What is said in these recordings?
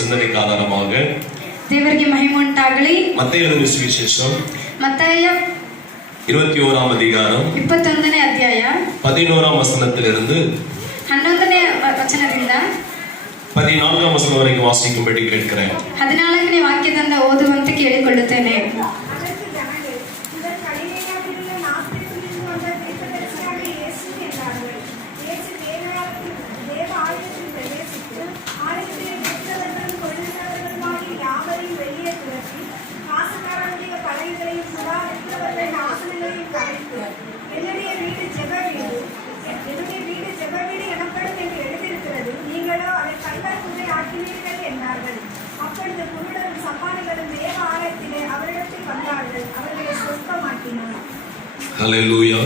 சிந்தனைக்கு ஆதாரமாக ದೇವರಿಗೆ ಮಹಿಮೆ ಉಂಟಾಗಲಿ. மத்தேயு எழுதின சுவிசேஷம் ಮತ್ತಾಯ 21ஆம் அதிகாரம் 21ನೇ ಅಧ್ಯಾಯ 11ஆம் வசனத்திலிருந்து 11ನೇ ವಚನದಿಂದ 14ஆம் வசனம் வரைக்கும் வாசிக்கும்படி கேட்கிறேன். 14ನೇ ವಾಕ್ಯದಿಂದ ಓದುವಂತೆ ಕೇಳಿಕೊಳ್ಳುತ್ತೇನೆ. ஹல்லேலூயா.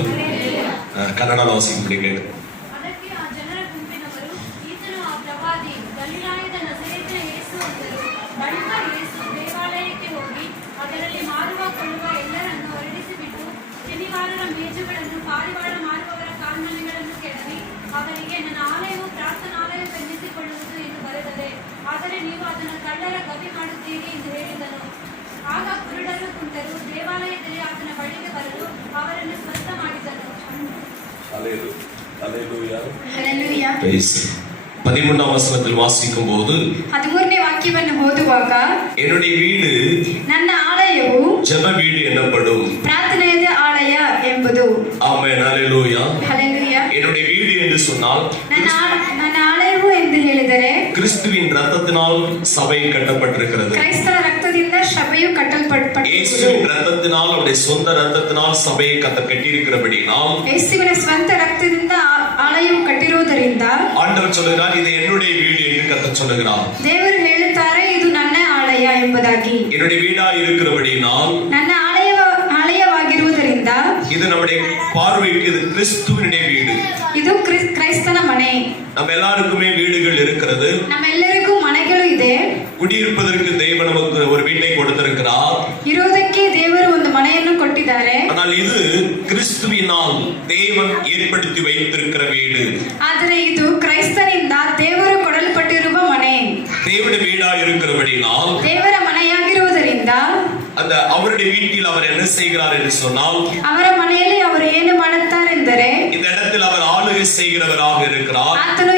கன்னಡ வாசிக்கும்படி கேட்கிறேன். ಅದಕ್ಕೆ ಆ ಜನರ ಗುಂಪಿನವರು, ಈತನು ಆ ಪ್ರವಾದಿ, ಗಲಿಲಾಯದ ನಜರೇತಿನ ಯೇಸು ಅಂದರು. ಬಳಿಕ ಯೇಸು ದೇವಾಲಯಕ್ಕೆ ಹೋಗಿ ಅದರಲ್ಲಿ ಮಾರುವ ಕೊಳ್ಳುವ ಎಲ್ಲರನ್ನು ಹೊರಡಿಸಿಬಿಟ್ಟು ಶನಿವಾರರ ಮೇಜುಗಳನ್ನು ಪಾರಿವಾಳ ಮಾರುವವರ ಕಾಲ್ಮನೆಗಳನ್ನು ಕೆಡವಿ ಅವರಿಗೆ, ನನ್ನ ಆಲಯವು ಪ್ರಾರ್ಥನಾಲಯವೆನ್ನಿಸಿಕೊಳ್ಳುವುದು ಎಂದು ಬರೆದಿದೆ, ಆದರೆ ನೀವು ಅದನ್ನು ಕಳ್ಳರ ಗವಿ ಮಾಡುತ್ತೀರಿ ಎಂದು ಹೇಳಿದನು. ಆಗ ಕುರುಡರು ಕುಂಟರು ದೇವಾಲಯದಲ್ಲಿ ಆತನ ಬಳಿಗೆ ಬರಲು ಅವರನ್ನು ಸ್ವಸ್ಥ ಮಾಡಿದನು. 13ஆம் வசனத்தில் வாசிக்கும் போது 13ನೇ ವಾಕ್ಯವನ್ನು ಓದುವಾಗ, என்னுடைய வீடு ನನ್ನ ಆಲಯವು ஜெப வீடு எனப்படும். ಪ್ರಾರ್ಥನೆಯ ಆಲಯ ಎಂಬುದು. ஆமென். ஹல்லேலூயா. ಹಲ್ಲೆಲೂಯಾ. என்னுடைய வீடு என்று சொன்னால் ನನ್ನ ಆಲಯವು ಎಂದು ಹೇಳಿದರೆ கிறிஸ்துவின் ரத்தத்தினால் சபை கட்டப்பட்டிருக்கிறது. ಕ್ರೈಸ್ತರ ರಕ್ತದಿಂದ ಸಭೆಯು ಕಟ್ಟಲ್ಪಟ್ಟಿದೆ. இயேசுவின் ரத்தத்தினால், அவருடைய சொந்த ரத்தத்தினால் சபையை கட்டியிருக்கிறபடியால், ಯೇಸುವಿನ ಸ್ವಂತ ರಕ್ತದಿಂದ ಆಲಯವು ಕಟ್ಟಿರುವುದರಿಂದ ஆண்டவர் சொல்கிறார், இது என்னுடைய வீடு என்று கர்த்தர் சொல்கிறார். ದೇವರು ಹೇಳುತ್ತಾರೆ, ಇದು ನನ್ನ ಆಲಯ ಎಂಬುದಾಗಿ. என்னுடைய வீடா இருக்கிறபடியால், ನನ್ನ ಆಲಯವಾಗಿರುವುದರಿಂದ, இது நம்முடைய பார்வைக்கு இது கிறிஸ்துவினுடைய வீடு. ಇದು ಕ್ರೈಸ್ತನ ಮನೆ. நம்ம எல்லாருக்குமே வீடுகள் இருக்கிறது. ನಮ್ಮೆಲ್ಲರಿಗೂ ಮನೆಗಳು ಇದೆ. குடியிருப்பதற்கு தேவன் நமக்கு ஒரு வீட்டை கொடுத்திருக்கிறார். ಇರುವುದಕ್ಕೆ ದೇವರು ಒಂದು ಮನೆಯನ್ನು ಕೊಟ್ಟಿದ್ದಾರೆ. ஆனால் இது கிறிஸ்துவினால் தேவன் ஏற்படுத்தி வைத்திருக்கிற வீடு. ಆದರೆ ಇದು ಕ್ರೈಸ್ತನಿಂದ ದೇವರು ಕೊಡಲ್ಪಟ್ಟಿರುವ ಮನೆ. தேவனுடைய வீடா இருக்கிறபடியால், ದೇವರ ಮನೆಯಾಗಿರುವುದರಿಂದ, அந்த அவருடைய வீட்டில் அவர் என்ன செய்கிறார் என்று சொன்னால், ಅವರ ಮನೆಯಲ್ಲಿ ಅವರು ಏನು ಮಾಡುತ್ತಾರೆಂದರೆ, இந்த இடத்தில் அவர் ஆளுகை செய்கிறவராக இருக்கிறார். ಆತನು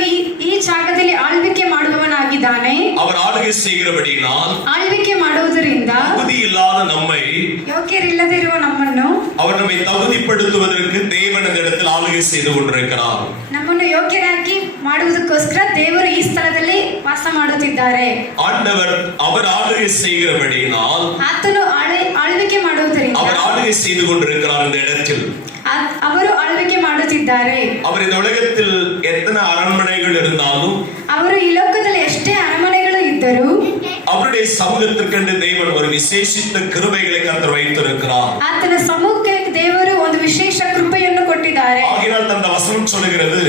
ಈ ಜಾಗದಲ್ಲಿ ಆಳ್ವಿಕೆ ಮಾಡುವವನಾಗಿದ್ದಾನೆ. அவர் ஆளுகை செய்கிறபடியால், ಆಳ್ವಿಕೆ ಮಾಡುವುದರಿಂದ தகுதி இல்லாத நம்மை, ಯೋಗ್ಯರಿಲ್ಲದಿರುವ ನಮ್ಮನ್ನು அவர் நம்மை தகுதிப்படுத்துவதற்கு தேவன் இந்த இடத்தில் ஆளுகை செய்து கொண்டிருக்கிறார். ನಮ್ಮನ್ನು ಯೋಗ್ಯರಾಗಿ ಮಾಡುವುದಕ್ಕೋಸ್ಕರ ದೇವರು ಈ ಸ್ಥಳದಲ್ಲಿ ವಾಸ ಮಾಡುತ್ತಿದ್ದಾರೆ. ஆண்டவர் அவர் ஆளுகை செய்கிறபடியால், ಆತನು ಆಳ್ವಿಕೆ ಮಾಡುವುದರಿಂದ, அவர் ஆளுகை செய்து கொண்டிருக்கிறார் இந்த இடத்தில். ಅವರು ಆಳ್ವಿಕೆ ಮಾಡುತ್ತಿದ್ದಾರೆ. அவர் இந்த உலகத்தில் எத்தனை அரண்மனைகள் இருந்தாலும், ಅವರು ಈ ಲೋಕದಲ್ಲಿ ಎಷ್ಟೇ ಅರಮನೆಗಳು ಇದ್ದರೂ, அவருடைய சமூகத்திற்கென்று தேவன் ஒரு விசேஷித்த கிருபைகளை கர்த்தர் வைத்திருக்கிறார். ಆತನ ಸಮ್ಮುಖಕ್ಕೆ ದೇವರು ಒಂದು ವಿಶೇಷ ಕೃಪೆಯನ್ನು ಕೊಟ್ಟಿದ್ದಾರೆ. ஆகினால் அந்த வசனம் சொல்லுகிறது,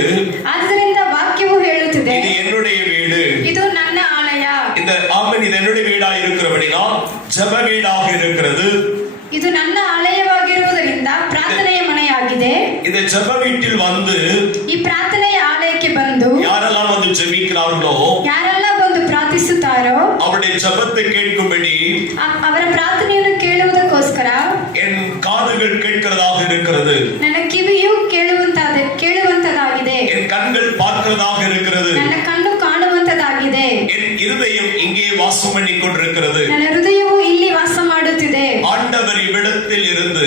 ಆದ್ದರಿಂದ ವಾಕ್ಯವು ಹೇಳುತ್ತದೆ, இது என்னுடைய வீடு, ಇದು ನನ್ನ ಆಲಯ. இந்த ஆமென், இது என்னுடைய வீடா இருக்கிறபடியால் ஜெப வீடாக இருக்கிறது. ಇದು ನನ್ನ ಆಲಯವಾಗಿರುವುದರಿಂದ ಪ್ರಾರ್ಥನೆಯ ಮನೆಯಾಗಿದೆ. இந்த ஜெப வீட்டில் வந்து ಈ ಪ್ರಾರ್ಥನೆಯ ಆಲಯಕ್ಕೆ ಬಂದು யாரெல்லாம் வந்து ஜெபிக்கிறார்களோ, ಯಾರೆಲ್ಲ ಬಂದು ಪ್ರಾರ್ಥಿಸುತ್ತಾರೋ, அவருடைய ஜெபத்தை கேட்கும்படி ಅವರ ಪ್ರಾರ್ಥನೆಯನ್ನು ಕೇಳುವುದಕ್ಕೋಸ್ಕರ என் காதுகள் கேட்கிறதாக இருக்கிறது, ನನ್ನ ಕಿವಿಯು ಕೇಳುವಂತದಾಗಿದೆ, என் கண்கள் பார்க்கிறதாக இருக்கிறது, ನನ್ನ ಕಣ್ಣು ಕಾಣುವಂತದಾಗಿದೆ, என் இருதயம் இங்கே வாசம் பண்ணி கொண்டிருக்கிறது. ನನ್ನ ಹೃದಯವು ಇಲ್ಲಿ ವಾಸ ಮಾಡುತ್ತಿದೆ. ஆண்டவர் இவ்விடத்தில் இருந்து,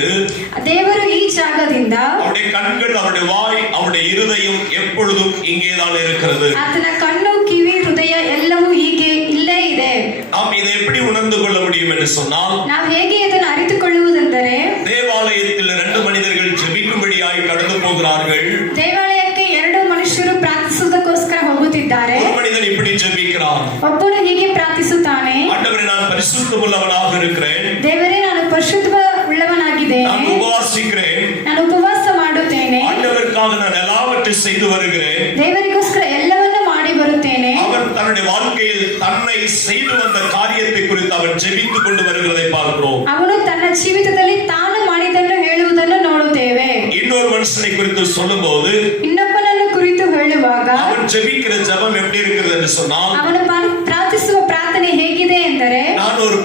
ದೇವರು ಈ ಜಾಗದಿಂದ, அவருடைய கண்கள், அவருடைய வாய், அவருடைய இருதயம் எப்பொழுதும் இங்கேதான் இருக்கிறது. ಆತನ ಕಣ್ಣು, ಕಿವಿ, ಹೃದಯ ಎಲ್ಲವೂ ಹೀಗೆ ಇಲ್ಲೇ ಇದೆ. நாம் இதை எப்படி உணர்ந்து கொள்ள முடியும் என்று சொன்னால், ನಾವು ಹೇಗೆ ಇದನ್ನು ಅರಿತುಕೊಳ್ಳುವುದೆಂದರೆ, தேவாலயத்தில் 2 மனிதர்கள் ஜெபிக்கும்படியாய் கடந்து போகிறார்கள். ದೇವಾಲಯಕ್ಕೆ 2 ಮನುಷ್ಯರು ಪ್ರಾರ್ಥಿಸುವುದಕ್ಕೋಸ್ಕರ ಹೋಗುತ್ತಿದ್ದಾರೆ. ஒரு மனிதன் இப்படி ஜெபிக்கிறான், ಒಬ್ಬನು ಹೀಗೆ ಪ್ರಾರ್ಥಿಸುತ್ತಾನೆ, ஆண்டவரே, நான் பரிசுத்தமுள்ளவனாக இருக்கிறேன், ದೇವರೇ, ನಾನು ಪರಿಶುದ್ಧ ಉಳ್ಳವನಾಗಿದ್ದೇನೆ, நான் உபவாசிக்கிறேன், ನಾನು ಉಪವಾಸ ಮಾಡುತ್ತೇನೆ, ஆண்டவருக்காக நான் எல்லாவற்றையும் செய்து வருகிறேன். ದೇವರಿಗೋಸ್ಕರ ಎಲ್ಲವನ್ನೂ ಮಾಡಿ ಬರುತ್ತೇನೆ. அவன் தன்னுடைய வாழ்க்கையில் தன்னை செய்து வந்த காரியத்தை குறித்து அவன் ஜெபித்துக் கொண்டு வருகிறதை பார்க்கிறோம். ಅವನು ತನ್ನ ಜೀವಿತದಲ್ಲಿ ತಾನು ಮಾಡಿದ್ದನ್ನು ಹೇಳುವುದನ್ನು ನೋಡುತ್ತೇವೆ. இன்னொரு மனுஷனை குறித்து சொல்லும்போது, ಇನ್ನೊಬ್ಬನನ್ನು ಕುರಿತು ಹೇಳುವಾಗ, அவன் ஜெபிக்கிற ஜெபம் எப்படி இருக்கிறது என்று சொன்னால், ಅವನು ಪ್ರಾರ್ಥಿಸುವ ಪ್ರಾರ್ಥನೆ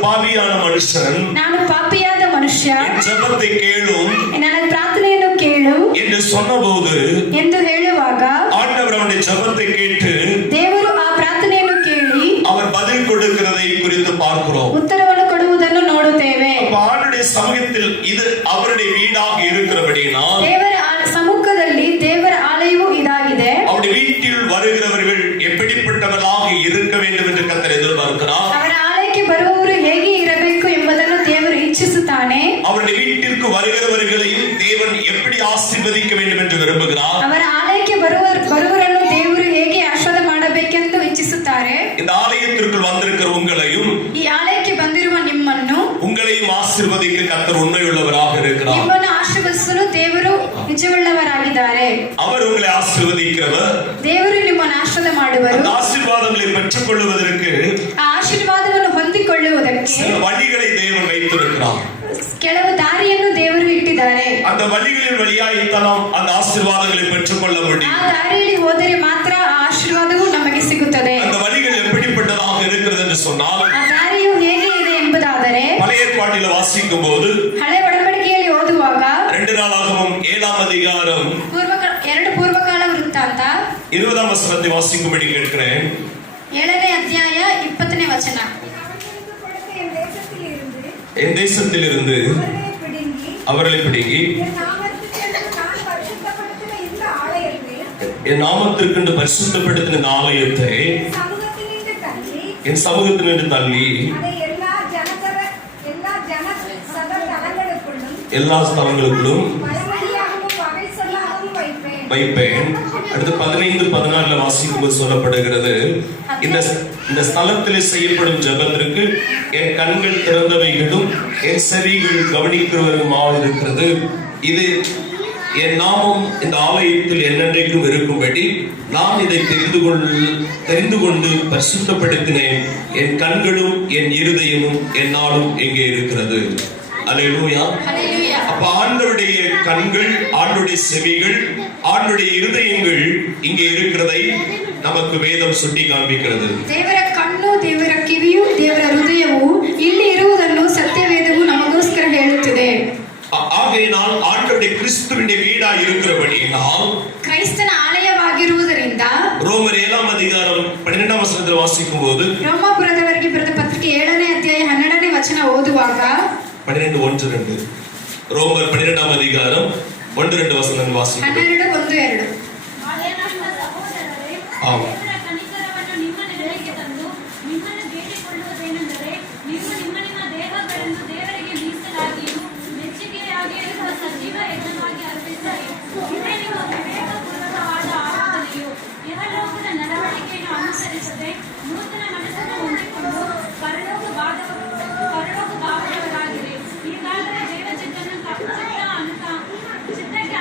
ಪಾಪಿಯಾದ ಮನುಷ್ಯನ್ ನಾನು ಪಾಪಿಯಾದ ಮನುಷ್ಯ, என் ஜெபத்தை கேளும் ನನ್ನ ಪ್ರಾರ್ಥನೆಯನ್ನು ಕೇಳು என்று சொன்னபோது ಎಂದು ಹೇಳುವಾಗ ஆண்டவர் அவனுடைய ஜெபத்தை கேட்டு ದೇವರು ಆ ಪ್ರಾರ್ಥನೆಯನ್ನು ಕೇಳಿ அவர் பதில் கொடுக்கிறதை குறித்து பார்க்கிறோம். ಉತ್ತರವನ್ನು ಕೊಡುವುದನ್ನು ನೋಡುತ್ತೇವೆ. அப்ப ஆண்டுடைய சமூகத்தில் இது அவருடைய வீடாக இருக்கிறபடினால் ದೇವರ ಸಮ್ಮುಖದಲ್ಲಿ ದೇವರ ಆಲಯವು ಇದಾಗಿದೆ. அவருடைய வீட்டில் வருகிறவர்கள் எப்படிப்பட்டவர்களாக இருக்க வேண்டும் என்று கர்த்தர் எதிர்பார்க்கிறார். ಅವರ ಆಲಯಕ್ಕೆ ಬರುವವರು ಹೇಗೆ ಇರಬೇಕು ಎಂಬುದನ್ನು ದೇವರು ಇಚ್ಛಿಸುತ್ತಾನೆ. அவருடைய வீட்டிற்கு வருகிறவர்களையும் தேவன் எப்படி ஆசீர்வதிக்க வேண்டும் என்று விரும்புகிறார். ಅವರ ಆಲಯಕ್ಕೆ ಬರುವವರನ್ನು ದೇವರು ಹೇಗೆ ಆಶೀರ್ವಾದ ಮಾಡಬೇಕೆಂದು ಇಚ್ಛಿಸುತ್ತಾರೆ. இந்த ஆலயத்திற்குள் வந்திருக்கிற உங்களையும் ಈ ಆಲಯಕ್ಕೆ ಬಂದಿರುವ ನಿಮ್ಮನ್ನು உங்களையும் ஆசீர்வதிக்க கர்த்தர் உண்மையுள்ளவராக இருக்கிறார். ನಿಮ್ಮನ್ನು ಆಶೀರ್ವದಿಸಲು ದೇವರು ನಿಜವುಳ್ಳವರಾಗಿದ್ದಾರೆ. அவர் உங்களை ஆசீர்வதிக்கிறவர். ದೇವರು ನಿಮ್ಮನ್ನು ಆಶೀರ್ವಾದ ಮಾಡುವರು. அந்த ஆசீர்வாதங்களை பெற்றுக் கொள்வதற்கு ಆ ಆಶೀರ್ವಾದವನ್ನು ಹೊಂದಿಕೊಳ್ಳುವುದಕ್ಕೆ சில வழிகளை தேவன் வைத்திருக்கிறார். ಕೆಲವು ದಾರಿಯನ್ನು ದೇವರು ಇಟ್ಟಿದ್ದಾರೆ. அந்த வழிகளின் வழியாய்த்தான் அந்த ஆசீர்வாதங்களை பெற்றுக்கொள்ள ಆ முடியும். ದಾರಿಯಲ್ಲಿ ಹೋದರೆ ಮಾತ್ರ ಆ ಆಶೀರ್ವಾದವು ನಮಗೆ ಸಿಗುತ್ತದೆ. அந்த வழிகள் எப்படிப்பட்டதாக இருக்கிறது என்று சொன்னால் ಆ ದಾರಿಯು ಹೇಗೆ ಇದೆ ಎಂಬುದಾದರೆ பழைய ஏற்பாட்டில் வாசிக்கும் போது ಹಳೆ ಒಡಂಬಡಿಕೆಯಲ್ಲಿ ಓದುವಾಗ 2 நாளாகவும் 7ஆம் அதிகாரம் ಎರಡು ಪೂರ್ವಕಾಲ ವೃತ್ತಾಂತ 20ஆம் வசனத்தை வாசிக்கும்படி கேட்கிறேன். 7ನೇ ಅಧ್ಯಾಯ 20ನೇ ವಚನ. என் தேசத்திலிருந்து அவர்களை பிடுங்கி என் நாமத்திற்கென்று பரிசுத்தப்படுத்தின இந்த ஆலயத்தை என் சமூகத்திலிருந்து தள்ளி எல்லா ஸ்தலங்களுக்குள்ளும் வைப்பேன். அடுத்து 15-14 வாசிக்கும்போது சொல்லப்படுகிறது, இந்த ஸ்தலத்திலே செய்யப்படும் ஜெபத்திற்கு என் கண்கள் திறந்தவைகளும் என் செவிகள் கவனிக்கிறவருமாக இருக்கிறது. இது என் நாமம் இந்த ஆலயத்தில் என்னென்றைக்கும் இருக்கும்படி நான் இதை தெரிந்து கொண்டு பரிசுத்தப்படுத்தினேன். என் கண்களும் என் இருதயமும் என்னாலும் எங்கே இருக்கிறது. அல்லேலூயா. அப்ப ஆண்டவருடைய கண்கள், ஆண்டவருடைய செவிகள், ஆண்டவருடைய இருதயங்கள் இங்கே இருக்கிறதை நமக்கு வேதம் சுட்டி காண்பிக்கிறது. ದೇವರ ಕಣ್ಣು, ದೇವರ ಕಿವಿಯು, ದೇವರ ಹೃದಯವು ಇಲ್ಲಿ ಇರುವುದನ್ನು ಸತ್ಯವೇದವು ನಮಗೋಸ್ಕರ ಹೇಳುತ್ತಿದೆ. ஆகையினால் ஆண்டவருடைய கிறிஸ்துவினுடைய வீடா இருக்கிறபடியினால் ಕ್ರೈಸ್ತನ ಆಲಯವಾಗಿರುವುದರಿಂದ ரோமர் 7ஆம் அதிகாரம் 12ஆம் வசனத்தில் வாசிக்கும் போது ರೋಮಾಪುರದವರಿಗೆ ಬರೆದ ಪತ್ರಿಕೆ 7ನೇ ಅಧ್ಯಾಯ 12ನೇ ವಚನ ಓದುವಾಗ 12:1-2 ரோமர் 12ஆம் அதிகாரம் 1-2 வசனம் வாசிக்கும் 12:1-2. ನನ್ನ ಸಹೋದರರೇ, ஆம். ದೇವರ ಕನಿಕರವನ್ನು ನಿಮ್ಮ ನೆರಳಿಗೆ ತಂದು ನಿಮ್ಮನ್ನು ಬೇಡಿಕೊಳ್ಳುವುದೇನೆಂದರೆ, ನೀವು ನಿಮ್ಮ ದೇಹಗಳನ್ನು ದೇವರಿಗೆ ಮೀಸಲಾಗಿಯೂ ಮೆಚ್ಚುಗೆಯಾಗಿಯೂ ಇರುವ ಸಜೀವ ಯಜ್ಞವಾಗಿ ಅರ್ಪಿಸಿರಿ. ಇದೇ ನಿಮ್ಮ ವಿವೇಕಪೂರ್ವಕವಾದ ಆರಾಧನೆಯು. ಇಹಲೋಕದ ನಡವಳಿಕೆಯನ್ನು ಅನುಸರಿಸದೆ ನೂತನ ಮನಸ್ಸನ್ನು ಹೊಂದಿಕೊಂಡು ಪರಲೋಕ ಭಾವದವರಾಗಿರಿ. ಈಗಾಗಲೇ ದೇವ ಚಿತ್ತಕ್ಕೆ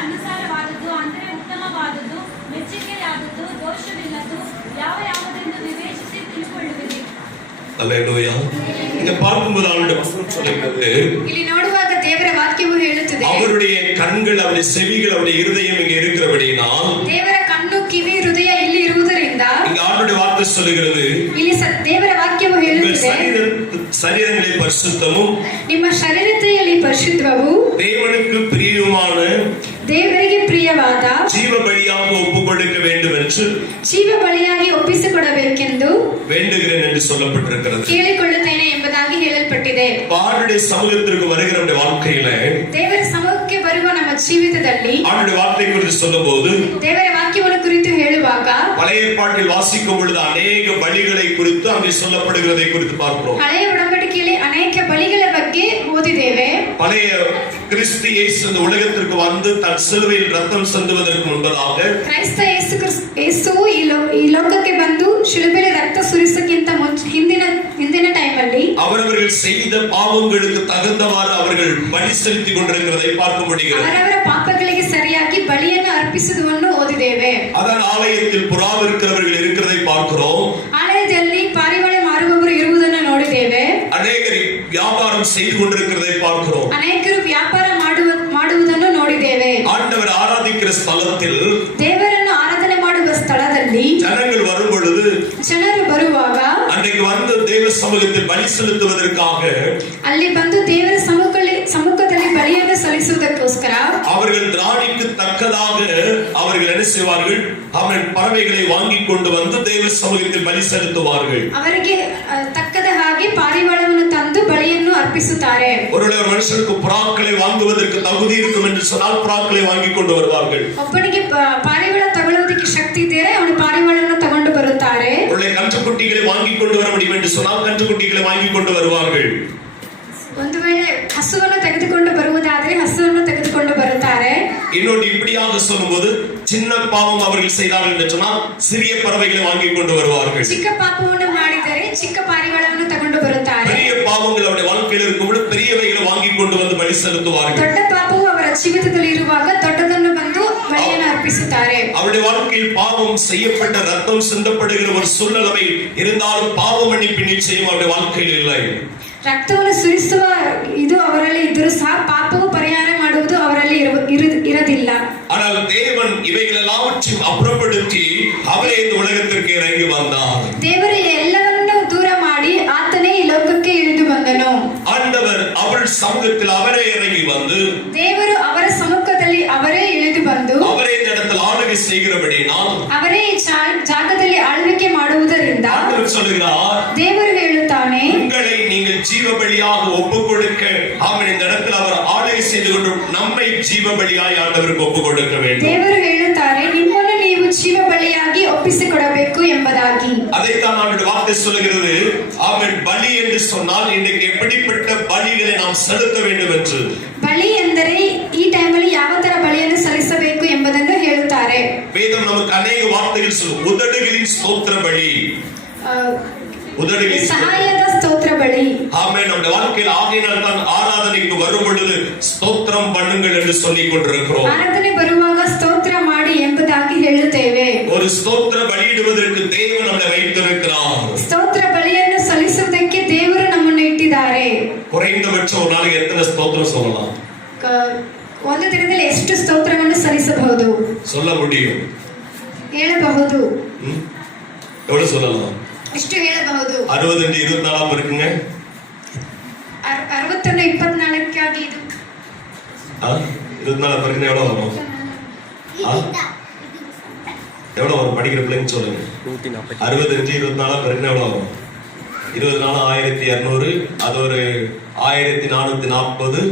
ಅನುಸಾರವಾದದ್ದು, ಅಂದರೆ ಉತ್ತಮವಾದದ್ದು, ಮೆಚ್ಚುಗೆಯಾದದ್ದು, ದೋಷವಿಲ್ಲದ್ದು ಯಾವುದೆಂದು ವಿವೇಚಿಸಿ ತಿಳ್ಕೊಳ್ಳುವಿರಿ. அல்லேலூயா. இங்க பார்க்கும்போது அவருடைய வசனம் சொல்லுகிறது, ಇಲ್ಲಿ ನೋಡುವಾಗ ದೇವರ ವಾಕ್ಯವು ಹೇಳುತ್ತದೆ, அவருடைய கண்கள், அவருடைய செவிகள், அவருடைய இருதயம் இங்கே இருக்கிறபடியினால் ದೇವರ ಕಣ್ಣು, ಕಿವಿ, ಹೃದಯ ಇಲ್ಲಿ ಇರುವುದರಿಂದ இங்க ஆண்டவருடைய வார்த்தை சொல்லுகிறது, ಇಲ್ಲಿ ದೇವರ ವಾಕ್ಯವು உங்கள் ಹೇಳುತ್ತದೆ, சரீரங்களில் பரிசுத்தமும் ನಿಮ್ಮ ಶರೀರತೆಯಲ್ಲಿ ಪರಿಶುದ್ಧವು தேவனுக்கு பிரியமான ದೇವರಿಗೆ ಪ್ರಿಯವಾದ ஜீவ பலியாக ஒப்புக் கொடுக்க வேண்டும் என்று ಜೀವ ಬಲಿಯಾಗಿ ಒಪ್ಪಿಸಿಕೊಡಬೇಕೆಂದು வேண்டுகிறேன் என்று சொல்லப்பட்டிருக்கிறது. ಕೇಳಿಕೊಳ್ಳುತ್ತೇನೆ ಎಂಬುದಾಗಿ ಹೇಳಲ್ಪಟ್ಟಿದೆ. ஆண்டுடைய சமூகத்திற்கு வருகிற நம்முடைய வாழ்க்கையில ದೇವರ ಸಮೂಹಕ್ಕೆ ಬರುವ ನಮ್ಮ ಜೀವಿತದಲ್ಲಿ ஆண்டுடைய வார்த்தை குறித்து சொல்லும் போது ದೇವರ ವಾಕ್ಯವನ್ನು ಕುರಿತು ಹೇಳುವಾಗ பழைய ஏற்பாட்டில் வாசிக்கும் பொழுது அநேக பலிகளை குறித்து அங்கே சொல்லப்படுகிறதை குறித்து பார்க்கிறோம். ಹಳೆಯ ಒಡಂಬಡಿಕೆಯಲ್ಲಿ ಅನೇಕ ಬಲಿಗಳ ಬಗ್ಗೆ ಓದಿದ್ದೇವೆ. பழைய கிறிஸ்து இயேசு இந்த உலகத்திற்கு வந்து தன் சிலுவையில் ரத்தம் சிந்துவதற்கு முன்பதாக ಕ್ರೈಸ್ತ ಯೇಸುವು ಈ ಲೋಕಕ್ಕೆ ಬಂದು ಶಿಲುಬೆಯಲ್ಲಿ ರಕ್ತ ಸುರಿಸಕ್ಕಿಂತ ಹಿಂದಿನ ಟೈಮಲ್ಲಿ அவரவர்கள் செய்த பாவங்களுக்கு தகுந்தவாறு அவர்கள் பலி செலுத்திக் கொண்டிருக்கிறதை பார்க்க முடிகிறது. ಅವರವರ ಪಾಪಗಳಿಗೆ ಸರಿಯಾಗಿ ಬಲಿಯನ್ನು ಅರ್ಪಿಸುವುದನ್ನು ಓದಿದ್ದೇವೆ. அதன் ஆலயத்தில் புறாவிருக்கிறவர்கள் இருக்கிறதை பார்க்கிறோம். ಆಲಯದಲ್ಲಿ ಪಾರಿವಾಳ ಮಾರುವವರು ಇರುವುದನ್ನು ನೋಡಿದ್ದೇವೆ. அநேகர் வியாபாரம் செய்து கொண்டிருக்கிறதை பார்க்கிறோம். ಅನೇಕರು ವ್ಯಾಪಾರ ಮಾಡುವುದನ್ನು ನೋಡಿದ್ದೇವೆ. ஆண்டவர் ஆராதிக்கிற ஸ்தலத்தில், ದೇವರನ್ನು ಆರಾಧನೆ ಮಾಡುವ ಸ್ಥಳದಲ್ಲಿ ஜனங்கள் வரும் பொழுது ಜನರು ಬರುವಾಗ அன்றைக்கு வந்து தேவ சமூகத்தில் பலி செலுத்துவதற்காக ಅಲ್ಲಿ ಬಂದು ದೇವರ ಸಮ್ಮುಖದಲ್ಲಿ ಬಲಿಯನ್ನು ಸಲ್ಲಿಸುವುದಕ್ಕೋಸ್ಕರ அவர்கள் திராணிக்கு தக்கதாக அவர்கள் என்ன செய்வார்கள்? அவர்கள் பறவைகளை வாங்கி கொண்டு வந்து தேவ சமூகத்தில் பலி செலுத்துவார்கள். ಅವರಿಗೆ ತಕ್ಕದ ಹಾಗೆ ಪಾರಿವಾಳವನ್ನು ತಂದು ಬಲಿಯನ್ನು ಅರ್ಪಿಸುತ್ತಾರೆ. ஒரு மனுஷனுக்கு புறாக்களை வாங்குவதற்கு தகுதி இருக்கும் என்று சொன்னால் புறாக்களை வாங்கி கொண்டு வருவார்கள். ಒಬ್ಬನಿಗೆ ಪಾರಿವಾಳ ತಗೊಳ್ಳುವುದಕ್ಕೆ ಶಕ್ತಿ ಇದ್ದರೆ ಅವನು ಪಾರಿವಾಳವನ್ನು ತಗೊಂಡು ಬರುತ್ತಾರೆ. ஒரு கன்றுக்குட்டிகளை வாங்கி கொண்டு வர முடியும் என்று சொன்னால் கன்றுக்குட்டிகளை வாங்கி கொண்டு வருவார்கள். ಒಂದು ವೇಳೆ ಹಸುವನ್ನು ತೆಗೆದುಕೊಂಡು ಬರುವುದಾದರೆ ಹಸುವನ್ನು ತೆಗೆದುಕೊಂಡು ಬರುತ್ತಾರೆ. இன்னொன்று இப்படியாக சொல்லும்போது சின்ன பாவம் அவர்கள் செய்தார்கள் என்று சொன்னால் சிறிய பறவைகளை வாங்கி கொண்டு வருவார்கள். ಚಿಕ್ಕ ಪಾಪವನ್ನು ಮಾಡಿದರೆ ಚಿಕ್ಕ ಪಾರಿವಾಳವನ್ನು ತಗೊಂಡು ಬರುತ್ತಾರೆ. பெரிய பாவங்கள் அவருடைய வாழ்க்கையில் இருக்கும்போது பெரியவைகளை வாங்கி கொண்டு வந்து பலி செலுத்துவார்கள். ದೊಡ್ಡ ಪಾಪವು ಅವರ ಜೀವಿತದಲ್ಲಿ ಇರುವಾಗ ದೊಡ್ಡದನ್ನು ಬಂದು ಬಲಿಯನ್ನು ಅರ್ಪಿಸುತ್ತಾರೆ. அவருடைய வாழ்க்கையில் பாவம் செய்யப்பட்ட ரத்தம் சிந்தப்படுகிற ஒரு சூழ்நிலை இருந்தாலும் பாவ மன்னிப்பு நிச்சயம் அவருடைய வாழ்க்கையில் இல்லை. ರಕ್ತವನ್ನು ಸುರಿಸುವ ಇದು ಅವರಲ್ಲಿ ಇದ್ದರೂ ಸಹ ಪಾಪವು ಪರಿಹಾರ ಮಾಡುವುದು ಅವರಲ್ಲಿ ಇರದಿಲ್ಲ. ஆனால் தேவன் இவைகள் எல்லாவற்றையும் அப்புறப்படுத்தி அவரே இந்த உலகத்திற்கு இறங்கி வந்தார். ದೇವರು ಎಲ್ಲವನ್ನೂ ದೂರ ಮಾಡಿ ಆತನೇ ಈ ಲೋಕಕ್ಕೆ ಇಳಿದು ಬಂದನು. ஆண்டவர் அவள் சமூகத்தில் அவரே இறங்கி வந்து ದೇವರು ಅವರ ಸಮ್ಮುಖದಲ್ಲಿ ಅವರೇ ಇಳಿದು ಬಂದು அவரೇ இந்த இடத்தில் ஆளுகை செய்கிறபடினால் ಅವರೇ ಈ ಜಾಗದಲ್ಲಿ ಆಳ್ವಿಕೆ ಮಾಡುವುದರಿಂದ ஆண்டவர் சொல்கிறார், ದೇವರು ಹೇಳುತ್ತಾನೆ, உங்களை நீங்கள் ஜீவ பலியாக ஒப்புக் கொடுக்க அவன் இந்த இடத்தில் அவர் ஆளுகை செய்து கொண்டு நம்மை ஜீவ பலியாய் ஆண்டவருக்கு ஒப்புக் கொடுக்க வேண்டும். ದೇವರು ಹೇಳುತ್ತಾರೆ, ನಿಮ್ಮನ್ನು ನೀವು ಜೀವ ಬಲಿಯಾಗಿ ಒಪ್ಪಿಸಿಕೊಡಬೇಕು ಎಂಬುದಾಗಿ. அதைத்தான் அவருடைய வார்த்தை சொல்கிறது. அவன் பலி என்று சொன்னால் இன்றைக்கு எப்படிப்பட்ட பலிகளை நாம் செலுத்த வேண்டும் என்று. ಬಲಿ ಎಂದರೆ ಈ ಟೈಮಲ್ಲಿ ಯಾವ ತರ ಬಲಿಯನ್ನು ಸಲ್ಲಿಸಬೇಕು ಎಂಬುದನ್ನು ಹೇಳುತ್ತಾರೆ. வேதம் நமக்கு அநேக வார்த்தைகள் சொல்லும். உதடுகளின் ஸ்தோத்திர பலி, உதடுகளின் ಸಹಾಯದ ಸ್ತೋತ್ರ ಬಲಿ. ஆமென். நம்முடைய வாழ்க்கையில் ஆகையினால் தான் ஆராதனைக்கு வரும் பொழுது ஸ்தோத்திரம் பண்ணுங்கள் என்று சொல்லிக் கொண்டிருக்கிறோம். ಆರಾಧನೆ ಬರುವಾಗ ಸ್ತೋತ್ರ ಮಾಡಿ ಎಂಬುದಾಗಿ ಹೇಳುತ್ತೇವೆ. ஒரு ஸ்தோத்திர பலியிடுவதற்கு தேவன் நம்மை வைத்திருக்கிறார். ಸ್ತೋತ್ರ ಬಲಿಯನ್ನು ಸಲ್ಲಿಸುವುದಕ್ಕೆ ದೇವರು ನಮ್ಮನ್ನು ಇಟ್ಟಿದ್ದಾರೆ. குறைந்தபட்சம் ஒரு நாளைக்கு எத்தனை ஸ்தோத்திரம் சொல்லலாம்? ಒಂದು ದಿನದಲ್ಲಿ ಎಷ್ಟು ಸ್ತೋತ್ರವನ್ನು ಸಲ್ಲಿಸಬಹುದು? சொல்ல முடியும்? ಹೇಳಬಹುದು. எவ்வளவு சொல்லலாம்? ಎಷ್ಟು ಹೇಳಬಹುದು? 60 into 24 இருக்குங்க. 60 24 ಇದು 24 பெருக்குனா எவ்வளவு வரும்? எவ்வளவு வரும்? படிக்கிற பிள்ளைங்க சொல்லுங்க. 60 into 24 பெருக்குனா எவ்வளவு வரும்? 24 1200, அது ஒரு 1440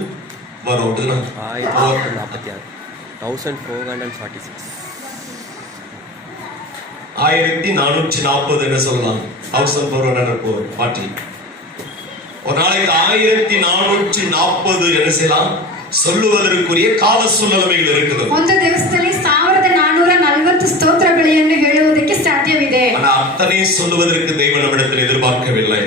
வரும். 1446 1446 1440 என்ன சொல்லலாம்? 1440. ஒரு நாளைக்கு 1440 என்ன செய்யலாம்? சொல்லுவதற்குரிய கால சூழ்நிலைகள் இருக்குது. ಒಂದು ದಿವಸದಲ್ಲಿ 1440 ಸ್ತೋತ್ರ ಬಲಿಯನ್ನು ಹೇಳುವುದಕ್ಕೆ ಸಾಧ್ಯವಿದೆ. ஆனால் அத்தனை சொல்லுவதற்கு தேவன் நம்மிடத்தில் எதிர்பார்க்கவில்லை.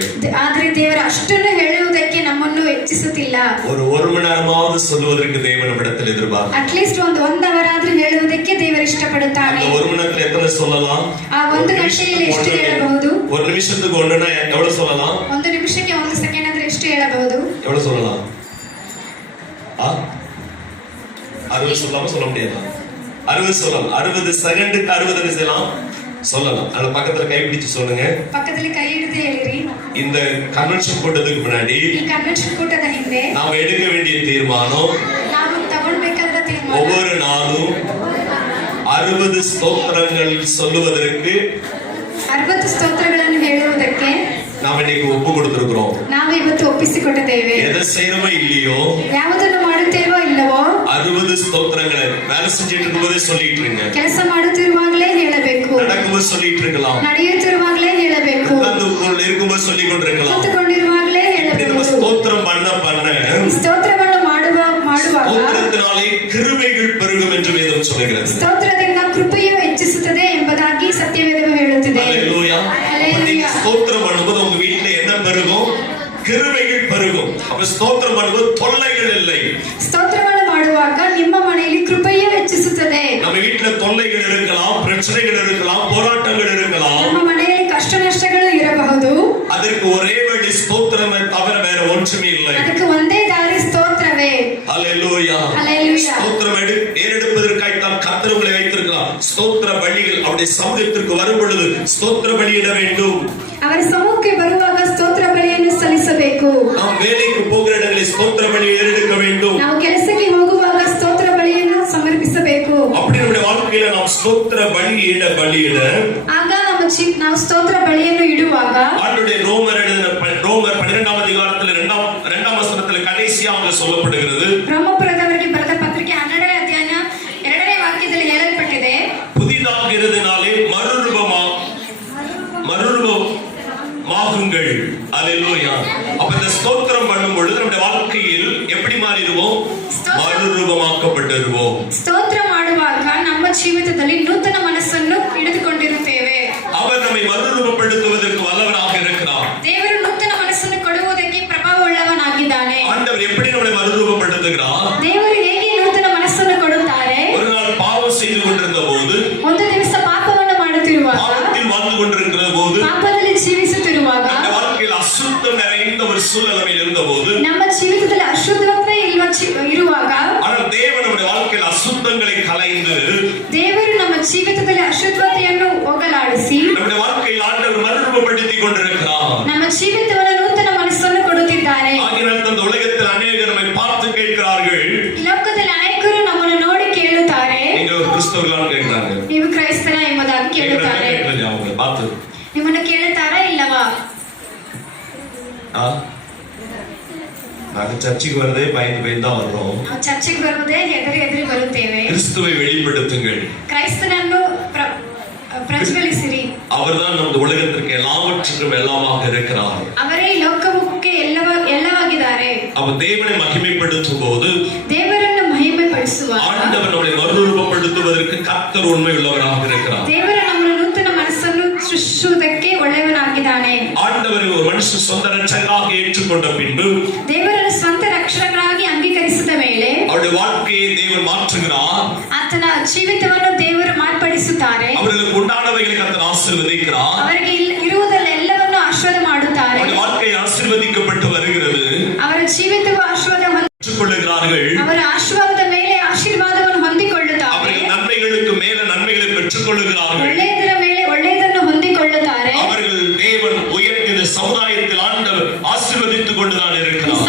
ಆದರೆ ದೇವರು ಅಷ್ಟನ್ನು ಹೇಳುವುದಕ್ಕೆ ನಮ್ಮನ್ನು ಹೆಚ್ಚಿಸುತ್ತಿಲ್ಲ. ஒரு மணி நேரமாவது சொல்லுவதற்கு தேவன் நம்மிடத்தில் எதிர்பார்க்கிறார். ಅಟ್ಲೀಸ್ಟ್ ಒಂದು ಅವರ್ ಆದ್ರೂ ಹೇಳುವುದಕ್ಕೆ ದೇವರು ಇಷ್ಟಪಡುತ್ತಾನೆ. அந்த ஒரு மணி நேரத்துல எத்தனை சொல்லலாம்? ಆ ಒಂದು ಗಂಟೆಯಲ್ಲಿ ಎಷ್ಟು ಹೇಳಬಹುದು? ஒரு நிமிஷத்துக்கு ஒண்ணுனா எவ்வளவு சொல்லலாம்? ಒಂದು ನಿಮಿಷಕ್ಕೆ 1 ಸೆಕೆಂಡ್ ಅಂದ್ರೆ ಎಷ್ಟು ಹೇಳಬಹುದು? எவ்வளவு சொல்லலாம்? 60 சொல்லாம சொல்ல முடியாதா? 60 சொல்லலாம். 60 செகண்டுக்கு 60 என்ன செய்யலாம்? சொல்லலாம். அந்த பக்கத்துல கை பிடிச்சு சொல்லுங்க. ಪಕ್ಕದಲ್ಲಿ ಕೈ ಹಿಡಿದು ಹೇಳಿರಿ. இந்த கன்வென்ஷன் கூட்டத்துக்கு முன்னாடி ಈ ಕನ್ವೆನ್ಷನ್ ಕೂಟದ ಹಿಂದೆ நாம எடுக்க வேண்டிய தீர்மானம், ನಾವು ತಗೊಳ್ಬೇಕಾದ ತೀರ್ಮಾನ, ஒவ்வொரு நாளும் 60 ஸ்தோத்திரங்கள் சொல்லுவதற்கு 60 ಸ್ತೋತ್ರಗಳನ್ನು ಹೇಳುವುದಕ್ಕೆ நாம இன்னைக்கு ஒப்பு கொடுத்திருக்கிறோம். ನಾವು ಇವತ್ತು ಒಪ್ಪಿಸಿಕೊಟ್ಟಿದ್ದೇವೆ. எதை செய்யறோமோ இல்லையோ, ಯಾವುದನ್ನು ಮಾಡುತ್ತೇವೋ ಇಲ್ಲವೋ 60 ஸ்தோத்திரங்களை வேலை செஞ்சிட்டு இருக்கும்போதே சொல்லிட்டு இருங்க. ಕೆಲಸ ಮಾಡುತ್ತಿರುವಾಗಲೇ ಹೇಳಬೇಕು. நடக்கும்போது சொல்லிட்டு இருக்கலாம். ನಡೆಯುತ್ತಿರುವಾಗಲೇ ಹೇಳಬೇಕು. இருக்கும்போது சொல்லிக் கொண்டிருக்கலாம். ಕೂತುಕೊಂಡಿರುವಾಗಲೇ நம்ம ಹೇಳಬೇಕು. ஸ்தோத்திரம் பண்ண ಸ್ತೋತ್ರವನ್ನು ಮಾಡುವಾಗ ஸ்தோத்திரத்தினாலே கிருபைகள் பெருகும் என்று வேதம் சொல்கிறது. ಸ್ತೋತ್ರದಿಂದ ಕೃಪೆಯು ಹೆಚ್ಚಿಸುತ್ತದೆ ಎಂಬುದಾಗಿ ಸತ್ಯವೇದವು ಹೇಳುತ್ತದೆ. ஹல்லேலூயா. நீங்க ஸ்தோத்திரம் பண்ணும்போது உங்க வீட்ல என்ன பெருகும்? கிருபைகள் பெருகும். அப்ப ஸ்தோத்திரம் பண்ணும்போது தொல்லைகள் இல்லை. ಸ್ತೋತ್ರವನ್ನು ಮಾಡುವಾಗ ನಿಮ್ಮ ಮನೆಯಲ್ಲಿ ಕೃಪೆಯು ಹೆಚ್ಚಿಸುತ್ತದೆ. நம்ம வீட்ல தொல்லைகள் இருக்கலாம், பிரச்சனைகள் இருக்கலாம், போராட்டங்கள் இருக்கலாம். ನಮ್ಮ ಮನೆಯಲ್ಲಿ ಕಷ್ಟ ನಷ್ಟಗಳು ಇರಬಹುದು. அதற்கு ஒரே வழி ஸ்தோத்திரமே தவிர வேற ஒன்றுமே இல்லை. ಅದಕ್ಕೆ ಒಂದೇ ದಾರಿ ಸ್ತೋತ್ರವೇ. ஹல்லேலூயா. ஹல்லேலூயா. ஸ்தோத்திரம் ஏறெடுப்பதற்காக தான் கர்த்தர் உங்களை வைத்திருக்கிறார். ஸ்தோத்திர பலிகள் அவருடைய சமூகத்திற்கு வரும் பொழுது ஸ்தோத்திர பலியிட வேண்டும். ಅವರ ಸಮ್ಮುಖಕ್ಕೆ ಬರುವಾಗ ಸ್ತೋತ್ರ ಸಲ್ಲಿಸಬೇಕು. நாம் வேலைக்கு போகிற இடங்களில் ஸ்தோத்திர பலி ஏறெடுக்க வேண்டும். ನಾವು ಕೆಲಸಕ್ಕೆ ಹೋಗುವಾಗ ಸ್ತೋತ್ರ ಬಲಿಯನ್ನು ಸಮರ್ಪಿಸಬೇಕು. அப்படி நம்முடைய வாழ்க்கையில நாம் ஸ்தோத்திர பலியிட ಆಗ ನಾವು ಸ್ತೋತ್ರ ಬಲಿಯನ್ನು ಇಡುವಾಗ ஆண்டவருடைய ரோமர் 12ஆம் அதிகாரத்தில் 2ஆம் வசனத்தில் கடைசியாக சொல்லப்படுகிறது. ರೋಮಪುರದವರಿಗೆ ಬರೆದ ಪತ್ರಿಕೆ 12ನೇ ಅಧ್ಯಾಯ 2ನೇ ವಾಕ್ಯದಲ್ಲಿ ಹೇಳಲ್ಪಟ್ಟಿದೆ, புதிதாகிறதுனாலே மறுரூபமாகுங்கள். அல்லேலூயா. அப்ப இந்த ஸ்தோத்திரம் பண்ணும் பொழுது நம்முடைய வாழ்க்கையில் எப்படி மாறிடுவோம்? மறுரூபமாக்கப்பட்டிருவோம். ಸ್ತೋತ್ರ ಮಾಡುವಾಗ ನಮ್ಮ ಜೀವಿತದಲ್ಲಿ ನೂತನ ಮನಸ್ಸನ್ನು ಹಿಡಿದುಕೊಂಡಿರುತ್ತೇವೆ. அவர் நம்மை மறுரூபப்படுத்துவதற்கு வல்லவராக இருக்கிறார். ದೇವರು ನೂತನ ಮನಸ್ಸನ್ನು ಕೊಡುವುದಕ್ಕೆ ಪ್ರಭಾವವುಳ್ಳವನಾಗಿದ್ದಾನೆ. ஆண்டவர் எப்படி நம்மை மறுரூபப்படுத்துகிறார்? ದೇವರು ಹೇಗೆ ನೂತನ ಮನಸ್ಸನ್ನು ಕೊಡುತ್ತಾರೆ? ஒரு நாள் பாவம் செய்து கொண்டிருந்த போது, ಒಂದು ದಿವಸ ಪಾಪವನ್ನು ಮಾಡುತ್ತಿರುವಾಗ, பாவத்தில் வாழ்ந்து கொண்டிருக்கிற போது, ಪಾಪದಲ್ಲಿ ಜೀವಿಸುತ್ತಿರುವಾಗ, ನಮ್ಮ வாழ்க்கையில் அசுத்தம் நிறைந்த ஒரு சூழ்நிலையில் இருந்த போது, ನಮ್ಮ ಜೀವಿತದಲ್ಲಿ ಅಶುದ್ಧತೆ ಇರುವಾಗ, ஆனால் தேவன் நம்முடைய வாழ்க்கையில் அசுத்தங்களை களைந்து, ದೇವರು ನಮ್ಮ ಜೀವಿತದಲ್ಲಿ ಅಶುದ್ಧತೆಯನ್ನು ಹೋಗಲಾಡಿಸಿ, நம்முடைய வாழ்க்கையில் ஆண்டவர் மறுரூபப்படுத்திக் கொண்டிருக்கிறார். ನಮ್ಮ ಜೀವಿತವನ್ನು ನೂತನ ಮನಸ್ಸನ್ನು ಕೊಡುತ್ತಿದ್ದಾರೆ. ஆகினால் இந்த உலகத்தில் அநேகர் நம்மை பார்த்து கேட்கிறார்கள், ಈ ಲೋಕದಲ್ಲಿ ಅನೇಕರು ನಮ್ಮನ್ನು ನೋಡಿ ಕೇಳುತ್ತಾರೆ, நீங்கள் ஒரு கிறிஸ்தவர்களான்னு கேட்கிறாங்க. ನೀವು ಕ್ರೈಸ್ತರ ಎಂಬುದಾಗಿ ಕೇಳುತ್ತಾರೆ. அவங்க பார்த்து ನಿಮ್ಮನ್ನು ಕೇಳುತ್ತಾರಾ ಇಲ್ಲವಾ? நாங்க சர்ச்சுக்கு வரதே பயந்து தான் வர்றோம். ನಾವು ಚರ್ಚೆಗೆ ಬರುವುದೇ ಹೆದರಿ ಬರುತ್ತೇವೆ. கிறிஸ்துவை வெளிப்படுத்துங்கள். ಕ್ರೈಸ್ತನನ್ನು ಪ್ರಜ್ವಲಿಸಿರಿ. அவர்தான் நமது உலகத்திற்கு எல்லாவற்றுக்கும் எல்லாமாக இருக்கிறார். ಅವರೇ ಈ ಲೋಕಕ್ಕೆ ಎಲ್ಲವಾಗಿದ್ದಾರೆ. அவர் தேவனை மகிமைப்படுத்தும் போது, ದೇವರನ್ನು ಮಹಿಮೆಪಡಿಸುವಾಗ, ஆண்டவர் நம்மை மறுரூபப்படுத்துவதற்கு கர்த்தர் உண்மையுள்ளவராக இருக்கிறார். ದೇವರು ನಮ್ಮನ್ನು ನೂತನ ಮನಸ್ಸನ್ನು ಸೃಷ್ಟಿಸುವುದಕ್ಕೆ ಒಳ್ಳೆಯವನಾಗಿದ್ದಾನೆ. ஆண்டவரை ஒரு மனுஷன் சொந்த ரட்சகராக ஏற்றுக்கொண்ட பின்பு, ದೇವರನ್ನು ಸ್ವಂತ ರಕ್ಷಕರಾಗಿ ಅಂಗೀಕರಿಸಿದ ಮೇಲೆ, அவருடைய வாழ்க்கையை தேவன் மாற்றுகிறார். ಆತನ ಜೀವಿತವನ್ನು ದೇವರು ಮಾರ್ಪಡಿಸುತ್ತಾರೆ. அவர்களுக்கு உண்டானவைகளை கர்த்தர் ஆசீர்வதிக்கிறார். ಅವರಿಗೆ ಇರುವುದೆಲ್ಲವನ್ನು ಆಶೀರ್ವಾದ ಮಾಡುತ್ತಾರೆ. அவருடைய வாழ்க்கை ஆசீர்வதிக்கப்பட்டு வருகிறது. ಅವರ ಜೀವಿತವು ಆಶೀರ್ವಾದ பெற்றுக்கொள்ளுகிறார்கள். ಅವರ ಆಶೀರ್ವಾದದ ಮೇಲೆ ಆಶೀರ್ವಾದವನ್ನು ಹೊಂದಿಕೊಳ್ಳುತ್ತಾರೆ. அவர்கள் நன்மைகளுக்கு மேல நன்மைகளை பெற்றுக்கொள்ளுகிறார்கள். ಒಳ್ಳೆಯದರ ಮೇಲೆ ಒಳ್ಳೆಯದನ್ನು ಹೊಂದಿಕೊಳ್ಳುತ್ತಾರೆ. அவர்கள் தேவன் உயர்த்தின சமுதாயத்தில் ஆண்டவர் ஆசீர்வதித்துக் கொண்டுதான் இருக்கிறார்.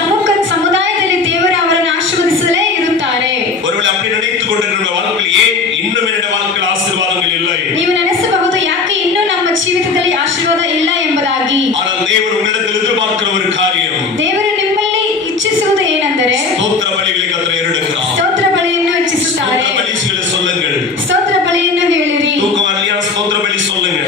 ಸಮುದಾಯದಲ್ಲಿ ದೇವರು ಅವರನ್ನು ಆಶೀರ್ವದಿಸಲೇ ಇರುತ್ತಾರೆ. ஒருவேளை அப்படி நினைத்துக் கொண்டிருக்கிற வாழ்க்கையில் ஏன் இன்னும் என்னுடைய வாழ்க்கையில் ஆசீர்வாதங்கள் இல்லை? ನೀವು ನೆನೆಸಬಹುದು, ಯಾಕೆ ಇನ್ನೂ ನಮ್ಮ ಜೀವಿತದಲ್ಲಿ ಆಶೀರ್ವಾದ ಇಲ್ಲ ಎಂಬುದಾಗಿ. ஆனால் தேவன் உங்களிடத்தில் எதிர்பார்க்கிற ஒரு காரியம், ದೇವರು ನಿಮ್ಮಲ್ಲಿ ಇಚ್ಛಿಸುವುದು ಏನೆಂದರೆ, ஸ்தோத்திர பலிகளை கர்த்தர் ஏறெடுக்கிறார். ಸ್ತೋತ್ರ ಬಲಿಯನ್ನು ಇಚ್ಛಿಸುತ್ತಾರೆ. ஸ்தோத்திர பலிகளை சொல்லுங்கள். ಸ್ತೋತ್ರ ಬಲಿಯನ್ನು ಹೇಳಿರಿ. தூக்கம் வரலையா? ஸ்தோத்திர பலி சொல்லுங்க.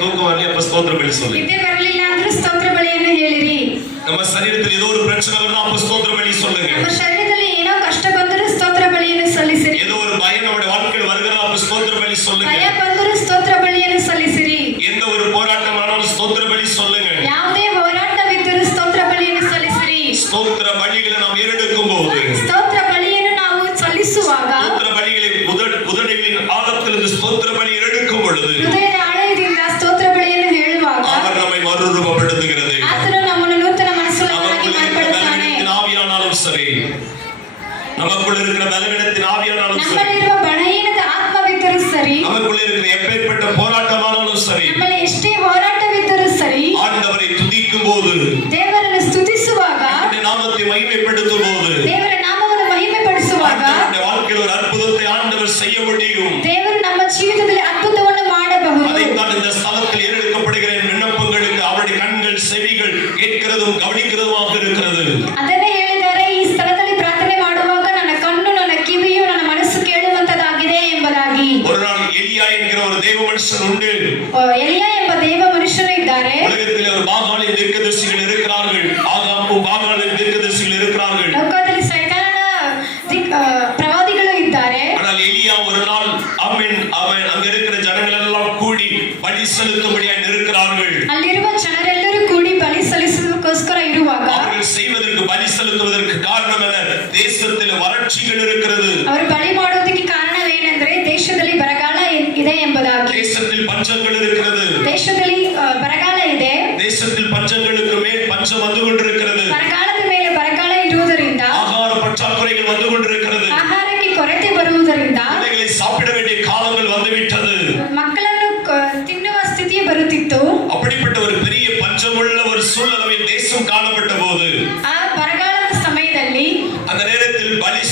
தூக்கம் வரலையா? அப்ப ஸ்தோத்திர பலி சொல்லுங்க. ನಿದ್ದೆ ಬರಲಿಲ್ಲ ಅಂದ್ರೆ ಸ್ತೋತ್ರ ಬಲಿಯನ್ನು ಹೇಳಿರಿ. நம்ம சரீரத்தில் ஏதோ ஒரு பிரச்சனை வருதா? அப்ப ஸ்தோத்திர பலி சொல்லுங்க. ನಮ್ಮ ಶರೀರದಲ್ಲಿ ಏನೋ ಕಷ್ಟ ಬಂದರೂ ಸ್ತೋತ್ರ ಬಲಿಯನ್ನು ಸಲ್ಲಿಸಿರಿ. ஏதோ ஒரு பயம் நம்முடைய வாழ்க்கையில் வருகிறதா? அப்ப ஸ்தோத்திர பலி சொல்லுங்க. ಭಯ ಬಂದರೂ ಸ್ತೋತ್ರ ಬಲಿಯನ್ನು ಸಲ್ಲಿಸಿರಿ. எந்த ஒரு போராட்டமானாலும் ஸ்தோத்திர பலி சொல்லுங்க. ಯಾವುದೇ ಹೋರಾಟವಿದ್ದರೂ ಸ್ತೋತ್ರ ಬಲಿಯನ್ನು ಸಲ್ಲಿಸಿರಿ. ஸ்தோத்திர பலிகளை நாம் ஏறெடுக்கும் போது, ಸ್ತೋತ್ರ ಬಲಿಯನ್ನು ನಾವು ಸಲ್ಲಿಸುವಾಗ, ஸ்தோத்திர பலிகளை உதடுகளின் ஆழத்திலிருந்து ஸ்தோத்திர பலி ஏறெடுக்கும் பொழுது, ಹೃದಯದ ಆಳದಿಂದ ಸ್ತೋತ್ರ ಬಲಿಯನ್ನು ಹೇಳುವಾಗ, அவர் நம்மை மறுரூபப்படுத்துகிறது. ಆತನು ನಮ್ಮನ್ನು ನೂತನ ಮನಸ್ಸುಳ್ಳವರಾಗಿ ಮಾರ್ಪಡುತ್ತಾನೆ. ஆவியானாலும் சரி, நமக்குள்ள இருக்கிற பலவீனத்தின் ஆவியானாலும் சரி, ನಮ್ಮಲ್ಲಿರುವ ಬಲಹೀನದ ಆತ್ಮವಿದ್ದರೂ ಸರಿ, நமக்குள்ள இருக்கிற எப்பேற்பட்ட போராட்டமானாலும் சரி, ನಮ್ಮಲ್ಲಿ ಎಷ್ಟೇ ಹೋರಾಟವಿದ್ದರೂ ಸರಿ, ஆண்டவரை துதிக்கும் போது, ದೇವರನ್ನು ಸ್ತುತಿಸುವಾಗ, அவருடைய நாமத்தை மகிமைப்படுத்தும் போது, ದೇವರ ನಾಮವನ್ನು ಮಹಿಮೆಪಡಿಸುವಾಗ, ஆண்டவருடைய வாழ்க்கையில் ஒரு அற்புதத்தை ஆண்டவர் செய்ய முடியும். ದೇವರು ನಮ್ಮ ಜೀವಿತದಲ್ಲಿ ಅದ್ಭುತವನ್ನು ಮಾಡಬಹುದು. அதைத்தான் இந்த ஸ்தலத்தில் ஏறெடுக்கப்படுகிற விண்ணப்பங்களுக்கு அவருடைய கண்கள் செவிகள் கேட்கிறதும் கவனிக்கிறதுமாக இருக்கிறது. ಅದನ್ನೇ ಹೇಳಿದ್ದಾರೆ, ಈ ಸ್ಥಳದಲ್ಲಿ ಪ್ರಾರ್ಥನೆ ಮಾಡುವಾಗ ನನ್ನ ಕಣ್ಣು, ನನ್ನ ಕಿವಿಯು, ನನ್ನ ಮನಸ್ಸು ಕೇಳುವಂತದಾಗಿದೆ ಎಂಬುದಾಗಿ. ஒரு நாள் எலியா என்கிற ஒரு தேவ மனுஷன் உண்டு. ಎಲಿಯ ಎಂಬ ದೇವ ಮನುಷ್ಯನು ಇದ್ದಾರೆ. உலகத்தில் ஒரு பாகாலின் தீர்க்கதரிசிகள் இருக்கிறார்கள். ஆகாப்பும் பாகாலின் தீர்க்கதரிசிகள் இருக்கிறார்கள். ಲೋಕದಲ್ಲಿ ಸೈತಾನನ ಪ್ರವಾದಿಗಳು ಇದ್ದಾರೆ. ஆனால் எலியா ஒரு நாள் அவன் அங்க இருக்கிற ஜனங்கள் எல்லாம் கூடி பலி செலுத்தும்படியாக இருக்கிறார்கள். ಅಲ್ಲಿರುವ ಜನರೆಲ್ಲರೂ ಕೂಡಿ ಬಲಿ ಸಲ್ಲಿಸುವುದಕ್ಕೋಸ್ಕರ ಇರುವಾಗ, அவர்கள் செய்வதற்கு பலி செலுத்துவதற்கு காரணம் என்ன? தேசத்தில் வறட்சிகள் இருக்கிறது. ಅವರು ಬಲಿ ಮಾಡುವುದಕ್ಕೆ ಕಾರಣವೇನೆಂದರೆ ದೇಶದಲ್ಲಿ ಬರಗಾಲ ಇದೆ ಎಂಬುದಾಗಿ. தேசத்தில் பஞ்சங்கள் இருக்கிறது. ದೇಶದಲ್ಲಿ ಬರಗಾಲ ಇದೆ. தேசத்தில் பஞ்சங்களுக்கு மேல் பஞ்சம் வந்து கொண்டிருக்கிறது. ಬರಗಾಲದ ಮೇಲೆ ಬರಗಾಲ ಇರುವುದರಿಂದ, ஆகார பற்றாக்குறைகள் வந்து கொண்டிருக்கிறது. ಆಹಾರಕ್ಕೆ ಕೊರತೆ ಬರುವುದರಿಂದ, பிள்ளைகளை சாப்பிட வேண்டிய காலங்கள் வந்துவிட்டது. ಮಕ್ಕಳನ್ನು ತಿನ್ನುವ ಸ್ಥಿತಿ ಬರುತ್ತಿತ್ತು. அப்படிப்பட்ட ஒரு பெரிய பஞ்சமுள்ள ஒரு சூழ்நிலையில்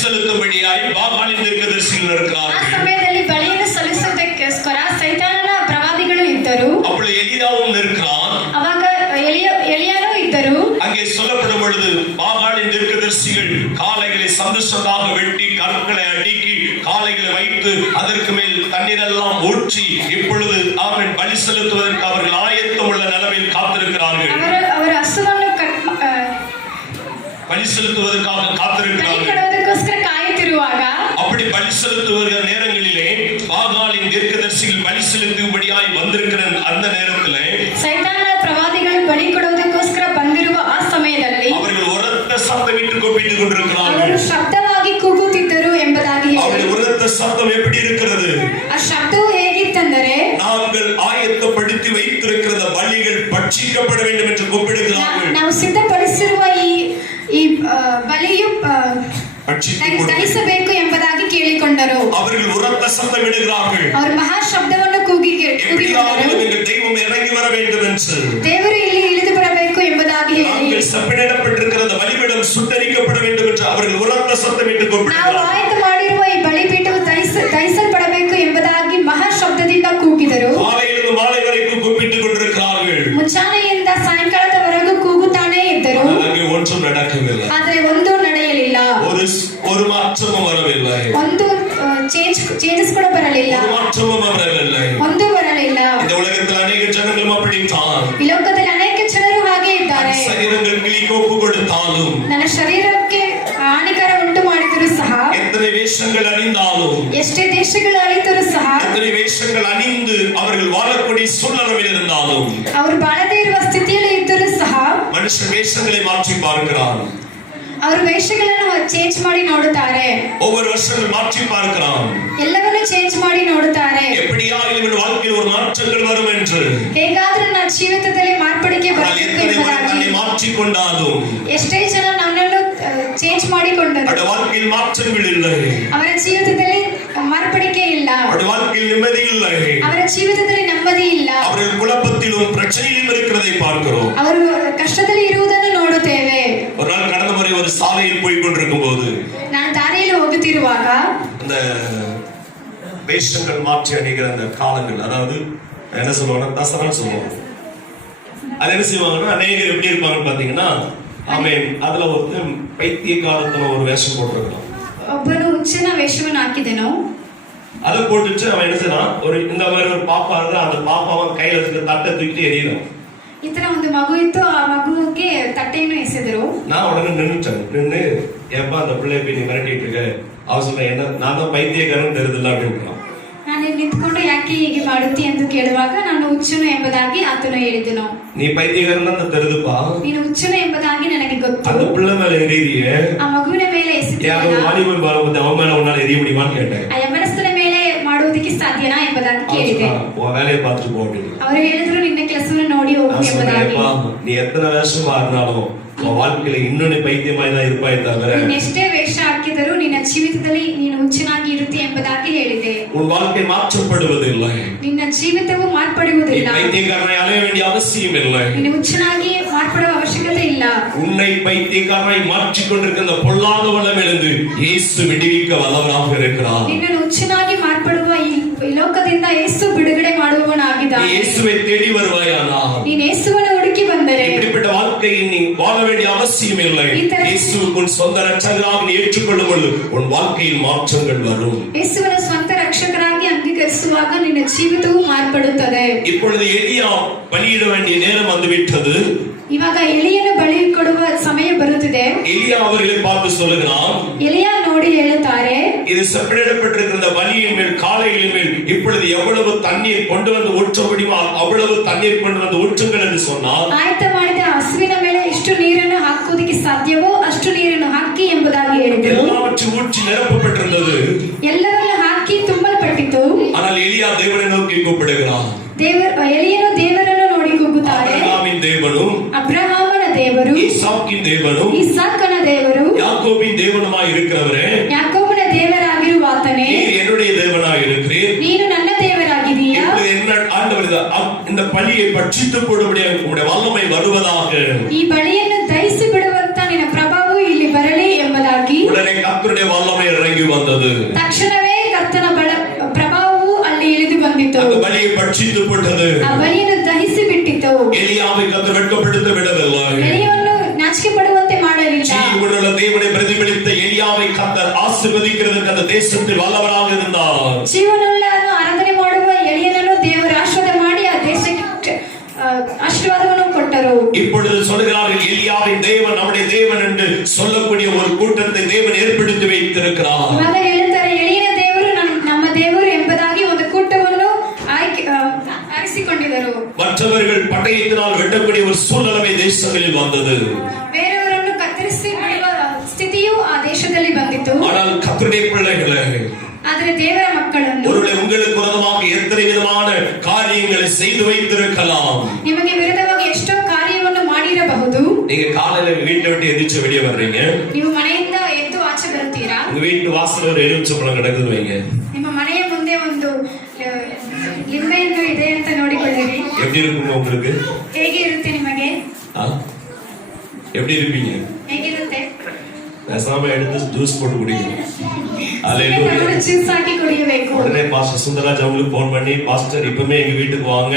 செலுத்தும்படியாய் பாகாலின் தீர்க்கதரிசிகள் ಆ இருக்கிறார்கள். ಸಮಯದಲ್ಲಿ ಬಲಿಯನ್ನು ಸಲ್ಲಿಸುವುದಕ್ಕೋಸ್ಕರ ಸೈತಾನನ ಪ್ರವಾದಿಗಳು ಇದ್ದರು. அப்பொழுது எலியாவும் இருக்கிறான். ಅವಾಗ ಎಲಿಯನೂ ಇದ್ದರು. அங்கே சொல்லப்படும் பொழுது பாகாலின் தீர்க்கதரிசிகள் காளைகளை சந்தோஷமாக வெட்டி கற்களை அடுக்கி காளைகளை வைத்து அதற்கு மேல் தண்ணீர் எல்லாம் ஊற்றி இப்பொழுது அவன் பலி செலுத்துவதற்கு அவர்கள் ஆயத்தம் உள்ள நிலைமையில் காத்திருக்கிறார்கள். ಅವರ ಹಸುವನ್ನು பலி செலுத்துவதற்காக காத்திருக்கிறார்கள். ಕೊಡೋದಕ್ಕೋಸ್ಕರ ಕಾಯುತ್ತಿರುವಾಗ அப்படி பலி செலுத்துகிற நேரங்களிலே பாகாலின் தீர்க்கதரிசிகள் பலி செலுத்தும்படியாய் வந்திருக்கிற அந்த நேரத்திலே ಸೈತಾನನ ಪ್ರವಾದಿಗಳು ಬಲಿ ಕೊಡುವುದಕ್ಕೋಸ್ಕರ ಬಂದಿರುವ ಆ ಸಮಯದಲ್ಲಿ அவர்கள் உரத்த சத்தமிட்டு கூப்பிட்டுக் கொண்டிருக்கிறார்கள். ಅವರು ಶಬ್ದವಾಗಿ ಕೂಗುತ್ತಿದ್ದರು ಎಂಬುದಾಗಿ அவருடைய உரத்த சத்தம் எப்படி இருக்கிறது? ಆ ಶಬ್ದವು ಹೇಗಿತ್ತೆಂದರೆ நாங்கள் ஆயத்தப்படுத்தி வைத்திருக்கிற பலிகள் பட்சிக்கப்பட வேண்டும் என்று கூப்பிடுகிறார்கள். ನಾವು ಸಿದ್ಧಪಡಿಸಿರುವ ಈ ಬಲಿಯು ದಹಿಸಬೇಕು ಎಂಬುದಾಗಿ ಕೇಳಿಕೊಂಡರು. அவர்கள் உரத்த சத்தமிடுகிறார்கள். ಅವರು ಮಹಾ ಶಬ್ದವನ್ನು ಕೂಗಿಕೊಂಡರು. தெய்வம் இறங்கி வர வேண்டும் என்று, ದೇವರು ಇಲ್ಲಿ ಇಳಿದು ಬರಬೇಕು ಎಂಬುದಾಗಿ ಹೇಳಿ, நாங்கள் செப்பனிடப்பட்டிருக்கிற பலிபீடம் சுட்டரிக்கப்பட வேண்டும் என்று அவர்கள் உரத்த சத்தமிட்டு ನಾವು கூப்பிடுகிறார்கள். ಆಯತ್ತ ಮಾಡಿರುವ ಈ ಬಲಿಪೀಠವು ದಹಿಸಲ್ಪಡಬೇಕು ಎಂಬುದಾಗಿ ಮಹಾ ಶಬ್ದದಿಂದ ಕೂಗಿದರು. காலையிலிருந்து மாலை வரைக்கும் கூப்பிட்டுக் கொண்டிருக்கிறார்கள். ಮುಂಚಾನೆಯಿಂದ ಸಾಯಂಕಾಲದವರೆಗೂ ಕೂಗುತ್ತಾನೇ ಇದ್ದರು. அங்கே ஒன்றும் நடக்கவில்லை. ಆದರೆ ಒಂದು ನಡೆಯಲಿಲ್ಲ. ஒரு மாற்றமும் வரவில்லை. ಒಂದು ಚೇಂಜಸ್ ಕೂಡ ಬರಲಿಲ್ಲ. ஒரு மாற்றமும் வரவில்லை. ಒಂದು ಬರಲಿಲ್ಲ. இந்த உலகத்தில் அநேக ஜனங்களும் அப்படித்தான். ಈ ಲೋಕದಲ್ಲಿ ಅನೇಕ ಜನರು ಹಾಗೆ ಇದ್ದಾರೆ. சரீரங்கள் கிளிக்கு ஒப்பு கொடுத்தாலும், ನನ್ನ ಶರೀರಕ್ಕೆ ಹಾನಿಕರ ಉಂಟು ಮಾಡಿದರೂ ಸಹ, எத்தனை வேஷங்கள் அணிந்தாலும், ಎಷ್ಟೇ ದೇಶಗಳು ಅಳಿತರೂ ಸಹ, எத்தனை வேஷங்கள் அணிந்து அவர்கள் வாழக்கூடிய சூழ்நிலையில் இருந்தாலும், ಅವರು ಬಾಳದೇ ಇರುವ ಸ್ಥಿತಿಯಲ್ಲಿ ಇದ್ದರೂ ಸಹ மனுஷன் வேஷங்களை மாற்றி பார்க்கிறான். ಅವರು ವೇಷಗಳನ್ನು ಚೇಂಜ್ ಮಾಡಿ ನೋಡುತ್ತಾರೆ. ஒவ்வொரு வருஷங்கள் மாற்றி பார்க்கிறான். ಎಲ್ಲವನ್ನೂ ಚೇಂಜ್ ಮಾಡಿ ನೋಡುತ್ತಾರೆ. எப்படியாவது இவன் வாழ்க்கையில் ஒரு மாற்றங்கள் வரும் என்று. ಹೇಗಾದ್ರೂ ನನ್ನ ಜೀವಿತದಲ್ಲಿ ಮಾರ್ಪಡಿಕೆ ಬರಬೇಕು ಎಂಬುದಾಗಿ தன்னை மாற்றிக்கொண்டாலும், ಎಷ್ಟೇ ಜನ ನನ್ನನ್ನು ಚೇಂಜ್ ಮಾಡಿಕೊಂಡರು, அவருடைய வாழ்க்கையில் மாற்றங்கள் இல்லை. ಅವರ ಜೀವಿತದಲ್ಲಿ ಮಾರ್ಪಡಿಕೆ ಇಲ್ಲ. அவருடைய வாழ்க்கையில் நிம்மதி இல்லை. ಅವರ ಜೀವಿತದಲ್ಲಿ ನೆಮ್ಮದಿ ಇಲ್ಲ. அவர்கள் குழப்பத்திலும் பிரச்சனையிலும் இருக்கிறதை பார்க்கிறோம். ಅವರು ಕಷ್ಟದಲ್ಲಿ ಇರುವುದನ್ನು ನೋಡುತ್ತೇವೆ. ஒரு நாள் கடந்த முறை ஒரு சாலையில் போய் கொண்டிருக்கும் போது ನಾನು ದಾರಿಯಲ್ಲಿ ಹೋಗುತ್ತಿರುವಾಗ அந்த வேஷங்கள் மாற்றி அணிகிற அந்த காலங்கள், அதாவது என்ன சொல்லுவாங்க, தசரான்னு சொல்லுவாங்க. அது என்ன செய்வாங்கன்னா, அநேகர் எப்படி இருப்பாங்கன்னு பாத்தீங்கன்னா, ஆமென், அதுல ஒருத்தன் பைத்தியக்காரத்தன ஒரு வேஷம் போட்டிருக்கான். ಒಬ್ಬನು ಹುಚ್ಚನ ವೇಷವನ್ನು ಹಾಕಿದನು. அதை போட்டுட்டு அவன் என்ன செய்யறான், ஒரு இந்த மாதிரி ஒரு பாப்பா இருந்தா அந்த பாப்பாவை கையில வச்சுட்டு தட்டை தூக்கிட்டு எறியணும். ಈ ತರ ಒಂದು ಮಗು ಇತ್ತು. ಆ ಮಗುವಿಗೆ ತಟ್ಟೆಯನ್ನು ಎಸೆದರು. நான் உடனே நின்று ஏப்பா அந்த பிள்ளைய போய் நீ மிரட்டிட்டு இருக்க, அவ சொல்ற என்ன நான் தான் பைத்தியக்காரன் தெரியுதுல்ல அப்படின்னு. ನಾನು ನಿಂತ್ಕೊಂಡು ಯಾಕೆ ಹೀಗೆ ಮಾಡುತ್ತಿ ಎಂದು ಕೇಳುವಾಗ ನಾನು ಹುಚ್ಚನು ಎಂಬುದಾಗಿ ಆತನು ಹೇಳಿದನು. நீ பைத்தியக்காரன் தான் தெரியுதுப்பா, ನೀನು ಹುಚ್ಚನು ಎಂಬುದಾಗಿ ನನಗೆ ಗೊತ್ತು. அந்த பிள்ளை மேல எறியே, ಆ ಮಗುವಿನ ಮೇಲೆ யாரோ ಎಸೆದಿದ್ದೀಯಾ? வாலிபன் பாரும்போது அவன் மேல உன்னால எரிய முடியுமான்னு கேட்டேன். ಆ ಯವನಸ್ಥನ ಮೇಲೆ ಮಾಡುವುದಕ್ಕೆ ಸಾಧ್ಯನಾ ಎಂಬುದಾಗಿ ಕೇಳಿದೆ. உன் வேலையை பார்த்துட்டு போ அப்படின்னு. ಅವರು ಹೇಳಿದ್ರು ನಿನ್ನ ಕೆಲಸವನ್ನು ನೋಡಿ ಹೋಗು நான் ಎಂಬುದಾಗಿ. சொன்னேன், நீ எத்தனை வருஷம் மாறினாலும் உன் வாழ்க்கையில இன்னொன்னு பைத்தியமாய் தான் இருப்பாய் தவிர ನೀನು ಎಷ್ಟೇ ವೇಷ ಹಾಕಿದರೂ ನಿನ್ನ ಜೀವಿತದಲ್ಲಿ ನೀನು ಹುಚ್ಚನಾಗಿ ಇರುತ್ತಿ ಎಂಬುದಾಗಿ ಹೇಳಿದೆ. உன் வாழ்க்கை மாற்றப்படுவதில்லை. ನಿನ್ನ ಜೀವಿತವು நீ ಮಾರ್ಪಡುವುದಿಲ್ಲ. பைத்தியக்காரனை அலைய வேண்டிய அவசியம் இல்லை. ನೀನು ಹುಚ್ಚನಾಗಿ ಮಾರ್ಪಡುವ ಅವಶ್ಯಕತೆ ಇಲ್ಲ. உன்னை பைத்தியக்காரனாய் மாற்றிக் கொண்டிருக்கிற பொல்லாத வல்லமிருந்து இயேசு விடுவிக்க வல்லவராக இருக்கிறார். ನಿನ್ನನ್ನು ಹುಚ್ಚನಾಗಿ ಮಾರ್ಪಡುವ ಈ ಲೋಕದಿಂದ ಯೇಸು ಬಿಡುಗಡೆ ಮಾಡುವವನಾಗಿದ್ದಾನೆ. நீ இயேசுவை தேடி வருவாயானால், ನೀನು ಯೇಸುವನ್ನು ಹುಡುಕಿ ಬಂದರೆ இப்படிப்பட்ட வாழ்க்கையை நீ வாழ வேண்டிய அவசியம் இல்லை. இயேசுவுக்கு உன் சொந்த ரட்சகராக நீ ஏற்றுக்கொள்ளும் பொழுது உன் வாழ்க்கையில் மாற்றங்கள் வரும். ಯೇಸುವನ್ನು ಸ್ವಂತ ರಕ್ಷಕರಾಗಿ ಅಂಗೀಕರಿಸುವಾಗ ನಿನ್ನ ಜೀವಿತವು ಮಾರ್ಪಡುತ್ತದೆ. இப்பொழுது எலியா பலியிட வேண்டிய நேரம் வந்துவிட்டது. ಇವಾಗ ಎಲಿಯನ್ನು ಬಲಿ ಕೊಡುವ ಸಮಯ ಬರುತ್ತಿದೆ. எலியா அவர்களை பார்த்து சொல்லுகிறான், ಎಲಿಯಾ ನೋಡಿ ಹೇಳುತ್ತಾರೆ, இது செப்பனிடப்பட்டிருக்கிற பலியின் மேல் காளைகளின் மேல் இப்பொழுது எவ்வளவு தண்ணீர் கொண்டு வந்து ஊற்ற முடியுமோ அவ்வளவு தண்ணீர் கொண்டு வந்து ஊற்றுங்கள் என்று சொன்னார். ಆಯತ್ತ ಮಾಡಿದ ಹಸುವಿನ ಮೇಲೆ ಎಷ್ಟು ನೀರನ್ನು ಹಾಕುವುದಕ್ಕೆ ಸಾಧ್ಯವೋ ಅಷ್ಟು ನೀರನ್ನು ಹಾಕಿ ಎಂಬುದಾಗಿ ಹೇಳಿದರು. எல்லாவற்றையும் ஊற்றி நிரப்பப்பட்டிருந்தது. ಎಲ್ಲವನ್ನೂ ಹಾಕಿ ತುಂಬಲ್ಪಟ್ಟಿತು. ஆனால் எலியா தேவனை நோக்கி கூப்பிடுகிறான். ಎಲಿಯನು ದೇವರನ್ನು ನೋಡಿ ಕೂಗುತ್ತಾರೆ. ஆபிரகாமின் தேவனும் ಅಬ್ರಹಾಮನ ದೇವರು, ஈசாக்கின் தேவனும் ಇಸಾಕನ ದೇವರು, யாக்கோபின் தேவனுமாய் இருக்கிறவரே, ಯಾಕೋಬನ ದೇವರಾಗಿರುವ ಆತನೇ, நீர் என்னுடைய தேவனாய் இருக்கிறீர். ನೀನು ನನ್ನ ದೇವರಾಗಿದ್ದೀಯಾ. இப்பொழுது என்ன ஆண்டவர் இந்த பலியை பட்சித்து போடும்படியாக உம்முடைய வல்லமை வருவதாக, ಈ ಬಳಿಯನ್ನು ದಹಿಸಿ ಬಿಡುವಂತ ನಿನ್ನ ಪ್ರಭಾವವು ಇಲ್ಲಿ ಬರಲಿ ಎಂಬುದಾಗಿ உடனே கர்த்தருடைய வல்லமை வந்தது. ತಕ್ಷಣವೇ ಕರ್ತನ ಪ್ರಭಾವವು ಅಲ್ಲಿ ಇಳಿದು ಬಂದಿತು. அந்த பலியை பட்சித்து போட்டது. ಆ ಬಲಿಯನ್ನು ದಹಿಸಿ ಬಿಟ್ಟಿತು. எலியாவை கர்த்தர் வெட்கப்படுத்த விடவில்லை. ಎಲಿಯನ್ನು ನಾಚಿಕೆ ಪಡುವಂತೆ ಮಾಡಲಿಲ್ಲ. ஜீவனுள்ள தேவனை பிரதிபலித்த எலியாவை கர்த்தர் ஆசீர்வதிக்கிறதுக்கு அந்த தேசத்தில் வல்லவராக இருந்தார். ಜೀವನವನ್ನು ಆರಾಧನೆ ಮಾಡುವ ಎಲಿಯನನ್ನು ದೇವರು ಆಶೀರ್ವಾದ ಮಾಡಿ ಆ ದೇಶಕ್ಕೆ ಆಶೀರ್ವಾದವನ್ನು ಕೊಟ್ಟರು. இப்பொழுது சொல்கிறார்கள் எலியாவின் தேவன் நம்முடைய தேவன் என்று சொல்லக்கூடிய ஒரு கூட்டத்தை தேவன் ஏற்படுத்தி வைத்திருக்கிறார். ಇವಾಗ ಹೇಳ್ತಾರೆ ಎಲಿಯನ ದೇವರು ನಮ್ಮ ದೇವರು ಎಂಬುದಾಗಿ ಒಂದು ಕೂಟವನ್ನು ಆರಿಸಿಕೊಂಡಿದ್ದರು. மற்றவர்கள் பட்டயத்தினால் வெட்டக்கூடிய ஒரு சூழ்நிலை தேசங்களில் வந்தது. ಬೇರೆಯವರನ್ನು ಕತ್ತರಿಸಿ ಬಿಡುವ ಸ್ಥಿತಿಯು ಆ ದೇಶದಲ್ಲಿ ಬಂದಿತು. ஆனால் கர்த்தருடைய பிள்ளைகளே, ಆದರೆ ದೇವರ ಮಕ್ಕಳನ್ನು ஒருவேளை உங்களுக்கு விரோதமாக எத்தனை விதமான காரியங்களை செய்து வைத்திருக்கலாம். ನಿಮಗೆ ವಿರುದ್ಧವಾಗಿ ಎಷ್ಟೋ ಕಾರ್ಯವನ್ನು ಮಾಡಿರಬಹುದು. நீங்க காலையில வீட்டை விட்டு எந்திரிச்சு வெளியே வர்றீங்க. ನೀವು ಮನೆಯಿಂದ ಎದ್ದು ಆಚೆ ಬರ್ತೀರಾ. உங்க வீட்டு வாசல்ல ஒரு எலுமிச்சம்பழம் கிடக்குது வைங்க. ನಿಮ್ಮ ಮನೆಯ ಮುಂದೆ ಒಂದು ಲಿಂಬೆಹಣ್ಣು ಇದೆ ಅಂತ ನೋಡಿಕೊಳ್ಳಿರಿ. எப்படி இருக்குங்க உங்களுக்கு? ಹೇಗೆ ಇರುತ್ತೆ ನಿಮಗೆ? எப்படி இருப்பீங்க? ಹೇಗಿರುತ್ತೆ? பேசாம எடுத்து ஜூஸ் போட்டு குடிங்க. அல்லேலூயா. ಜ್ಯೂಸ್ ಹಾಕಿ ಕುಡಿಯಬೇಕು. உடனே பாஸ்டர் சுந்தரராஜ் அவங்களுக்கு போன் பண்ணி, பாஸ்டர் இப்பவுமே எங்க வீட்டுக்கு வாங்க,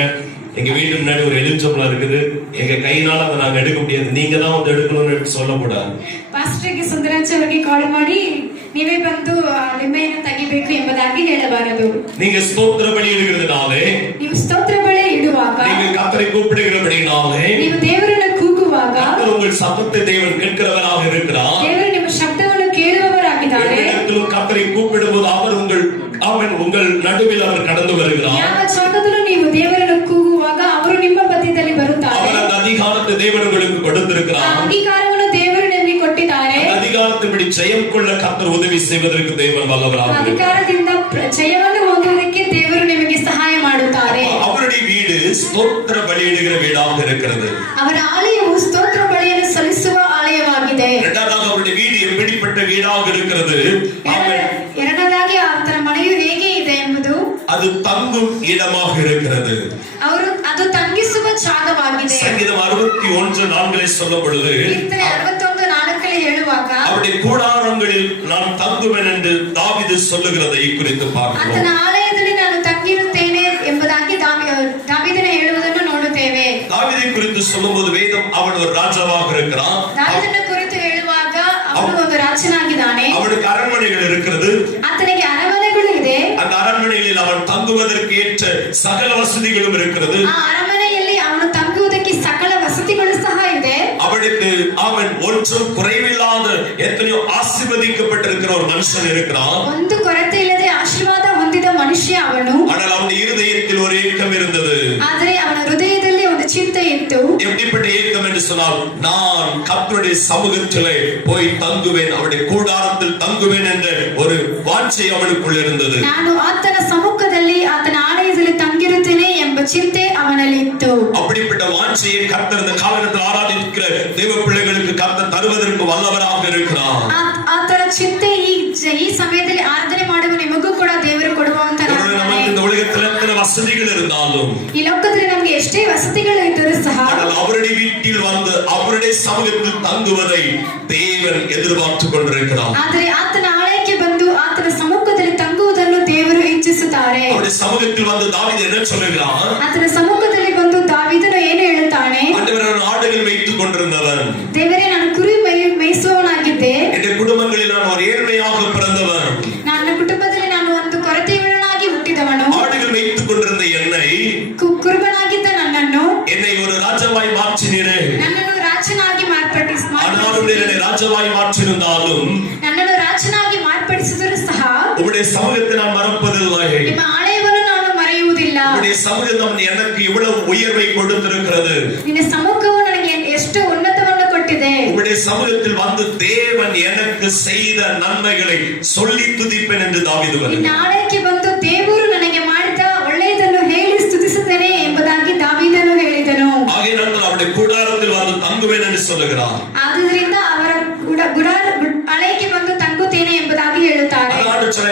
எங்க வீட்டு முன்னாடி ஒரு எலுமிச்சம்பழம் இருக்குது, எங்க கையினால அதை நாங்க எடுக்க முடியாது, நீங்க தான் வந்து எடுக்கணும்னு சொல்லக்கூடாது. ಪಾಸ್ಟರ್ಗೆ ಸುಂದರಾಜ್ ಅವರಿಗೆ ಕಾಲ್ ಮಾಡಿ ನೀವೇ ಬಂದು ಲಿಂಬೆಯನ್ನು ತೆಗಿಬೇಕು ಎಂಬುದಾಗಿ ಹೇಳಬಾರದು. நீங்க ஸ்தோத்திர பலி இடுகிறதுனாலே, ನೀವು ಸ್ತೋತ್ರ ಬಳಿ ಇಡುವಾಗ, நீங்க கர்த்தரை கூப்பிடுகிறபடினாலே, ನೀವು ದೇವರನ್ನು ಕೂಗುವಾಗ கர்த்தர் உங்கள் சத்தத்தை தேவன் கேட்கிறவராக இருக்கிறார். ದೇವರು ನಿಮ್ಮ ಶಬ್ದವನ್ನು ಕೇಳುವವರಾಗಿದ್ದಾರೆ. கர்த்தரை கூப்பிடும்போது அவர் உங்கள் நடுவில் அவர் கடந்து வருகிறார். ಯಾವ ಜಾಗದಲ್ಲೂ ನೀವು ದೇವರನ್ನು ಕೂಗುವಾಗ ಅವರು ನಿಮ್ಮ ಮಧ್ಯದಲ್ಲಿ ಬರುತ್ತಾರೆ. அவர் அந்த அதிகாரத்தை தேவன் உங்களுக்கு கொடுத்திருக்கிறார். ಆ ಅಧಿಕಾರವನ್ನು ದೇವರು ನಿಮಗೆ ಕೊಟ್ಟಿದ್ದಾರೆ. அதிகாரத்தின்படி ஜெயம் கொள்ள கர்த்தர் உதவி செய்வதற்கு தேவன் வல்லவராக இருக்கிறார். ಅಧಿಕಾರದಿಂದ ಜಯವನ್ನು ಹೊಂದುವುದಕ್ಕೆ ದೇವರು ನಿಮಗೆ ಸಹಾಯ ಮಾಡುತ್ತಾರೆ. அவருடைய வீடு ஸ்தோத்திர பலியிடுகிற வீடாக இருக்கிறது. ಅವರ ಆಲಯವು ಸ್ತೋತ್ರ ಬಲಿಯನ್ನು ಸಲ್ಲಿಸುವ ಆಲಯವಾಗಿದೆ. இரண்டாவது அவருடைய வீடு எப்படிப்பட்ட வீடாக இருக்கிறது? ಎರಡನೇದಾಗಿ ಆತನ ಮನೆಯು ಹೇಗೆ ಇದೆ ಎಂಬುದು, அது தங்கும் இடமாக இருக்கிறது. ಅದು ತಂಗಿಸುವ ಜಾಗವಾಗಿದೆ. சங்கீதம் 61:4 சொல்லும் பொழுது, 61:4 ಹೇಳುವಾಗ, அவருடைய கூடாரங்களில் நான் தங்குவேன் என்று தாவீது சொல்லுகிறதை குறித்து பார்க்கிறோம். ಆತನ ಆಲಯದಲ್ಲಿ ನಾನು ತಂಗಿರುತ್ತೇನೆ ಎಂಬುದಾಗಿ ದಾವೀದನ ಹೇಳುವುದನ್ನು ನೋಡುತ್ತೇವೆ. தாவீதை குறித்து சொல்லும்போது வேதம் அவன் ஒரு ராஜாவாக இருக்கிறான். ದಾವೀದನ ಕುರಿತು ಹೇಳುವಾಗ ಅವನು ಒಂದು ರಾಜನಾಗಿದ್ದಾನೆ. அவனுக்கு அரண்மனைகள் இருக்கிறது. ಆತನಿಗೆ ಅರಮನೆಗಳು ಇದೆ. அந்த அரண்மனைகளில் அவன் தங்குவதற்கு ஏற்ற சகல வசதிகளும் இருக்கிறது. ಆ ಅರಮನೆಯಲ್ಲಿ ಅವನು ತಂಗುವುದಕ್ಕೆ ಸಕಲ ವಸತಿಗಳು ಸಹ ಇದೆ. அவனுக்கு அவன் ஒன்றும் குறைவில்லாத எத்தனையோ ஆசீர்வதிக்கப்பட்டிருக்கிற ஒரு மனுஷன் இருக்கிறான். ಒಂದು ಕೊರತೆ ಇಲ್ಲದೆ ಆಶೀರ್ವಾದ ಹೊಂದಿದ ಮನುಷ್ಯ ಅವನು. ஆனால் அவனுடைய இருதயத்தில் ஒரு ஏக்கம் இருந்தது. ಆದರೆ ಅವನ ಹೃದಯದಲ್ಲಿ ಒಂದು ಚಿಂತೆ ಇತ್ತು. எப்படிப்பட்ட ஏக்கம் என்று சொன்னால், நான் கர்த்தருடைய சமூகத்திலே போய் தங்குவேன், அவருடைய கூடாரத்தில் தங்குவேன் என்ற ஒரு வாஞ்சை அவனுக்குள் இருந்தது. ನಾನು ಆತನ ಸಮ್ಮುಖದಲ್ಲಿ ಆತನ ಆಲಯದಲ್ಲಿ ತಂಗಿರುತ್ತೇನೆ ಎಂಬ ಚಿಂತೆ ಅವನಲ್ಲಿ ಇತ್ತು. அப்படிப்பட்ட வாஞ்சையை கர்த்தர் இந்த காலகட்டத்தில் ஆராதிக்கிற தேவ பிள்ளைகளுக்கு கர்த்தர் தருவதற்கு வல்லவராக இருக்கிறார். ಆತನ ಚಿಂತೆ ಈ ಸಮಯದಲ್ಲಿ ಆರಾಧನೆ ಮಾಡುವ ನಿಮಗೂ ಕೂಡ ದೇವರು ಕೊಡುವಂತನಾಗಿದ್ದಾನೆ. இந்த உலகத்தில் எத்தனை வசதிகள் இருந்தாலும், ಈ ಲೋಕದಲ್ಲಿ ನಮಗೆ ಎಷ್ಟೇ ವಸತಿಗಳು ಇದ್ದರೂ ಸಹ, அவருடைய வீட்டில் வந்து அவருடைய சமூகத்தில் தங்குவதை தேவன் எதிர்பார்த்து கொண்டிருக்கிறார். ಆದರೆ ಆತನ ಆಲಯಕ್ಕೆ ಬಂದು ಆತನ ಸಮ್ಮುಖದಲ್ಲಿ ತಂಗುವುದನ್ನು ದೇವರು ಇಚ್ಛಿಸುತ್ತಾರೆ. அவருடைய சமூகத்தில் வந்து தாவீது என்ன சொல்லுகிறான்? ಆತನ ಸಮ್ಮುಖದಲ್ಲಿ ಬಂದು ದಾವೀದನು ಏನು ಹೇಳುತ್ತಾನೆ? ஆண்டவரே, நான் ஆடுகள் மேய்த்துக் கொண்டிருந்தவன், ದೇವರೇ, ನಾನು ಕುರಿ ಮೇಯಿಸುವವನಾಗಿದ್ದೆ. என் குடும்பங்களில் நான் ஒரு ஏழ்மையாக பிறந்தவன், ನನ್ನ ಕುಟುಂಬದಲ್ಲಿ ನಾನು ಒಂದು ಕೊರತೆಯುಳ್ಳವನಾಗಿ ಹುಟ್ಟಿದವನು. ஆடுகள் மேய்த்துக் கொண்டிருந்த என்னை ಕುರುಬನಾಗಿದ್ದ ನನ್ನನ್ನು என்னை ஒரு ராஜாவாய் மாற்றினீரே. ನನ್ನನ್ನು ರಾಜನಾಗಿ ஆனாலும் என்னை ராஜாவாய் மாற்றிருந்தாலும் ನನ್ನನ್ನು ರಾಜನಾಗಿ ಮಾರ್ಪಡಿಸಿದರೂ ಸಹ உம்முடைய சமூகத்தை நான் மறப்பதில்லை. ನಿಮ್ಮ ಆಲಯವನ್ನು ನಾನು ಮರೆಯುವುದಿಲ್ಲ. உம்முடைய சமூகம் எனக்கு இவ்வளவு உயர்வை கொடுத்திருக்கிறது. ನಿನ್ನ ಸಮ್ಮುಖವು ನನಗೆ ಎಷ್ಟು ಉನ್ನತವನ್ನು ಕೊಟ್ಟಿದೆ. உம்முடைய சமூகத்தில் வந்து தேவன் எனக்கு செய்த நன்மைகளை சொல்லி துதிப்பேன் என்று தாவீது ನಿನ್ನ வருகிறார். ಆಲಯಕ್ಕೆ ಬಂದು ದೇವರು ನನಗೆ ಮಾಡಿದ ಒಳ್ಳೆಯದನ್ನು ಹೇಳಿ ಸ್ತುತಿಸುತ್ತೇನೆ ಎಂಬುದಾಗಿ ದಾವೀದನು ಹೇಳಿದನು. ஆகையினால் அவருடைய கூடாரத்தில் வந்து தங்குவேன் என்று சொல்லுகிறார். ಆದ್ದರಿಂದ ಅವರ ಆಲಯಕ್ಕೆ ಬಂದು ತಂಗುತ್ತೇನೆ ಎಂಬುದಾಗಿ ಹೇಳುತ್ತಾರೆ.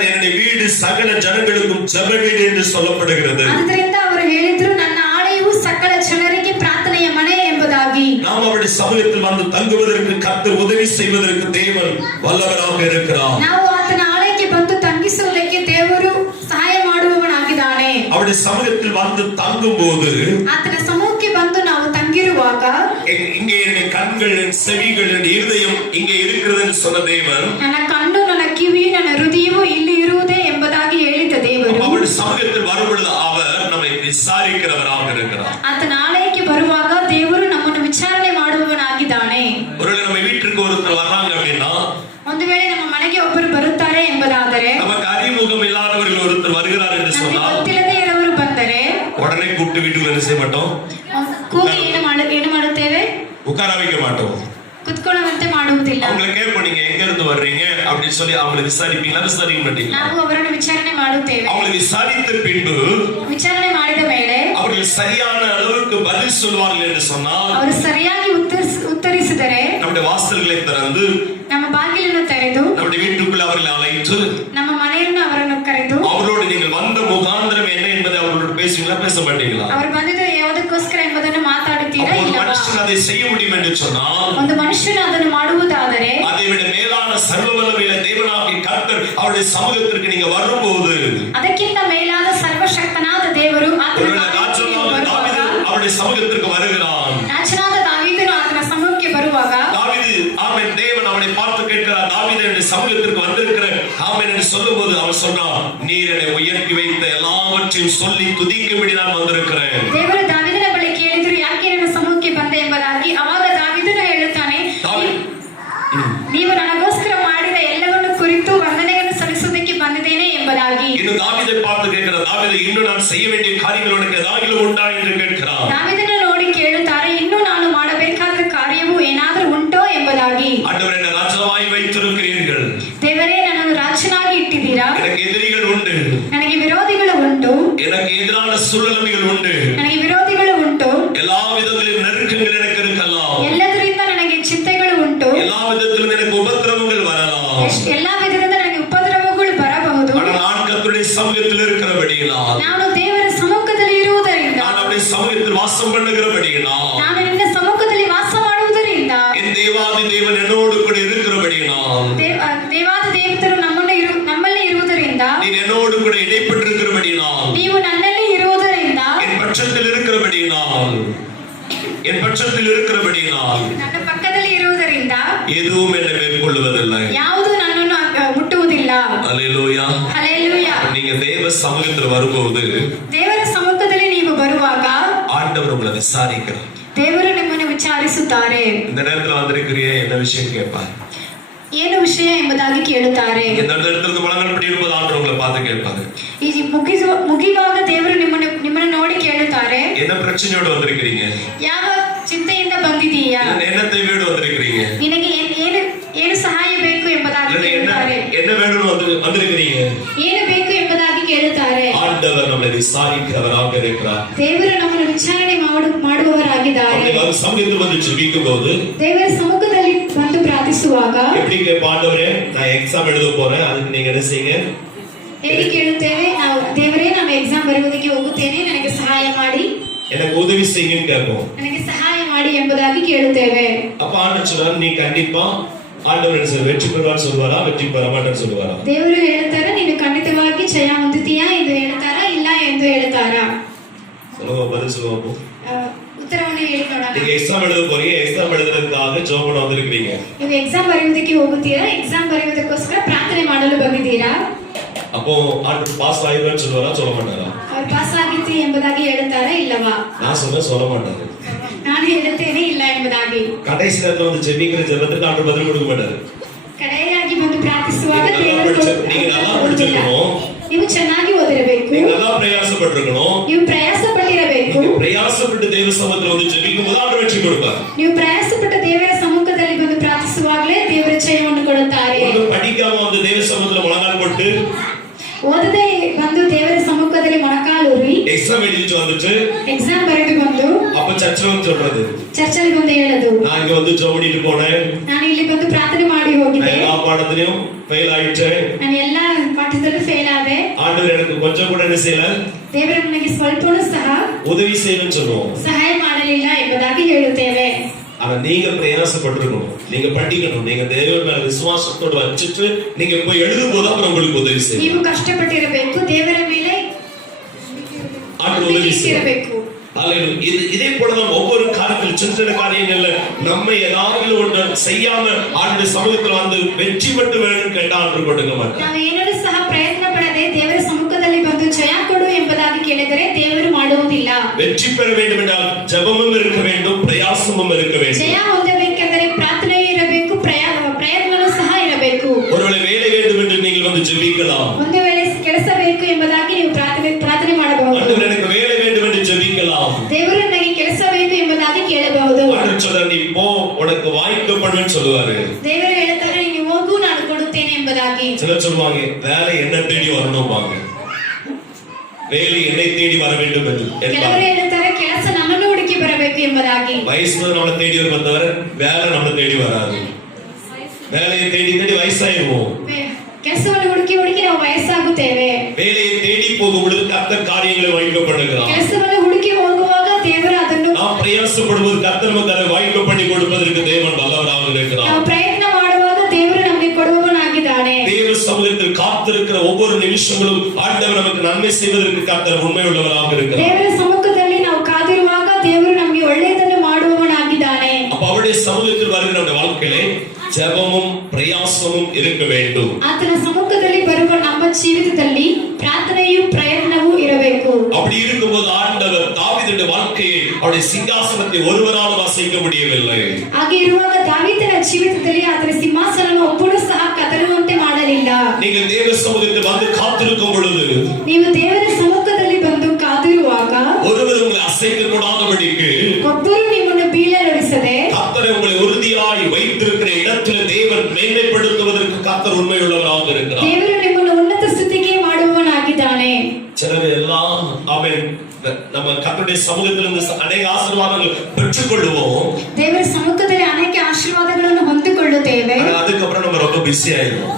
என்னுடைய வீடு சகல ஜனங்களுக்கும் ஜெப வீடு என்று சொல்லப்படுகிறது. ಆದ್ದರಿಂದ ಅವರು ಹೇಳಿದ್ರು, ನನ್ನ ಆಲಯವು ಸಕಲ ಜನರಿಗೆ ಪ್ರಾರ್ಥನೆಯ ಮನೆ ಎಂಬುದಾಗಿ. நாம் அவருடைய சமூகத்தில் வந்து தங்குவதற்கு கர்த்தர் உதவி செய்வதற்கு தேவன் வல்லவராக இருக்கிறார். ನಾವು ಆತನ ಆಲಯಕ್ಕೆ ಸ್ಥಳಕ್ಕೆ ಬಂದು ತಂಗಿಸುವುದಕ್ಕೆ ದೇವರು ಸಹಾಯ ಮಾಡುವವನಾಗಿದ್ದಾನೆ. அவருடைய சமூகத்தில் வந்து தங்கும் போது ಆತನ ಸಮೂಹಕ್ಕೆ ಬಂದು ನಾವು ತಂಗಿರುವಾಗ இங்கே என் கண்கள் என் செவிகள் என் இருதயம் இங்கே இருக்கிறது என்று சொன்ன தேவன், ನನ್ನ ಕಣ್ಣು ನನ್ನ ಕಿವಿ ನನ್ನ ಹೃದಯವು ಇಲ್ಲಿ ಇರುವುದೇ ಎಂಬುದಾಗಿ ಹೇಳಿದ ದೇವರು அவருடைய சமூகத்தில் வரும்பொழுது அவர் நம்மை விசாரிக்கிறவராக இருக்கிறார். ಆತನ ಆಲಯಕ್ಕೆ ಬರುವಾಗ ದೇವರು ನಮ್ಮನ್ನು ವಿಚಾರಣೆ ಮಾಡುವವನಾಗಿದ್ದಾನೆ. ஒருவேளை நம்ம வீட்டுக்கு ஒருத்தர் வர்றாங்க அப்படின்னா, ಒಂದು ವೇಳೆ ನಮ್ಮ ಮನೆಗೆ ಒಬ್ಬರು ಬರುತ್ತಾರೆ ಎಂಬುದಾದರೆ, நமக்கு அறிமுகம் இல்லாதவர்கள் ஒருத்தர் வருகிறார் என்று ನಮಗೆ சொன்னால் ಗೊತ್ತಿಲ್ಲದೆ ಇರೋರು ಬಂದರೆ உடனே கூப்பிட்டு வீட்டுக்கு என்ன செய்ய மாட்டோம்? ಕೂಗಿ ಏನು ಮಾಡುತ್ತೇವೆ? உட்கார வைக்க மாட்டோம். ಕುತ್ಕೊಳ್ಳುವಂತೆ ಮಾಡುವುದಿಲ್ಲ. அவங்களை கேட்போம், நீங்க எங்க இருந்து வர்றீங்க அப்படின்னு சொல்லி அவங்களை விசாரிப்பீங்களா? விசாரிக்க மாட்டீங்களா? ನಾವು ಅವರನ್ನು ವಿಚಾರಣೆ ಮಾಡುತ್ತೇವೆ. அவங்களை விசாரித்த பின்பு ವಿಚಾರಣೆ ಮಾಡಿದ ಮೇಲೆ அவர்கள் சரியான அளவுக்கு பதில் சொல்வார்கள் என்று சொன்னால், ಅವರು ಸರಿಯಾಗಿ ಉತ್ತರಿಸಿದರೆ நம்முடைய வாசல்களை திறந்து ನಮ್ಮ ಬಾಗಿಲನ್ನು ತೆರೆದು நம்முடைய வீட்டுக்குள்ள அவர்களை அழைத்து ನಮ್ಮ ಮನೆಯನ್ನು ಅವರನ್ನು ಕರೆದು அவரோடு நீங்கள் வந்த முகாந்திரம் என்ன என்பதை அவர்களோடு பேசுவீங்களா? பேச மாட்டீங்களா? ಅವರು ಬಂದಿದ್ದು ಯಾವುದಕ್ಕೋಸ್ಕರ ಎಂಬುದನ್ನು ಮಾತಾಡುತ್ತೀರಾ? ஒரு ಇಲ್ಲ. மனுஷன் அதை செய்ய முடியும் என்று சொன்னால், ಒಂದು ಮನುಷ್ಯನು ಅದನ್ನು ಮಾಡುವುದಾದರೆ அதை விட மேலான சர்வவல்லமையுள்ள தேவனாகிய கர்த்தர் அவருடைய சமூகத்திற்கு நீங்க வரும்போது, ಅದಕ್ಕಿಂತ ಮೇಲಾದ ಸರ್ವಶಕ್ತನಾದ ದೇವರು ಆತನ ஒருவேளை ராஜாவாகிய தாவீது அவருடைய சமூகத்திற்கு வருகிறான். ರಾಜನಾದ ದಾವೀದನು ಆತನ ಸಮೂಹಕ್ಕೆ ಬರುವಾಗ தாவீது ஆமென், தேவன் அவனை பார்த்து கேட்கிறார், தாவீது என்னுடைய சமூகத்திற்கு வந்திருக்கிற ஆமென் என்று சொல்லும்போது அவன் சொன்னான், நீர் என்னை உயர்த்தி வைத்த எல்லாவற்றையும் சொல்லி துதிக்கும்படி நான் வந்திருக்கிறேன். ದೇವರು ದಾವೀದನ ಬಳಿ ಕೇಳಿದ್ರು, ಯಾಕೆ ನನ್ನ ಸಮೂಹಕ್ಕೆ ಬಂದೆ ಎಂಬುದಾಗಿ. ಅವಾಗ ದಾವೀದನು ಹೇಳುತ್ತಾನೆ, ನೀವು ನನಗೋಸ್ಕರ ಮಾಡಿದ ಎಲ್ಲವನ್ನು ಕುರಿತು ವಂದನೆಯನ್ನು ಸಲ್ಲಿಸುವುದಕ್ಕೆ ಬಂದಿದ್ದೇನೆ ಎಂಬುದಾಗಿ. இன்னும் தாவீதை பார்த்து கேட்கிறார், தாவீது இன்னும் நான் செய்ய வேண்டிய காரியங்கள் உனக்கு ஏதாவது உண்டா என்று கேட்கிறார். ದಾವೀದನ ನೋಡಿ ಕೇಳುತ್ತಾರೆ, ಇನ್ನೂ ನಾನು ಮಾಡಬೇಕಾದ ಕಾರ್ಯವು ಏನಾದರೂ ಉಂಟೋ ಎಂಬುದಾಗಿ. ஆண்டவரே, என்னை ராஜாவாய் வைத்திருக்கிறீர்கள், ದೇವರೇ, ನನ್ನನ್ನು ರಾಜನಾಗಿ ಇಟ್ಟಿದ್ದೀರಾ. எனக்கு எதிரிகள் உண்டு, ನನಗೆ ವಿರೋಧಿಗಳು ಉಂಟು, எனக்கு எதிரான சூழ்நிலைகள் உண்டு, ನನಗೆ ವಿರೋಧಿಗಳು ಉಂಟು, எல்லா விதங்களிலும் நெருக்கங்கள் எனக்கு இருக்கலாம், ಎಲ್ಲದರಿಂದ ನನಗೆ ಚಿಂತೆಗಳು ಉಂಟು, எல்லா விதத்திலும் எனக்கு உபத்திரவங்கள் வரலாம். ಎಲ್ಲಾ ವಿಧದಿಂದ ನನಗೆ ಉಪದ್ರವಗಳು ಬರಬಹುದು. ஆனால் நான் கர்த்தருடைய சமூகத்தில் இருக்கிறபடியினால், ನಾನು ದೇವರ ಸಮ್ಮುಖದಲ್ಲಿ ಇರುವುದರಿಂದ, நான் அவருடைய சமூகத்தில் வாசம் பண்ணுகிறபடியினால், ನಾನು ನಿನ್ನ ಸಮ್ಮುಖದಲ್ಲಿ ವಾಸ ಮಾಡುವುದರಿಂದ, என் தேவாதி தேவன் என்னோடு கூட இருக்கிறபடியினால், ದೇವಾದ ದೇವತರು ನಮ್ಮಲ್ಲಿ ಇರುವುದರಿಂದ, நீ என்னோடு கூட இடைப்பட்டிருக்கிறபடியினால், ನೀವು ನನ್ನಲ್ಲಿ ಇರುವುದರಿಂದ, என் பட்சத்தில் இருக்கிறபடியினால், என் பட்சத்தில் இருக்கிறபடியினால் ನನ್ನ ಪಕ್ಕದಲ್ಲಿ ಇರುವುದರಿಂದ எதுவும் என்னை மேற்கொள்வதில்லை. ಯಾವುದು ನನ್ನನ್ನು ಮುಟ್ಟುವುದಿಲ್ಲ. அல்லேலூயா. ಹಲ್ಲೆಲೂಯಾ. நீங்க தேவ சமூகத்தில் வரும்போது ದೇವರ ಸಮ್ಮುಖದಲ್ಲಿ ನೀವು ಬರುವಾಗ ஆண்டவர் உங்களை விசாரிக்கிறார். ದೇವರು ನಿಮ್ಮನ್ನು ವಿಚಾರಿಸುತ್ತಾರೆ. இந்த நேரத்துல வந்திருக்கிறிய என்ன விஷயம் கேட்பார்? ಏನು ವಿಷಯ ಎಂಬುದಾಗಿ ಕೇಳುತ್ತಾರೆ. இந்த இடத்துல முழங்கல்படி இருப்பது ஆண்டவர் உங்களை பார்த்து கேட்பாரு. ಈ ಮುಗಿಯುವಾಗ ದೇವರು ನಿಮ್ಮನ್ನು ನೋಡಿ ಕೇಳುತ್ತಾರೆ, என்ன பிரச்சனையோடு வந்திருக்கிறீங்க? ಯಾವ ಚಿಂತೆಯಿಂದ ಬಂದಿದೀಯಾ? என்னத்தை வீடு வந்திருக்கிறீங்க? ನಿನಗೆ ಏನು ಸಹಾಯ ಬೇಕು ಎಂಬುದಾಗಿ ಕೇಳುತ್ತಾರೆ. என்ன வேணும்னு வந்திருக்கிறீங்க? ಏನು ಬೇಕು ಎಂಬುದಾಗಿ ಕೇಳುತ್ತಾರೆ. ஆண்டவர் நம்மளை விசாரிக்கிறவராக இருக்கிறார். ದೇವರು ನಮ್ಮನ್ನು ವಿಚಾರಣೆ ಮಾಡುವವರಾಗಿದ್ದಾರೆ. சமூகத்தில் வந்து ஜெபிக்கும் போது, ದೇವರ ಸಮ್ಮುಖದಲ್ಲಿ ಬಂದು ಪ್ರಾರ್ಥಿಸುವಾಗ எப்படி கேட்ப, ஆண்டவரே நான் எக்ஸாம் எழுத போறேன், அதுக்கு நீங்க என்ன செய்யுங்க? ಹೇಗೆ ಕೇಳುತ್ತೇವೆ ನಾವು, ದೇವರೇ ನಾನು ಎಕ್ಸಾಮ್ ಬರೆಯುವುದಕ್ಕೆ ಹೋಗುತ್ತೇನೆ, ನನಗೆ ಸಹಾಯ ಮಾಡಿ, எனக்கு உதவி செய்யுங்கன்னு கேட்போம். ನನಗೆ ಸಹಾಯ ಮಾಡಿ ಎಂಬುದಾಗಿ ಕೇಳುತ್ತೇವೆ. அப்ப ஆண்டவர் சொல்றாரு, நீ கண்டிப்பா ஆண்டவர் என்ன செய்ய, வெற்றி பெறுவான்னு சொல்லுவாரா, வெற்றி பெற மாட்டேன்னு சொல்லுவாரா? ದೇವರು ಹೇಳ್ತಾರ, ನೀನು ಖಂಡಿತವಾಗಿ ಜಯ ಹೊಂದುತ್ತೀಯಾ ಎಂದು ಹೇಳ್ತಾರ, ಇಲ್ಲ ಎಂದು ಹೇಳ್ತಾರ? சொல்லுங்க, பதில் சொல்லுவோம். ಉತ್ತರವನ್ನು ಹೇಳಿ ನೋಡೋಣ. நீங்க எக்ஸாம் எழுத போறீங்க, எக்ஸாம் எழுதுறதுக்காக ஜெபம் பண்ண வந்திருக்கீங்க. ನೀವು ಎಕ್ಸಾಮ್ ಬರೆಯುವುದಕ್ಕೆ ಹೋಗುತ್ತೀರಾ, ಎಕ್ಸಾಮ್ ಬರೆಯುವುದಕ್ಕೋಸ್ಕರ ಪ್ರಾರ್ಥನೆ ಮಾಡಲು ಬಂದಿದ್ದೀರಾ. அப்போ ஆண்டவர் பாஸ் ஆயிடுவேன்னு சொல்லுவாரா, சொல்ல மாட்டாரா? ಅವ್ರು ಪಾಸ್ ಆಗಿತ್ತಿ ಎಂಬುದಾಗಿ ಹೇಳುತ್ತಾರಾ, ಇಲ್ಲವಾ? நான் சொல்ல மாட்டாரு. ನಾನು ಹೇಳುತ್ತೇನೆ ಇಲ್ಲ ಎಂಬುದಾಗಿ. கடைசி நேரத்துல வந்து ஜெபிக்கிற ஜெபத்துக்கு ஆண்டவர் பதில் கொடுக்க மாட்டாரு. ಕಡೆಯಾಗಿ ಬಂದು ಪ್ರಾರ್ಥಿಸುವಾಗ நீங்க நல்லா படிச்சிருக்கணும், ನೀವು ಚೆನ್ನಾಗಿ ಓದಿರಬೇಕು, நீங்க நல்லா பிரயாசப்பட்டிருக்கணும், ನೀವು ಪ್ರಯಾಸ ಪಟ್ಟಿರಬೇಕು. நீங்க பிரயாசப்பட்டு தேவ சமூகத்துல வந்து ஜெபிக்கும் போது ஆண்டவர் வெற்றி கொடுப்பார். ನೀವು ಪ್ರಯಾಸಪಟ್ಟ ದೇವರ ಸಮ್ಮುಖದಲ್ಲಿ ಬಂದು ಪ್ರಾರ್ಥಿಸುವಾಗಲೇ ದೇವರ ಜಯವನ್ನು ಕೊಡುತ್ತಾರೆ. படிக்காம வந்து தேவ சமூகத்துல முழங்கால் போட்டு ಓದದೆ ಬಂದು ದೇವರ ಸಮ್ಮುಖದಲ್ಲಿ ಮೊಣಕಾಲೂರಿ எக்ஸாம் எழுதிட்டு வந்துட்டு ಎಕ್ಸಾಮ್ ಬರೆದು ಬಂದು அப்ப சர்ச்சில் வந்து சொல்றது, ಚರ್ಚಲ್ಲಿ ಬಂದು ಹೇಳೋದು, நான் இங்க வந்து ஜெபம் பண்ணிட்டு போனேன், ನಾನು ಇಲ್ಲಿ ಬಂದು ಪ್ರಾರ್ಥನೆ ಮಾಡಿ ಹೋಗಿದ್ದೆ, எல்லா பாடத்திலையும் ஃபெயில் ஆயிட்டேன், ನಾನು ಎಲ್ಲಾ ಪಾಠದಲ್ಲೂ ಫೇಲ್ ಆದೆ, ஆண்டவர் எனக்கு கொஞ்சம் கூட என்ன செய்யல, ದೇವರು ನನಗೆ ಸ್ವಲ್ಪನೂ ಸಹ உதவி செய்யணும்னு சொல்லுவோம். ಸಹಾಯ ಮಾಡಲಿಲ್ಲ ಎಂಬುದಾಗಿ ಹೇಳುತ್ತೇವೆ. ஆனா நீங்க பிரயாசப்பட்டிருக்கணும், நீங்க படிக்கணும், நீங்க தேவன் மேல விசுவாசத்தோடு வச்சுட்டு நீங்க போய் எழுதும் போது அப்புறம் உங்களுக்கு உதவி செய்யும். ನೀವು ಕಷ್ಟಪಟ್ಟಿರಬೇಕು, ದೇವರ ಮೇಲೆ ஆண்டு உதவி செய்யಬೇಕು. இதே போலதான் ஒவ்வொரு காரியத்தில் சின்ன சின்ன காரியங்கள்ல நம்ம ஏதாவது ஒன்று செய்யாம ஆண்டு சமூகத்துல வந்து வெற்றி பெற்று வேணும் கேட்டா ஆண்டு கொடுக்க மாட்டோம். ನಾವು ಏನಾದರೂ ಸಹ ಪ್ರಯತ್ನ ಪಡದೆ ದೇವರ ಸಮ್ಮುಖದಲ್ಲಿ ಬಂದು ಜಯ ಕೊಡು ಎಂಬುದಾಗಿ ಕೇಳಿದರೆ ದೇವರು ಮಾಡುವುದಿಲ್ಲ. வெற்றி பெற வேண்டும் என்றால் ஜெபமும் இருக்க வேண்டும், பிரயாசமும் இருக்க வேண்டும். ಜಯ ಹೊಂದಬೇಕೆಂದರೆ ಪ್ರಾರ್ಥನೆಯೂ ಇರಬೇಕು, ಪ್ರಯತ್ನವೂ ಸಹ ಇರಬೇಕು. ஒருவேளை வேலை வேண்டும் என்று நீங்கள் வந்து ஜெபிக்கலாம். ಒಂದು ವೇಳೆ ಕೆಲಸ ಬೇಕು ಎಂಬುದಾಗಿ ನೀವು ಪ್ರಾರ್ಥನೆ ಮಾಡಬಹುದು. ஆண்டவரே எனக்கு வேலை வேண்டும் என்று ஜெபிக்கலாம். ದೇವರು ನನಗೆ ಕೆಲಸ ಬೇಕು ಎಂಬುದಾಗಿ ಕೇಳಬಹುದು. ஆண்டவர் சொல்றார் நீ போ உனக்கு வாய்க்கப்படும்னு சொல்லுவாரு. ದೇವರು ಹೇಳ್ತಾರೆ ನೀನು ಹೋಗು ನಾನು ಕೊಡುತ್ತೇನೆ ಎಂಬುದಾಗಿ. சிலர் சொல்வாங்க வேலை என்ன தேடி வரணும்பாங்க, வேலை என்னை தேடி வர வேண்டும் என்று. ಕೆಲವರು ಹೇಳ್ತಾರೆ ಕೆಲಸ ನನ್ನನ್ನು ಹುಡುಕಿ ಬರಬೇಕು ಎಂಬುದಾಗಿ. வயசு நம்மளை தேடி வந்தவர் வேலை நம்மளை தேடி வராது. வேலையை தேடி தேடி வயசாயிருவோம். ಕೆಲಸವನ್ನು ಹುಡುಕಿ ಹುಡುಕಿ ನಾವು ವಯಸ್ಸಾಗುತ್ತೇವೆ. வேலையை தேடி போகும் பொழுது கர்த்தர் காரியங்களை வாய்க்கப்படுகிறார். ಕೆಲಸವನ್ನು ಹುಡುಕಿ ಹೋಗುವಾಗ ದೇವರು ಅದನ್ನು நாம் பிரயாசப்படுவது கர்த்தர் நமக்கு அதை வாய்க்க பண்ணி கொடுப்பதற்கு தேவன் வல்லவராக இருக்கிறார். ನಾವು ಪ್ರಯತ್ನ ಮಾಡುವಾಗ ದೇವರು ನಮಗೆ ಕೊಡುವವನಾಗಿದ್ದಾನೆ. தேவ சமூகத்தில் காத்திருக்கிற ஒவ்வொரு நிமிஷங்களும் ஆண்டவர் நமக்கு நன்மை செய்வதற்கு கர்த்தர் உண்மை உள்ளவராக இருக்கிறார். ದೇವರ ಸಮ್ಮುಖದಲ್ಲಿ ನಾವು ಕಾದಿರುವಾಗ ದೇವರು ನಮಗೆ ಒಳ್ಳೆಯದನ್ನು ಮಾಡುವವನಾಗಿದ್ದಾನೆ. அப்ப அவருடைய சமூகத்தில் வருகிற நம்முடைய வாழ்க்கையிலே ஜெபமும் பிரயாசமும் இருக்க வேண்டும். ಆತನ ಸಮ್ಮುಖದಲ್ಲಿ ಬರುವ ನಮ್ಮ ಜೀವಿತದಲ್ಲಿ ಪ್ರಾರ್ಥನೆಯೂ ಪ್ರಯತ್ನವೂ ಇರಬೇಕು. அப்படி இருக்கும்போது ஆண்டவர் தாவீதுடைய வாழ்க்கையை அவருடைய சிங்காசனத்தை ஒருவராலும் அசைக்க முடியவில்லை. ಹಾಗೆ ಇರುವಾಗ ದಾವೀದನ ಜೀವಿತದಲ್ಲಿ ಆತನ ಸಿಂಹಾಸನವನ್ನು ಒಬ್ಬರು ಸಹ ಕದಲುವಂತೆ ಮಾಡಲಿಲ್ಲ. நீங்கள் தேவ சமூகத்தில் வந்து காத்திருக்கும் பொழுது, ನೀವು ದೇವರ ಸಮ್ಮುಖದಲ್ಲಿ ಬಂದು ಕಾದಿರುವಾಗ ஒருவர் உங்களை அசைக்க கூடாதபடிக்கு ಒಬ್ಬರು ನಿಮ್ಮನ್ನು ಬೀಳಲೊಡಿಸದೆ கர்த்தரை உங்களை உறுதியாய் வைத்திருக்கிற இடத்தில் தேவன் மேன்மைப்படுத்துவதற்கு கர்த்தர் உண்மையுள்ளவராக இருக்கிறார். ದೇವರು ನಿಮ್ಮನ್ನು ಉನ್ನತ ಸ್ಥಿತಿಗೆ ಮಾಡುವವನಾಗಿದ್ದಾನೆ. சிலர் எல்லாம் ஆமென் நம்ம கர்த்தருடைய சமூகத்திலிருந்து அநேக ஆசீர்வாதங்கள் பெற்றுக்கொள்வோம். ದೇವರ ಸಮ್ಮುಖದಲ್ಲಿ ಅನೇಕ ಆಶೀರ್ವಾದಗಳನ್ನು ಹೊಂದಿಕೊಳ್ಳುತ್ತೇವೆ. அதுக்கப்புறம் நம்ம ரொம்ப பிஸி ஆயிடுவோம்.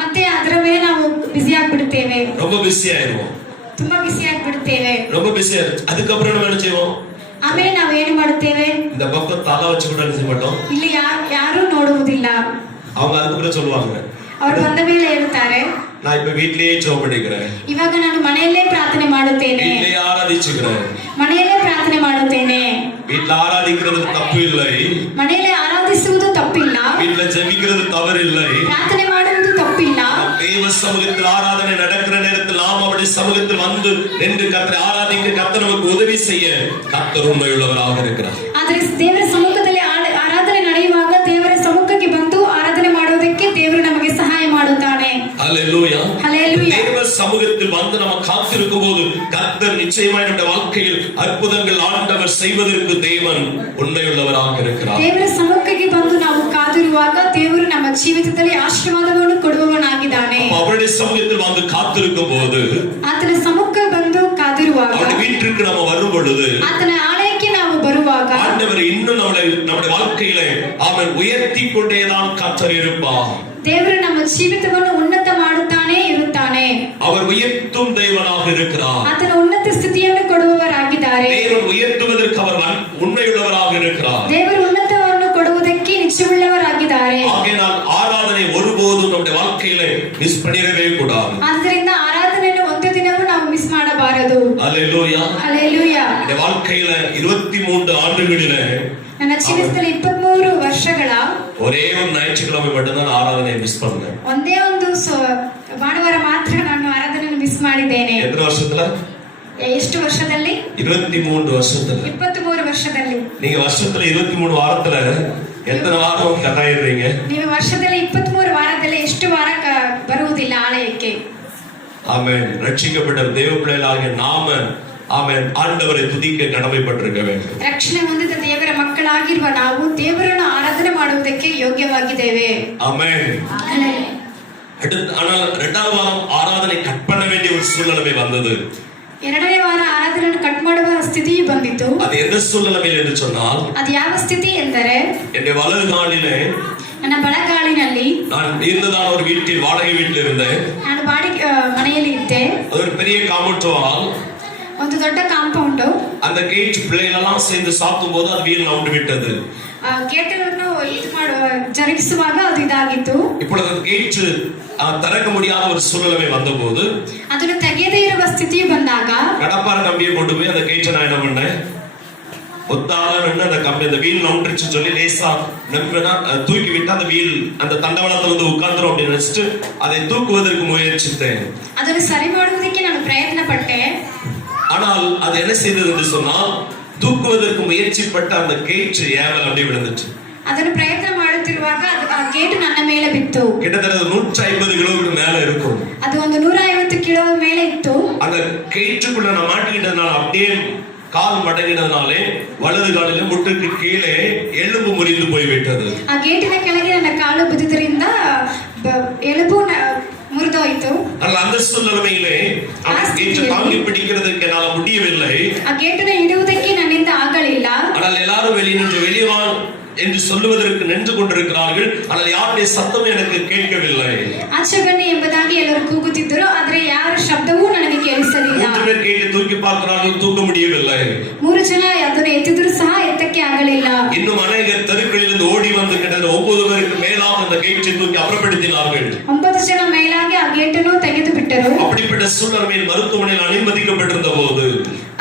ಮತ್ತೆ ಅದರ ಮೇಲೆ ನಾವು ಬಿಸಿ ಆಗಿಬಿಡುತ್ತೇವೆ. ரொம்ப பிஸி ஆயிடுவோம். ತುಂಬಾ ಬಿಸಿ ಆಗಿಬಿಡುತ್ತೇವೆ. ரொம்ப பிஸி அதுக்கப்புறம் நம்ம என்ன செய்வோம்? ಆಮೇಲೆ ನಾವು ಏನು ಮಾಡುತ್ತೇವೆ? இந்த பக்கம் தலை வச்சு கூட நினைக்க மாட்டோம். ಇಲ್ಲಿ ಯಾರು ನೋಡುವುದಿಲ್ಲ. அவங்க அதுக்கப்புறம் சொல்லுவாங்க, ಅವರು ಬಂದ ಮೇಲೆ ಹೇಳ್ತಾರೆ, நான் இப்ப வீட்லயே ஜெபம் பண்ணிக்கிறேன், ಇವಾಗ ನಾನು ಮನೆಯಲ್ಲೇ ಪ್ರಾರ್ಥನೆ ಮಾಡುತ್ತೇನೆ, வீட்லயே ஆராதிச்சுக்கிறேன். ಮನೆಯಲ್ಲೇ ಪ್ರಾರ್ಥನೆ ಮಾಡುತ್ತೇನೆ. வீட்ல ஆராதிக்கிறது தப்பு இல்லை, ಮನೆಯಲ್ಲೇ ಆರಾಧಿಸುವುದು ತಪ್ಪಿಲ್ಲ, வீட்ல ஜெபிக்கிறது தவறு இல்லை. ಪ್ರಾರ್ಥನೆ ಮಾಡುವುದು ತಪ್ಪಿಲ್ಲ. தேவ சமூகத்தில் ஆராதனை நடக்கிற நேரத்தில் நாம் அவருடைய சமூகத்தில் வந்து நின்று கர்த்தரை ஆராதிக்க கர்த்தர் நமக்கு உதவி செய்ய கர்த்தர் உண்மையுள்ளவராக இருக்கிறார். ಆದರೆ ದೇವರ ಸಮ್ಮುಖದಲ್ಲಿ ಆರಾಧನೆ ನಡೆಯುವಾಗ ದೇವರ ಸಮ್ಮುಖಕ್ಕೆ ಬಂದು ಆರಾಧನೆ ಮಾಡುವುದಕ್ಕೆ ದೇವರು ನಮಗೆ ಸಹಾಯ ಮಾಡುತ್ತಾನೆ. ஹல்லேலூயா. ஹல்லேலூயா. தேவ சமூகத்தில் வந்து நம்ம காத்திருக்கும் போது கர்த்தர் நிச்சயமாய் நம்முடைய வாழ்க்கையில் அற்புதங்கள் ஆண்டவர் செய்வதற்கு தேவன் உண்மையுள்ளவராக இருக்கிறார். ದೇವರ ಸಮ್ಮುಖಕ್ಕೆ ಬಂದು ನಾವು ಕಾದಿರುವಾಗ ದೇವರು ನಮ್ಮ ಜೀವಿತದಲ್ಲಿ ಆಶೀರ್ವಾದವನ್ನು ಕೊಡುವವನಾಗಿದ್ದಾನೆ. அவருடைய சமூகத்தில் வந்து காத்திருக்கும் போது, ಆತನ ಸಮ್ಮುಖ ಬಂದು ಕಾದಿರುವಾಗ, அவருடைய வீட்டிற்கு நம்ம வரும் பொழுது, ಆತನ ಆಲಯಕ್ಕೆ ನಾವು ಬರುವಾಗ ஆண்டவர் இன்னும் நம்முடைய வாழ்க்கையில அவன் உயர்த்தி கொண்டேதான் கர்த்தர் இருப்பார். ದೇವರು ನಮ್ಮ ಜೀವಿತವನ್ನು ಉನ್ನತ ಮಾಡುತ್ತಾನೆ ಇರುತ್ತಾನೆ. அவர் உயர்த்தும் தேவனாக இருக்கிறார். ಆತನ ಉನ್ನತ ಸ್ಥಿತಿಯನ್ನು ಕೊಡುವವರಾಗಿದ್ದಾರೆ. தேவன் உயர்த்துவதற்கு அவர் உண்மையுள்ளவராக இருக்கிறார். ದೇವರು ಉನ್ನತವನ್ನು ಕೊಡುವುದಕ್ಕೆ ನಿಶ್ಚಯವುಳ್ಳವರಾಗಿದ್ದಾರೆ. ஆகையால் ஆராதனை ஒருபோதும் நம்முடைய வாழ்க்கையில மிஸ் பண்ணிடவே கூடாது. ಆದ್ದರಿಂದ ಆರಾಧನೆಯನ್ನು ಒಂದು ದಿನವೂ ನಾವು ಮಿಸ್ ಮಾಡಬಾರದು. ஹல்லேலூயா. ಹಲ್ಲೆಲೂಯಾ. இந்த வாழ்க்கையில 23 ஆண்டுகளில ನನ್ನ ಜೀವಿತದಲ್ಲಿ 23 ವರ್ಷಗಳ ஒரே ஒரு ஞாயிற்றுக்கிழமை மட்டும்தான் ஆராதனையை மிஸ் பண்ணேன். ಒಂದೇ ಒಂದು ಭಾನುವಾರ ಮಾತ್ರ ನಾನು ಆರಾಧನೆಯನ್ನು ಮಿಸ್ ಮಾಡಿದ್ದೇನೆ. எத்தனை வருஷத்துல? ಎಷ್ಟು ವರ್ಷದಲ್ಲಿ? 23 வருஷத்துல. 23 ವರ್ಷದಲ್ಲಿ. நீங்க வருஷத்துல 23 வாரத்துல எத்தனை வாரம் கட்டாயிடுறீங்க? ನೀವು ವರ್ಷದಲ್ಲಿ 23 ವಾರದಲ್ಲಿ ಎಷ್ಟು ವಾರ ಬರುವುದಿಲ್ಲ ಆಲಯಕ್ಕೆ? ஆமென். ரட்சிக்கப்பட்ட தேவ பிள்ளைகளாகிய நாம ஆமென் ஆண்டவரை துதிக்க கடமைப்பட்டிருக்க வேண்டும். ರಕ್ಷಣೆ ಹೊಂದಿದ ದೇವರ ಮಕ್ಕಳಾಗಿರುವ ನಾವು ದೇವರನ್ನು ಆರಾಧನೆ ಮಾಡುವುದಕ್ಕೆ ಯೋಗ್ಯವಾಗಿದ್ದೇವೆ. ஆமென். ஆனால் இரண்டாவது வாரம் ஆராதனை கட் பண்ண வேண்டிய ஒரு சூழ்நிலை வந்தது. ಎರಡನೇ ವಾರ ಆರಾಧನೆಯನ್ನು ಕಟ್ ಮಾಡುವ ಸ್ಥಿತಿ ಬಂದಿತು. அது எந்த சூழ்நிலை என்று சொன்னால், ಅದು ಯಾವ ಸ್ಥಿತಿ ಎಂದರೆ, என்னுடைய வலது காலிலே ನನ್ನ ಬಲಗಾಲಿನಲ್ಲಿ நான் இருந்ததான ஒரு வீட்டில் வாடகை வீட்டில் இருந்தேன். ನಾನು ಬಾಡಿಗೆ ಮನೆಯಲ್ಲಿ ಇದ್ದೆ. அது ஒரு பெரிய காம்பவுண்ட் வால். ಒಂದು ದೊಡ್ಡ ಕಾಂಪೌಂಡ್. அந்த கேட் பிள்ளைகளெல்லாம் சேர்ந்து சாத்தும் போது அது வீல் நவுண்டு விட்டது. ಗೇಟನ್ನು ಇದು ಮಾಡುವ ಜರುಗಿಸುವಾಗ ಅದು ಇದಾಗಿತ್ತು. இப்பொழுது அந்த கேட் திறக்க முடியாத ஒரு சூழ்நிலை வந்தபோது ಅದನ್ನು ತೆಗೆಯದೇ ಇರುವ ಸ್ಥಿತಿ ಬಂದಾಗ கடப்பார கம்பியை கொண்டு போய் அந்த கேட்டை நான் என்ன பண்ணேன், ஒத்தால அந்த கம்பி அந்த வீல் நவுண்டுச்சு சொல்லி லேசா நம்பினா தூக்கி விட்டு அந்த வீல் அந்த தண்டவாளத்துல வந்து உட்கார்ந்துரும் அப்படின்னு நினைச்சிட்டு அதை தூக்குவதற்கு முயற்சித்தேன். ಅದನ್ನು ಸರಿ ಮಾಡುವುದಕ್ಕೆ ನಾನು ಪ್ರಯತ್ನ ಪಟ್ಟೆ. ஆனால் அது என்ன செய்தது என்று சொன்னால், தூக்குவதற்கு முயற்சிப்பட்ட அந்த கேட் ஏன் அடி விழுந்துச்சு. ಅದನ್ನು ಪ್ರಯತ್ನ ಮಾಡುತ್ತಿರುವಾಗ ಆ ಗೇಟ್ ನನ್ನ ಮೇಲೆ ಬಿತ್ತು. கிட்டத்தட்ட 150 கிலோமீட்டர் மேல இருக்கும். ಅದು ಒಂದು 150 ಕಿಲೋ ಮೇಲೆ ಇತ್ತು. அந்த கேட்டுக்குள்ள நான் மாட்டிக்கிட்டதுனால அப்படியே கால் மடங்கினதுனாலே வலது காலில முட்டுக்கு கீழே எலும்பு முறிந்து போய்விட்டது. ಆ ಗೇಟಿನ ಕೆಳಗೆ ನನ್ನ ಕಾಲು ಬಿದ್ದಿದ್ದರಿಂದ ಎಲುಬು ಮುರಿದೋಯ್ತು. அந்த சூழ்நிலையிலே கேட்டை தாங்கி பிடிக்கிறதுக்கு என்னால முடியவில்லை. ಆ ಗೇಟನ್ನು ಹಿಡಿಯುವುದಕ್ಕೆ ನನ್ನಿಂದ ಆಗಲಿಲ್ಲ. ஆனால் எல்லாரும் வெளியே வா என்று சொல்லுவதற்கு நின்று கொண்டிருக்கிறார்கள். ஆனால் யாருடைய சத்தமும் எனக்கு கேட்கவில்லை. ಆಚೆ ಬನ್ನಿ ಎಂಬುದಾಗಿ ಎಲ್ಲರೂ ಕೂಗುತ್ತಿದ್ದರು, ಆದರೆ ಯಾರ ಶಬ್ದವೂ ನನಗೆ ಕೇಳಿಸಲಿಲ್ಲ. 3 பேர் கேட்டு தூக்கி பார்க்கிறார்கள், தூக்க முடியவில்லை. 3 ಜನ ಅದನ್ನು ಎತ್ತಿದ್ರು ಸಹ ಎತ್ತಕ್ಕೆ ಆಗಲಿಲ್ಲ. இன்னும் அநேக தெருக்களிலிருந்து ஓடி வந்து கிட்டத்தட்ட 9 பேருக்கு மேலாக அந்த கேட்டை தூக்கி அப்புறப்படுத்தினார்கள். 9 ಜನ ಮೇಲಾಗಿ ಆ ಗೇಟನ್ನು ತೆಗೆದು ಬಿಟ್ಟರು. அப்படிப்பட்ட சூழ்நிலையில் மருத்துவமனையில் அனுமதிக்கப்பட்டிருந்த போது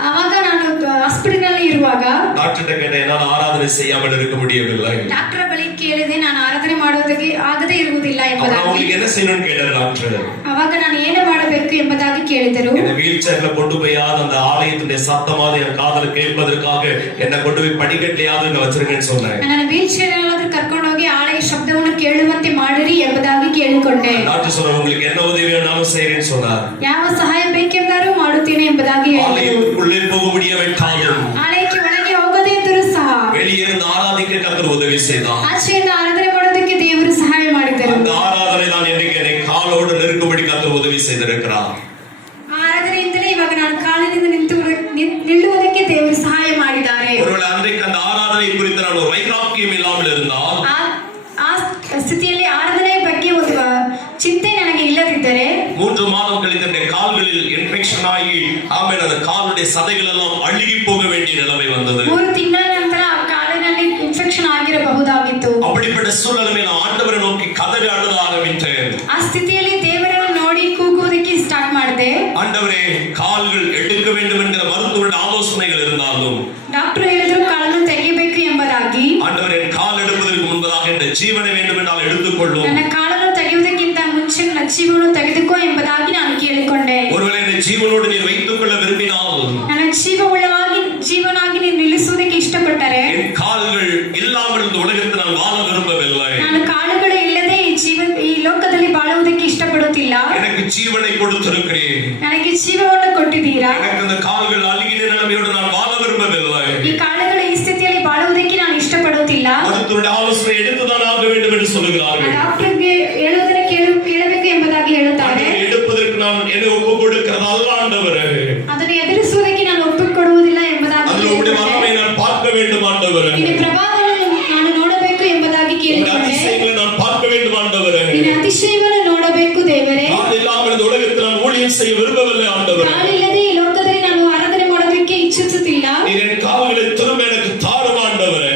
ಆವಾಗ ನಾನು ಹಾಸ್ಪಿಟಲ್ ಇರುವಾಗ டாக்டர் கேட்ட என்னால் ஆராதனை செய்யாமல் இருக்க முடியவில்லை. ಡಾಕ್ಟರ್ ಬಳಿ ಕೇಳಿದೆ, ನಾನು ಆರಾಧನೆ ಮಾಡೋದಕ್ಕೆ ಆಗದೇ ಇರುವುದಿಲ್ಲ ಎಂಬುದಾಗಿ. உங்களுக்கு என்ன செய்யணும்னு கேட்டார் டாக்டர். ಆವಾಗ ನಾನು ಏನು ಮಾಡಬೇಕು ಎಂಬುದಾಗಿ ಕೇಳಿದರು. என்ன வீல் சேர்ல கொண்டு போயாத அந்த ஆலயத்துடைய சத்தமாவது என் காதுல கேட்பதற்காக என்ன கொண்டு போய் படிக்கட்டையாவது இங்க வச்சிருக்கேன்னு சொன்னேன். ನಾನು ವೀಲ್ ಚೇರ್ ಅಲ್ಲಾದ್ರೂ ಕರ್ಕೊಂಡು ಹೋಗಿ ಆಲಯ ಶಬ್ದವನ್ನು ಕೇಳುವಂತೆ ಮಾಡಿರಿ ಎಂಬುದಾಗಿ ಕೇಳಿಕೊಂಡೆ. டாக்டர் சொன்னார், உங்களுக்கு என்ன உதவி வேணாலும் செய்றேன்னு சொன்னார். ಯಾವ ಸಹಾಯ ಬೇಕೆಂದರೂ ಮಾಡುತ್ತೇನೆ ಎಂಬುದಾಗಿ ಹೇಳಿದರು. ஆலயத்துக்குள்ளே போக முடியவிட்டாலும் ಆಲಯಕ್ಕೆ ಒಳಗೆ ಹೋಗದೇ ಇದ್ದರೂ ಸಹ வெளியே இருந்து ஆராதிக்க கர்த்தர் உதவி செய்தார். ಆಚೆಯಿಂದ ಆರಾಧನೆ ಮಾಡೋದಕ್ಕೆ ದೇವರು ಸಹಾಯ ಮಾಡಿದರು. அந்த ஆராதனை தான் இன்றைக்கு என்னை காலோடு நெருக்கும்படி கர்த்தர் உதவி செய்திருக்கிறார். ಆರಾಧನೆಯಿಂದಲೇ ಇವಾಗ ನಾನು ಕಾಲಿನಿಂದ ನಿಲ್ಲುವುದಕ್ಕೆ ದೇವರು ಸಹಾಯ ಮಾಡಿದ್ದಾರೆ. ஒருவேளை அன்றைக்கு அந்த ஆராதனை குறித்து நான் ஒரு வைராக்கியம் இல்லாமல் இருந்தால், ಆ ಸ್ಥಿತಿಯಲ್ಲಿ ಆರಾಧನೆಯ ಬಗ್ಗೆ ಒಂದು ಚಿಂತೆ ನನಗೆ ಇಲ್ಲದಿದ್ದರೆ 3 மாதம் கழித்து என்னுடைய கால்களில் இன்ஃபெக்ஷன் ஆகி அந்த காலுடைய சதைகள் எல்லாம் அழுகி போக வேண்டிய நிலைமை வந்தது. 3 ತಿಂಗಳ ನಂತರ ಆ ಕಾಲಿನಲ್ಲಿ ಇನ್ಫೆಕ್ಷನ್ ಆಗಿರಬಹುದಾಗಿತ್ತು. அப்படிப்பட்ட சூழ்நிலையில் நான் ஆண்டவரை நோக்கி கதறி அழுத ஆரம்பித்தேன். ಆ ಸ್ಥಿತಿಯಲ್ಲಿ ದೇವರನ್ನು ನೋಡಿ ಕೂಗುವುದಕ್ಕೆ ಸ್ಟಾರ್ಟ್ ಮಾಡಿದೆ. ஆண்டவரே, கால்கள் எடுக்க வேண்டும் என்கிற மருத்துவருடைய ஆலோசனைகள் இருந்தாலும் ಡಾಕ್ಟರ್ ಹೇಳಿದ್ರು ಕಾಲನ್ನು ತೆಗೆಯಬೇಕು ಎಂಬುದಾಗಿ. ஆண்டவரே, கால் எடுப்பதற்கு முன்பதாக இந்த ஜீவனை வேண்டும் என்றால் எடுத்துக்கொள்ளும். ನನ್ನ ಕಾಲನ್ನು ತೆಗೆಯುವುದಕ್ಕಿಂತ ಮುಂಚೆ ನನ್ನ ಜೀವವನ್ನು ತೆಗೆದುಕೋ ಎಂಬುದಾಗಿ ನಾನು ಕೇಳಿಕೊಂಡೆ. ஒருவேளை இந்த ஜீவனோடு நீ வைத்துக் கொள்ள விரும்பினால், ನನ್ನ ಜೀವನಾಗಿ ನೀನು ನಿಲ್ಲಿಸುವುದಕ್ಕೆ ಇಷ್ಟಪಟ್ಟರೆ, என் கால்கள் இல்லாமல் இந்த உலகத்தில் நான் வாழ விரும்பவில்லை. ನಾನು ಕಾಲುಗಳು ಇಲ್ಲದೆ ಈ ಲೋಕದಲ್ಲಿ ಬಾಳುವುದಕ್ಕೆ ಇಷ್ಟಪಡುತ್ತಿಲ್ಲ. எனக்கு ஜீவனை கொடுத்திருக்கிறேன். ನನಗೆ ಜೀವವನ್ನು ಕೊಟ್ಟಿದ್ದೀರಾ. எனக்கு அந்த கால்கள் அழுகின நிலைமையோடு நான் வாழ விரும்பவில்லை. ಈ ಕಾಲುಗಳ ಈ ಸ್ಥಿತಿಯಲ್ಲಿ ಬಾಳುವುದಕ್ಕೆ ನಾನು ಇಷ್ಟಪಡುತ್ತಿಲ್ಲ. மருத்துவருடைய ஆலோசனை எடுத்துதான் ஆக வேண்டும் என்று சொல்லுகிறார்கள். ಡಾಕ್ಟರ್ಗೆ ಹೇಳುವುದನ್ನು ಕೇಳಬೇಕು ಎಂಬುದಾಗಿ ಹೇಳುತ್ತಾರೆ. எடுப்பதற்கு நான் என்னை ஒப்புக் கொடுக்கிறது அல்ல ஆண்டவரே. ಅದನ್ನು ಎದುರಿಸುವುದಕ್ಕೆ ನಾನು ಒಪ್ಪಿಕೊಡುವುದಿಲ್ಲ ಎಂಬುದಾಗಿ அதனுடைய வல்லமை நான் பார்க்க வேண்டும் ஆண்டவரே. ನಿನ್ನ ಪ್ರಭಾವವನ್ನು ನಾನು ನೋಡಬೇಕು ಎಂಬುದಾಗಿ ಕೇಳಿಕೊಂಡೆ. அதிசயங்களை நான் பார்க்க வேண்டும் ஆண்டவரே. ನಿನ್ನ ಅತಿಶಯವನ್ನು ನೋಡಬೇಕು ದೇವರೇ. கால் இல்லாமல் இந்த உலகத்தில் நான் ஊழியம் செய்ய விரும்பவில்லை ஆண்டவரே. ಕಾಲಿಲ್ಲದೆ ಈ ಲೋಕದಲ್ಲಿ ನಾನು ಆರಾಧನೆ ಮಾಡೋದಕ್ಕೆ ಇಚ್ಛಿಸುತ್ತಿಲ್ಲ. என் கால்களை திரும்ப எனக்கு தாரும் ஆண்டவரே.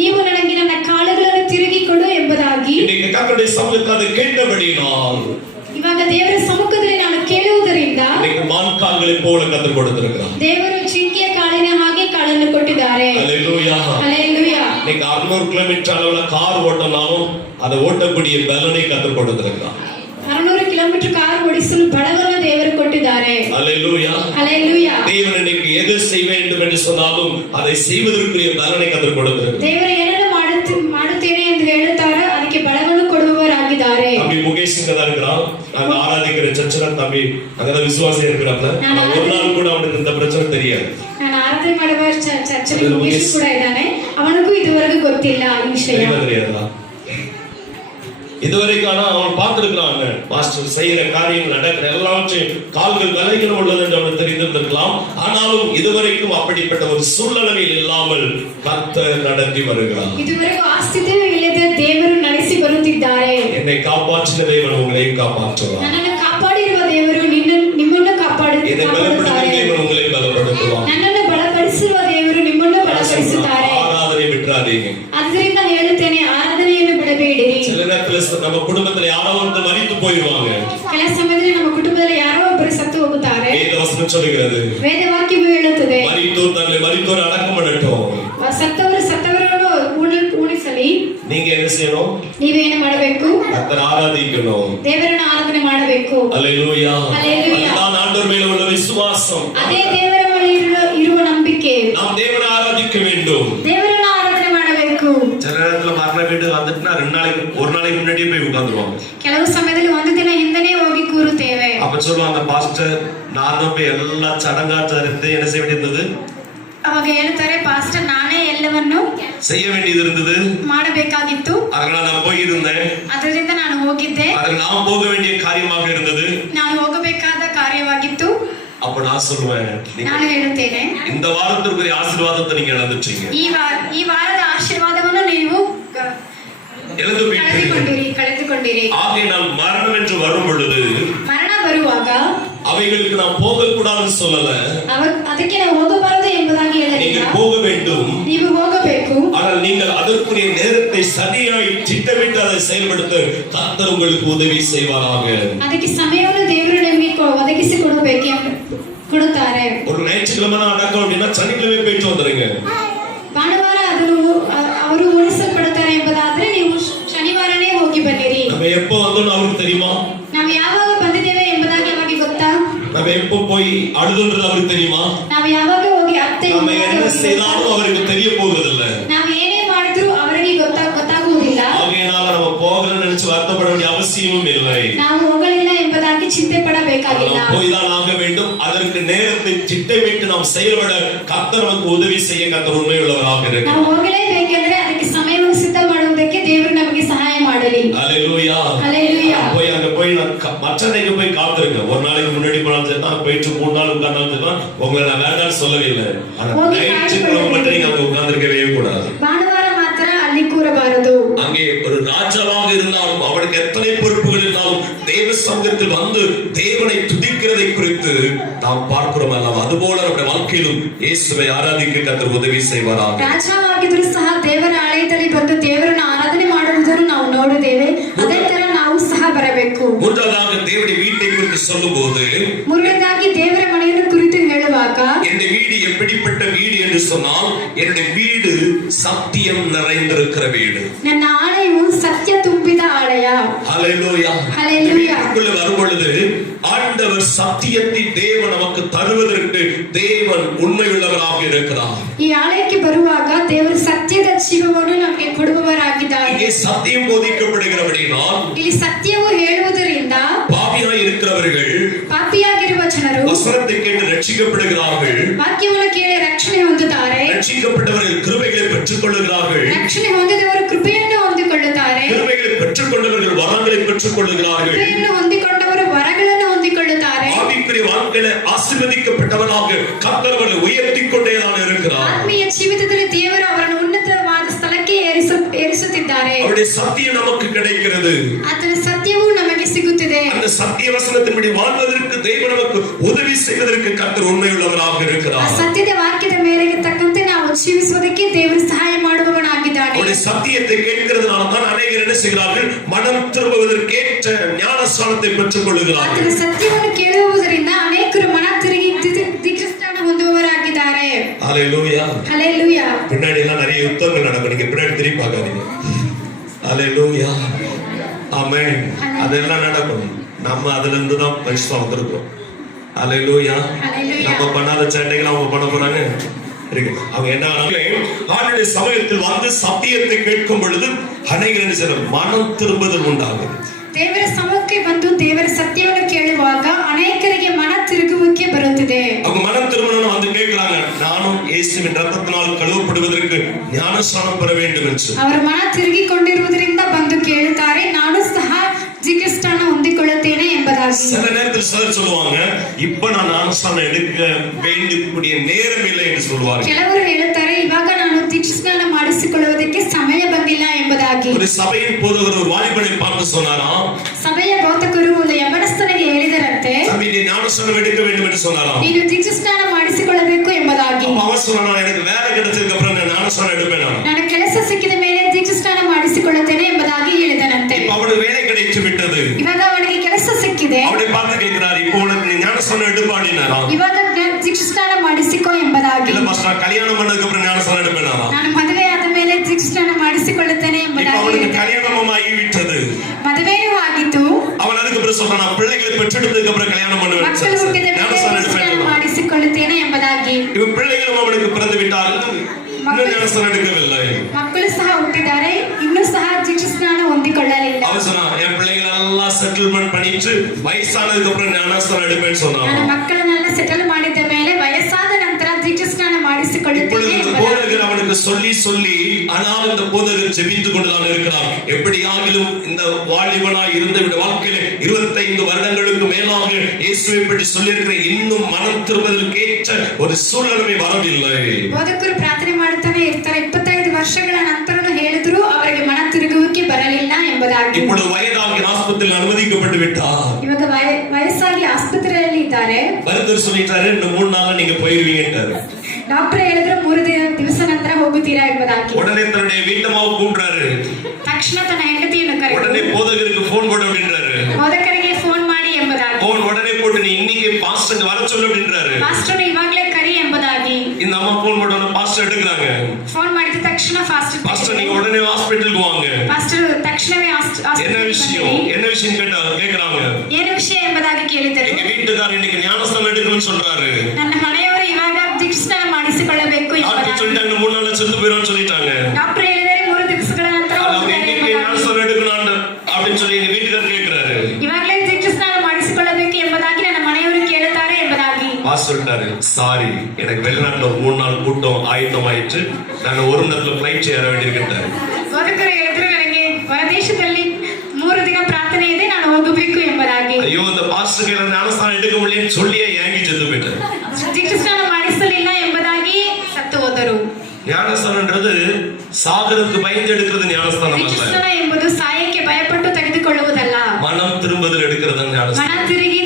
ನೀವು ನನಗೆ ನನ್ನ ಕಾಲುಗಳನ್ನು ತಿರುಗಿ ಕೊಡು ಎಂಬುದಾಗಿ இன்னைக்கு கர்த்தருடைய சமூகத்தில் அதை கேட்டபடியினால் ಇವಾಗ ದೇವರ ಸಮ್ಮುಖದಲ್ಲಿ ನಾನು ಕೇಳುವುದರಿಂದ இன்னைக்கு மான் கால்களை போல கர்த்தர் கொடுத்திருக்கிறார். ದೇವರು ಜಿಂಕೆಯ ಕಾಲಿನ ಹಾಗೆ ಕಾಲನ್ನು ಕೊಟ್ಟಿದ್ದಾರೆ. ஹல்லேலூயா. ಹಲ್ಲೆಲೂಯಾ. இன்னைக்கு 600 கிலோமீட்டர் அளவுல கார் ஓட்டனாலும் அதை ஓட்டக்கூடிய பலனை கர்த்தர் கொடுத்திருக்கிறார். 600 ಕಿಲೋಮೀಟರ್ ಕಾರ್ ಓಡಿಸಲು ಬಲವನ್ನು ದೇವರು ಕೊಟ್ಟಿದ್ದಾರೆ. ஹல்லேலூயா. ಹಲ್ಲೆಲೂಯಾ. தேவன் இன்னைக்கு எது செய்ய வேண்டும் என்று சொன்னாலும் அதை செய்வதற்குரிய பலனை கர்த்தர் கொடுத்திருக்கிறார். ದೇವರು ಏನನ್ನು ಮಾಡುತ್ತೇನೆ ಎಂದು ಹೇಳುತ್ತಾರೋ ಅದಕ್ಕೆ ಬಲವನ್ನು ಕೊಡುವವರಾಗಿದ್ದಾರೆ. தம்பி முகேஷ் இங்க தான் இருக்கிறான். நாங்க ஆராதிக்கிற சர்ச்சில தம்பி அங்கதான் விசுவாசி இருக்கிறாப்ல. ஒரு நாள் கூட அவனுக்கு இந்த பிரச்சனை தெரியாது. ನಾನು ಆರಾಧನೆ ಮಾಡುವ ಚರ್ಚಲ್ಲಿ ಮುಗೇಶ್ ಕೂಡ ಇದ್ದಾನೆ. ಅವನಿಗೂ ಇದುವರೆಗೂ ಗೊತ್ತಿಲ್ಲ ಈ ವಿಷಯ. தெரியாதா? இதுவரைக்கும் அவன் பார்த்திருக்கிறான். பாஸ்டர் செய்யற காரியங்கள் நடக்கிற எல்லாவற்றையும் கால்கள் விலகின உள்ளது என்று அவன் தெரிந்திருந்திருக்கலாம். ஆனாலும் இதுவரைக்கும் அப்படிப்பட்ட ஒரு சூழ்நிலையில் இல்லாமல் கர்த்தர் நடத்தி வருகிறார். ಇದುವರೆಗೂ ಆ ಸ್ಥಿತಿಯೂ ಇಲ್ಲದೆ ದೇವರು ನಡೆಸಿ ಬರುತ್ತಿದ್ದಾರೆ. என்னை காப்பாற்றின தேவன் உங்களையும் காப்பாற்றுவார். ನನ್ನನ್ನು ಕಾಪಾಡಿರುವ ದೇವರು ನಿಮ್ಮನ್ನು என்னை பலப்படுத்தின தேவன் உங்களை பலப்படுத்துவார். ತಿಳಿಸುತ್ತಾರೆ. ஆராதனை விட்டுறாதீங்க. ಅದರಿಂದ ಹೇಳುತ್ತೇನೆ, ಆರಾಧನೆಯನ್ನು ಬಿಡಬೇಡಿರಿ. சில நேரத்துல நம்ம குடும்பத்துல யாரோ ஒருத்தர் மரித்து போயிடுவாங்க. ಕೆಲ ಸಮಯದಲ್ಲಿ ನಮ್ಮ ಕುಟುಂಬದಲ್ಲಿ ಯಾರೋ ಒಬ್ಬರು ಸತ್ತು ಹೋಗುತ್ತಾರೆ. வேதவசனம் சொல்லுகிறது, ವೇದವಾಕ್ಯವು ಹೇಳುತ್ತದೆ, மரித்தோர் தங்களை மரித்தோர் அடக்கம் பண்ணட்டும். ಸತ್ತವರನ್ನು ಉಳಿಸಲಿ. நீங்க என்ன செய்யணும்? ನೀವೇನು ಮಾಡಬೇಕು? கர்த்தரை ஆராதிக்கணும். ದೇವರನ್ನು ಆರಾಧನೆ ಮಾಡಬೇಕು. அல்லேலூயா. அல்லேலூயா. அதுதான் ஆண்டவர் மேல உள்ள விசுவாசம். ಅದೇ ದೇವರ ಮೇಲೆ ಇರುವ ನಂಬಿಕೆ. நாம் தேவனை ஆராதிக்க வேண்டும். ದೇವರನ್ನು ಆರಾಧನೆ ಮಾಡಬೇಕು. சில நேரத்துல மரண வீடு வந்துட்டுனா ஒரு நாளைக்கு முன்னாடியே போய் உட்கார்ந்துருவாங்க. ಕೆಲವು ಸಮಯದಲ್ಲಿ ಒಂದು ದಿನ ಹಿಂದೆನೇ ಹೋಗಿ ಕೂರುತ್ತೇವೆ. அப்ப சொல்லுவாங்க, பாஸ்டர் நான் தான் போய் எல்லா சடங்காச்சாரத்தை என்ன செய்ய வேண்டியிருந்தது? ಅವಾಗ ಹೇಳ್ತಾರೆ, ಪಾಸ್ಟರ್ ನಾನೇ ಎಲ್ಲವನ್ನು செய்ய வேண்டியது இருந்தது, ಮಾಡಬೇಕಾಗಿತ್ತು, அதனால நான் போயிருந்தேன். ಅದರಿಂದ ನಾನು ಹೋಗಿದ್ದೆ. அது நான் போக வேண்டிய காரியமாக இருந்தது. ನಾನು ಹೋಗಬೇಕಾದ ಕಾರ್ಯವಾಗಿತ್ತು. அப்ப நான் சொல்லுவேன், ನಾನು ಹೇಳುತ್ತೇನೆ, இந்த வாரத்திற்குரிய ஆசீர்வாதத்தை நீங்க இழந்துட்டீங்க. ಈ ವಾರದ ಆಶೀರ್ವಾದವನ್ನು ನೀವು ಕಳೆದುಕೊಂಡಿರಿ. ஆகையினால் மரணம் என்று வரும் பொழுது, ಮರಣ ಬರುವಾಗ அவைகளுக்கு நாம் போகக்கூடாதுன்னு சொல்லல, ಅದಕ್ಕೆ ನಾವು ಹೋಗಬಾರದು ಎಂಬುದಾಗಿ நீங்கள் ಹೇಳಲಿಲ್ಲ. போக வேண்டும். ನೀವು ಹೋಗಬೇಕು. ஆனால் நீங்கள் அதற்குரிய நேரத்தை சரியாய் திட்டமிட்டு அதை செயல்படுத்த கர்த்தர் உங்களுக்கு உதவி செய்வாராக. ಅದಕ್ಕೆ ಸಮಯವನ್ನು ದೇವರು ನಮಗೆ ಒದಗಿಸಿ ಕೊಡುತ್ತಾರೆ. ஒரு ஞாயிற்றுக்கிழமை அடக்கம் அப்படின்னா சனிக்கிழமை போயிட்டு வந்துருங்க. ಭಾನುವಾರ ಅದನ್ನು ಅವರು ಉಳಿಸಲ್ಪಡುತ್ತಾರೆ ಎಂಬುದಾದ್ರೆ ನೀವು ಶನಿವಾರನೇ ಹೋಗಿ ಬನ್ನಿರಿ. நம்ம எப்போ வந்தோம்னு அவருக்கு தெரியுமா? ನಾವು ಯಾವಾಗ ಬಂದಿದ್ದೇವೆ ಎಂಬುದಾಗಿ ಅವರಿಗೆ ಗೊತ್ತಾ? நம்ம எப்போ போய் அழுதுன்றது அவருக்கு தெரியுமா? ನಾವು ಯಾವಾಗ ಹೋಗಿ ಅತ್ತೆ நம்ம என்ன செய்தாலும் அவருக்கு தெரிய போவதில்லை. ನಾವು ಏನೇ ಮಾಡಿದ್ರು ಅವರಿಗೆ ಗೊತ್ತಾಗುವುದಿಲ್ಲ. ஆகையினால நம்ம போகலன்னு நினைச்சு வருத்தப்பட வேண்டிய அவசியமும் இல்லை. ನಾವು ಹೋಗಲಿಲ್ಲ ಎಂಬುದಾಗಿ ಚಿಂತೆ ಪಡಬೇಕಾಗಿಲ್ಲ. போய்தான் ஆக வேண்டும். அதற்கு நேரத்தை திட்டமிட்டு நாம் செயல்பட கர்த்தர் நமக்கு உதவி செய்ய கர்த்தர் உண்மையுள்ளவராக இருக்கிறார். ನಾವು ಹೋಗಲೇಬೇಕೆಂದ್ರೆ ಅದಕ್ಕೆ ಸಮಯವನ್ನು ಸಿದ್ಧ ಮಾಡುವುದಕ್ಕೆ ದೇವರು ನಮಗೆ ಸಹಾಯ ಮಾಡಲಿ. அல்லேலூயா. அல்லேலூயா. போய் அங்க போய் மற்றனைக்கு போய் காத்திருங்க. ஒரு நாளைக்கு முன்னாடி போனாலும் சரி தான், போயிட்டு 3 நாள் உட்கார்ந்தாலும் சரி தான், உங்களை நான் வேண்டாம்னு சொல்லவே இல்லை. ஆனா ஞாயிற்றுக்கிழமை மட்டும் நீங்க அங்க உட்கார்ந்திருக்கவே கூடாது. ಭಾನುವಾರ ಮಾತ್ರ ಅಲ್ಲಿ ಕೂರಬಾರದು. அங்கே ஒரு ராஜாவாக இருந்தாலும் அவனுக்கு எத்தனை பொறுப்புகள் இருந்தாலும் தேவ சமூகத்தில் வந்து தேவனை துதிக்கிறதை குறித்து நாம் பார்க்கிறோம் அல்லவா? அதுபோல நம்முடைய வாழ்க்கையிலும் இயேசுவை ஆராதிக்க கர்த்தர் உதவி செய்வாராக. ರಾಜವಾಗಿದ್ದರೂ ಸಹ ದೇವರ ಆಲಯದಲ್ಲಿ ಬಂದು ದೇವರನ್ನು ಆರಾಧನೆ ಮಾಡುವುದನ್ನು ನಾವು ನೋಡಿದ್ದೇವೆ. ಅದೇ ತರ ನಾವು ಸಹ ಬರಬೇಕು. மூன்றாவதாக தேவனுடைய வீட்டை குறித்து சொல்லும்போது, ಮೂರನೇದಾಗಿ ದೇವರ ಮನೆಯನ್ನು ಕುರಿತು ಹೇಳುವಾಗ, என்னுடைய வீடு எப்படிப்பட்ட வீடு என்று சொன்னால், என்னுடைய வீடு சத்தியம் நிறைந்திருக்கிற வீடு. ನನ್ನ ಆಲಯವು ಸತ್ಯ ತುಂಬಿದ ಆಲಯ. ஹல்லேலூயா. ஹல்லேலூயா. வீட்டுக்குள்ள வரும் பொழுது ஆண்டவர் சத்தியத்தை தேவன் நமக்கு தருவதற்கு தேவன் உண்மையுள்ளவராக இருக்கிறார். ಈ ಆಲಯಕ್ಕೆ ಬರುವಾಗ ದೇವರು ಸತ್ಯದ ಜೀವವನ್ನು ನಮಗೆ ಕೊಡುವವರಾಗಿದ್ದಾರೆ. இங்கே சத்தியம் போதிக்கப்படுகிறபடினால், ಇಲ್ಲಿ ಸತ್ಯವು ಹೇಳುವುದರಿಂದ பாவியாய் இருக்கிறவர்கள் ಪಾಪಿಯಾಗಿರುವ ಜನರು வசனத்தை கேட்டு ரட்சிக்கப்படுகிறார்கள். ವಾಕ್ಯವನ್ನು ಕೇಳಿ ರಕ್ಷಣೆ ಹೊಂದುತ್ತಾರೆ. ரட்சிக்கப்பட்டவர்கள் கிருபைகளை பெற்றுக் கொள்ளுகிறார்கள். ರಕ್ಷಣೆ ಹೊಂದಿದವರು ಕೃಪೆಯನ್ನು ಹೊಂದಿಕೊಳ್ಳುತ್ತಾರೆ. கிருபைகளை பெற்றுக் கொண்டவர்கள் வரங்களை பெற்றுக் கொள்ளுகிறார்கள். ಕೃಪೆಯನ್ನು ಹೊಂದಿಕೊಂಡವರು ವರಗಳನ್ನು ಹೊಂದಿಕೊಳ್ಳುತ್ತಾರೆ. ஆவிக்குரிய வாழ்க்கையில ஆசீர்வதிக்கப்பட்டவனாக கர்த்தர் அவர்களை உயர்த்திக் கொண்டேதான் இருக்கிறார். ಆತ್ಮೀಯ ಜೀವಿತದಲ್ಲಿ ದೇವರು ಅವರನ್ನು ಉನ್ನತವಾದ ಸ್ಥಳಕ್ಕೆ ಏರಿಸುತ್ತಿದ್ದಾರೆ. அவருடைய சத்தியம் நமக்கு கிடைக்கிறது. ಅದರ ಸತ್ಯವು ನಮಗೆ ಸಿಗುತ್ತಿದೆ. அந்த சத்திய வசனத்தின்படி வாழ்வதற்கு தேவன் நமக்கு உதவி செய்வதற்கு கர்த்தர் உண்மையுள்ளவராக ಆ இருக்கிறார். ಸತ್ಯದ ವಾಕ್ಯದ ಮೇರೆಗೆ ತಕ್ಕಂತೆ ನಾವು ಜೀವಿಸುವುದಕ್ಕೆ ದೇವರು ಸಹಾಯ ಮಾಡುವವನಾಗಿದ್ದಾನೆ. அவருடைய சத்தியத்தை கேட்கிறதுனால தான் அநேகர் என்ன செய்கிறார்கள்? மனம் திரும்புவதற்கேற்ற ஞானஸ்நானத்தை பெற்றுக் கொள்ளுகிறார்கள். ಆತನ ಸತ್ಯವನ್ನು ಕೇಳುವುದರಿಂದ ಅನೇಕರು ಮನ ತಿರುಗಿ ದೀಕ್ಷಾಸ್ನಾನ ಹೊಂದುವವರಾಗಿದ್ದಾರೆ. ஹல்லேலூயா. ಹಲ್ಲೆಲೂಯಾ. பின்னாடி எல்லாம் நிறைய யுத்தங்கள் நடக்கும். நீங்க பின்னாடி திரும்பி பார்க்காதீங்க. ஹல்லேலூயா. ஆமென். அதெல்லாம் நடக்கும். நம்ம அதுல இருந்து தான் பரிசுத்தம் வந்திருக்கோம். ஹல்லேலூயா. ஹல்லேலூயா. நம்ம பண்ணாத சேட்டைகள் அவங்க பண்ண போறாங்க. இருக்கு. அவங்க என்ன ஆண்டுடைய சமயத்தில் வந்து சத்தியத்தை கேட்கும் பொழுது அநேகர் மனம் திரும்புதல் உண்டாகும். ದೇವರ ಸಮಕ್ಕೆ ಬಂದು ದೇವರ ಸತ್ಯವನ್ನು ಕೇಳುವಾಗ ಅನೇಕರಿಗೆ ಮನ ತಿರುಗುವಿಕೆ ಬರುತ್ತದೆ. அவங்க மனம் திரும்பணும் வந்து கேட்கிறாங்க, நானும் இயேசுவின் ரத்தத்தினால் கழுவப்படுவதற்கு ஞானஸ்நானம் பெற வேண்டும் என்று. ಅವರ ಮನ ತಿರುಗಿಕೊಂಡಿರುವುದರಿಂದ ಬಂದು ಕೇಳುತ್ತಾರೆ, ನಾನು ಸಹ ದೀಕ್ಷಾಸ್ನಾನ ಹೊಂದಿಕೊಳ್ಳುತ್ತೇನೆ ಎಂಬುದಾಗಿ. சில நேரத்தில் சிலர் சொல்லுவாங்க, இப்ப நான் ஞானஸ்நானம் எடுக்க வேண்டிய நேரம் இல்லை என்று சொல்வார்கள். ಕೆಲವರು ಹೇಳುತ್ತಾರೆ, ಇವಾಗ ನಾನು ದೀಕ್ಷಾಸ್ನಾನ ಮಾಡಿಸಿಕೊಳ್ಳುವುದಕ್ಕೆ ಸಮಯ ಬಂದಿಲ್ಲ ಎಂಬುದಾಗಿ. ஒரு சபையின் போதகர் ஒரு வாலிபனை பார்த்து சொன்னாராம், ಸಭೆಯ ಬೋಧಕರು ಒಂದು ಯಮನಸ್ಥನಿಗೆ ಹೇಳಿದರಂತೆ, தம்பி நீ ஞானஸ்நானம் எடுக்க வேண்டும் என்று சொன்னாராம். ನೀನು ದೀಕ್ಷಾಸ್ನಾನ ಮಾಡಿಸಿಕೊಳ್ಳಬೇಕು ಎಂಬುದಾಗಿ. அவன் சொன்னான், எனக்கு வேலை கிடைச்சதுக்கு அப்புறம் நான் ஞானஸ்நானம் எடுப்பேன் நான். ನಾನು ಕೆಲಸ ಸಿಕ್ಕಿದ ಮೇಲೆ ದೀಕ್ಷಾಸ್ನಾನ ಮಾಡಿಸಿಕೊಳ್ಳುತ್ತೇನೆ ಎಂಬುದಾಗಿ ಹೇಳಿದನಂತೆ. இப்ப அவனுக்கு வேலை கிடைத்து விட்டது. ಇವಾಗ ಅವನಿಗೆ ಕೆಲಸ ಸಿಕ್ಕಿದೆ. அவனை பார்த்து கேட்கிறார், இப்போ உனக்கு நீ ஞானஸ்நானம் எடுப்பாடினாரா? ಇವಾಗ ದೀಕ್ಷಾಸ್ನಾನ ಮಾಡಿಸಿಕೋ ಎಂಬುದಾಗಿ. இல்ல பாஸ்டர், கல்யாணம் பண்ணதுக்கு அப்புறம் ஞானஸ்நானம் எடுப்பேனா? ನಾನು ಮದುವೆ ಆದ ಮೇಲೆ ದೀಕ್ಷಾಸ್ನಾನ ಮಾಡಿಸಿಕೊಳ್ಳುತ್ತೇನೆ இப்ப ಎಂಬುದಾಗಿ. அவனுக்கு கல்யாணமும் ஆகிவிட்டது. ಮದುವೆಯೂ ಆಗಿತ್ತು. அவன் அதுக்கு அப்புறம் சொல்றான், நான் பிள்ளைகளை பெற்றெடுத்ததுக்கு அப்புறம் கல்யாணம் பண்ணுவேன், ಮಕ್ಕಳು ಹುಟ್ಟಿದ ಮೇಲೆ ದೀಕ್ಷಾಸ್ನಾನ ಮಾಡಿಸಿಕೊಳ್ಳುತ್ತೇನೆ ಎಂಬುದಾಗಿ. இப்ப பிள்ளைகளும் அவனுக்கு பிறந்து விட்டால் இன்னும் ஞானஸ்நானம் எடுக்கவில்லை. ಮಕ್ಕಳು ಸಹ ಹುಟ್ಟಿದ್ದಾರೆ, ಇನ್ನೂ ಸಹ ದೀಕ್ಷಾಸ್ನಾನ ಹೊಂದಿಕೊಳ್ಳಲಿಲ್ಲ. அவன் சொன்னான், என் பிள்ளைகள் எல்லாம் செட்டில்மெண்ட் பண்ணிட்டு வயசானதுக்கு அப்புறம் ஞானஸ்நானம் எடுப்பேன்னு சொன்னான். ನನ್ನ ಮಕ್ಕಳನ್ನೆಲ್ಲ ಸೆಟಲ್ ಮಾಡಿದ ಮೇಲೆ ವಯಸ್ಸಾದ ನಂತರ ದೀಕ್ಷಾಸ್ನಾನ ಮಾಡಿಸಿಕೊಳ್ಳುತ್ತೇನೆ இப்பொழுது போதகர் அவனுக்கு சொல்லி சொல்லி, ஆனால் இந்த போதகர் ஜெபித்து கொண்டுதான் இருக்கிறார். எப்படியாகிலும் இந்த வாலிபனா இருந்த வாழ்க்கையில 25 வருடங்களுக்கு மேலாக இயேசுவை பற்றி சொல்லியிருக்கிற இன்னும் மனம் திரும்புவதற்கேற்ற ஒரு சூழ்நிலை வரவில்லை. ಬೋಧಕರು ಪ್ರಾರ್ಥನೆ ಮಾಡುತ್ತಾನೆ ಇರ್ತಾರೆ, 25 ವರ್ಷಗಳ ನಂತರನೂ ಹೇಳಿದ್ರು ಅವರಿಗೆ ಮನ ತಿರುಗುವಿಕೆ ಬರಲಿಲ್ಲ ಎಂಬುದಾಗಿ. இப்பொழுது வயதாகி ஆஸ்பத்திரியில் அனுமதிக்கப்பட்டு விட்டார். ಇವಾಗ ವಯಸ್ಸಾಗಿ ಆಸ್ಪತ್ರೆಯಲ್ಲಿ ಇದ್ದಾರೆ. மருத்துவர் சொல்லிட்டாரு, இன்னும் 3 நாள்ல நீங்க போயிருவீங்கன்றாரு. ಡಾಕ್ಟರ್ ಹೇಳಿದ್ರು 3 ದಿವಸ ನಂತರ ಹೋಗುತ್ತೀರಾ ಎಂಬುದಾಗಿ. உடனே தன்னுடைய வீட்டமாவை கூப்பிடுறாரு. ತಕ್ಷಣ ತನ್ನ ಹೆಂಡತಿಯನ್ನು ಕರೆದು உடனே போதகருக்கு போன் போட்டு அப்படின்றாரு. ಬೋಧಕರಿಗೆ ಫೋನ್ ಮಾಡಿ ಎಂಬುದಾಗಿ. போன் உடனே போட்டு, நீ இன்னைக்கு பாஸ்டர் வர சொல்லு அப்படின்றாரு. ಪಾಸ್ಟರ್ ಇವಾಗಲೇ ಕರಿ ಎಂಬುದಾಗಿ. இந்த அம்மா போன் போட்டு பாஸ்டர் எடுக்கிறாங்க. ಫೋನ್ ಮಾಡಿದ ತಕ್ಷಣ பாஸ்டர் நீங்க உடனே ஹாஸ்பிடலுக்கு வாங்க. ಪಾಸ್ಟರ್ ತಕ್ಷಣವೇ என்ன விஷயம் கேக்குறாங்க. ಏನು ವಿಷಯ ಎಂಬುದಾಗಿ ಕೇಳಿದರು. எங்க வீட்டுக்காரர் இன்னைக்கு ஞானஸ்நானம் எடுக்கணும்னு சொல்றாரு. ನನ್ನ ಮನೆಯವರು ಇವಾಗ ದೀಕ್ಷಾಸ್ನಾನ ಮಾಡಿಸಿಕೊಳ್ಳಬೇಕು டாக்டர் சொல்லிட்டாங்க 3 நாள்ல செத்து போயிரும் சொல்லிட்டாங்க. ಡಾಕ್ಟರ್ ಹೇಳಿದರೆ 3 ದಿವಸಗಳ ನಂತರ ஞானஸ்நானம் எடுக்கணும் அப்படின்னு சொல்லி எங்க வீட்டுக்காரர் கேக்குறாரு. ಇವಾಗಲೇ ದೀಕ್ಷಾಸ್ನಾನ ಮಾಡಿಸಿಕೊಳ್ಳಬೇಕು ಎಂಬುದಾಗಿ ನನ್ನ ಮನೆಯವರು ಕೇಳುತ್ತಾರೆ ಎಂಬುದಾಗಿ. பாஸ் சொல்லிட்டாரு, சாரி எனக்கு வெளிநாட்டுல 3 நாள் கூட்டம் ஆயத்தம் ஆயிடுச்சு, நான் ஒரு நேரத்துல ஃபிளைட் ஏற வேண்டியிருக்கிட்டாரு. ಬೋಧಕರು ಹೇಳಿದ್ರು, ನನಗೆ ಹೊರದೇಶದಲ್ಲಿ 3 ದಿನ ಪ್ರಾರ್ಥನೆ ಇದೆ, ನಾನು ಹೋಗಬೇಕು ಎಂಬುದಾಗಿ. ஐயோ, இந்த பாஸ்டருக்கு என்ன ஞானஸ்நானம் எடுக்க முடியலன்னு சொல்லியே ஏங்கி செத்து போயிட்டாரு. ದೀಕ್ಷಾಸ್ನಾನ ಮಾಡಿಸಲಿಲ್ಲ ಎಂಬುದಾಗಿ ಸತ್ತು ಹೋದರು. ஞானஸ்நானம்ன்றது சாகருக்கு பயந்து எடுக்கிறது ஞானஸ்நானம் அல்ல. ದೀಕ್ಷಾಸ್ನಾನ ಎಂಬುದು ಸಾಯಕ್ಕೆ ಭಯಪಟ್ಟು ತೆಗೆದುಕೊಳ್ಳುವುದಲ್ಲ, மனம் திரும்புதல் எடுக்கிறது ஞானஸ்நானம். ಮನ ತಿರುಗಿ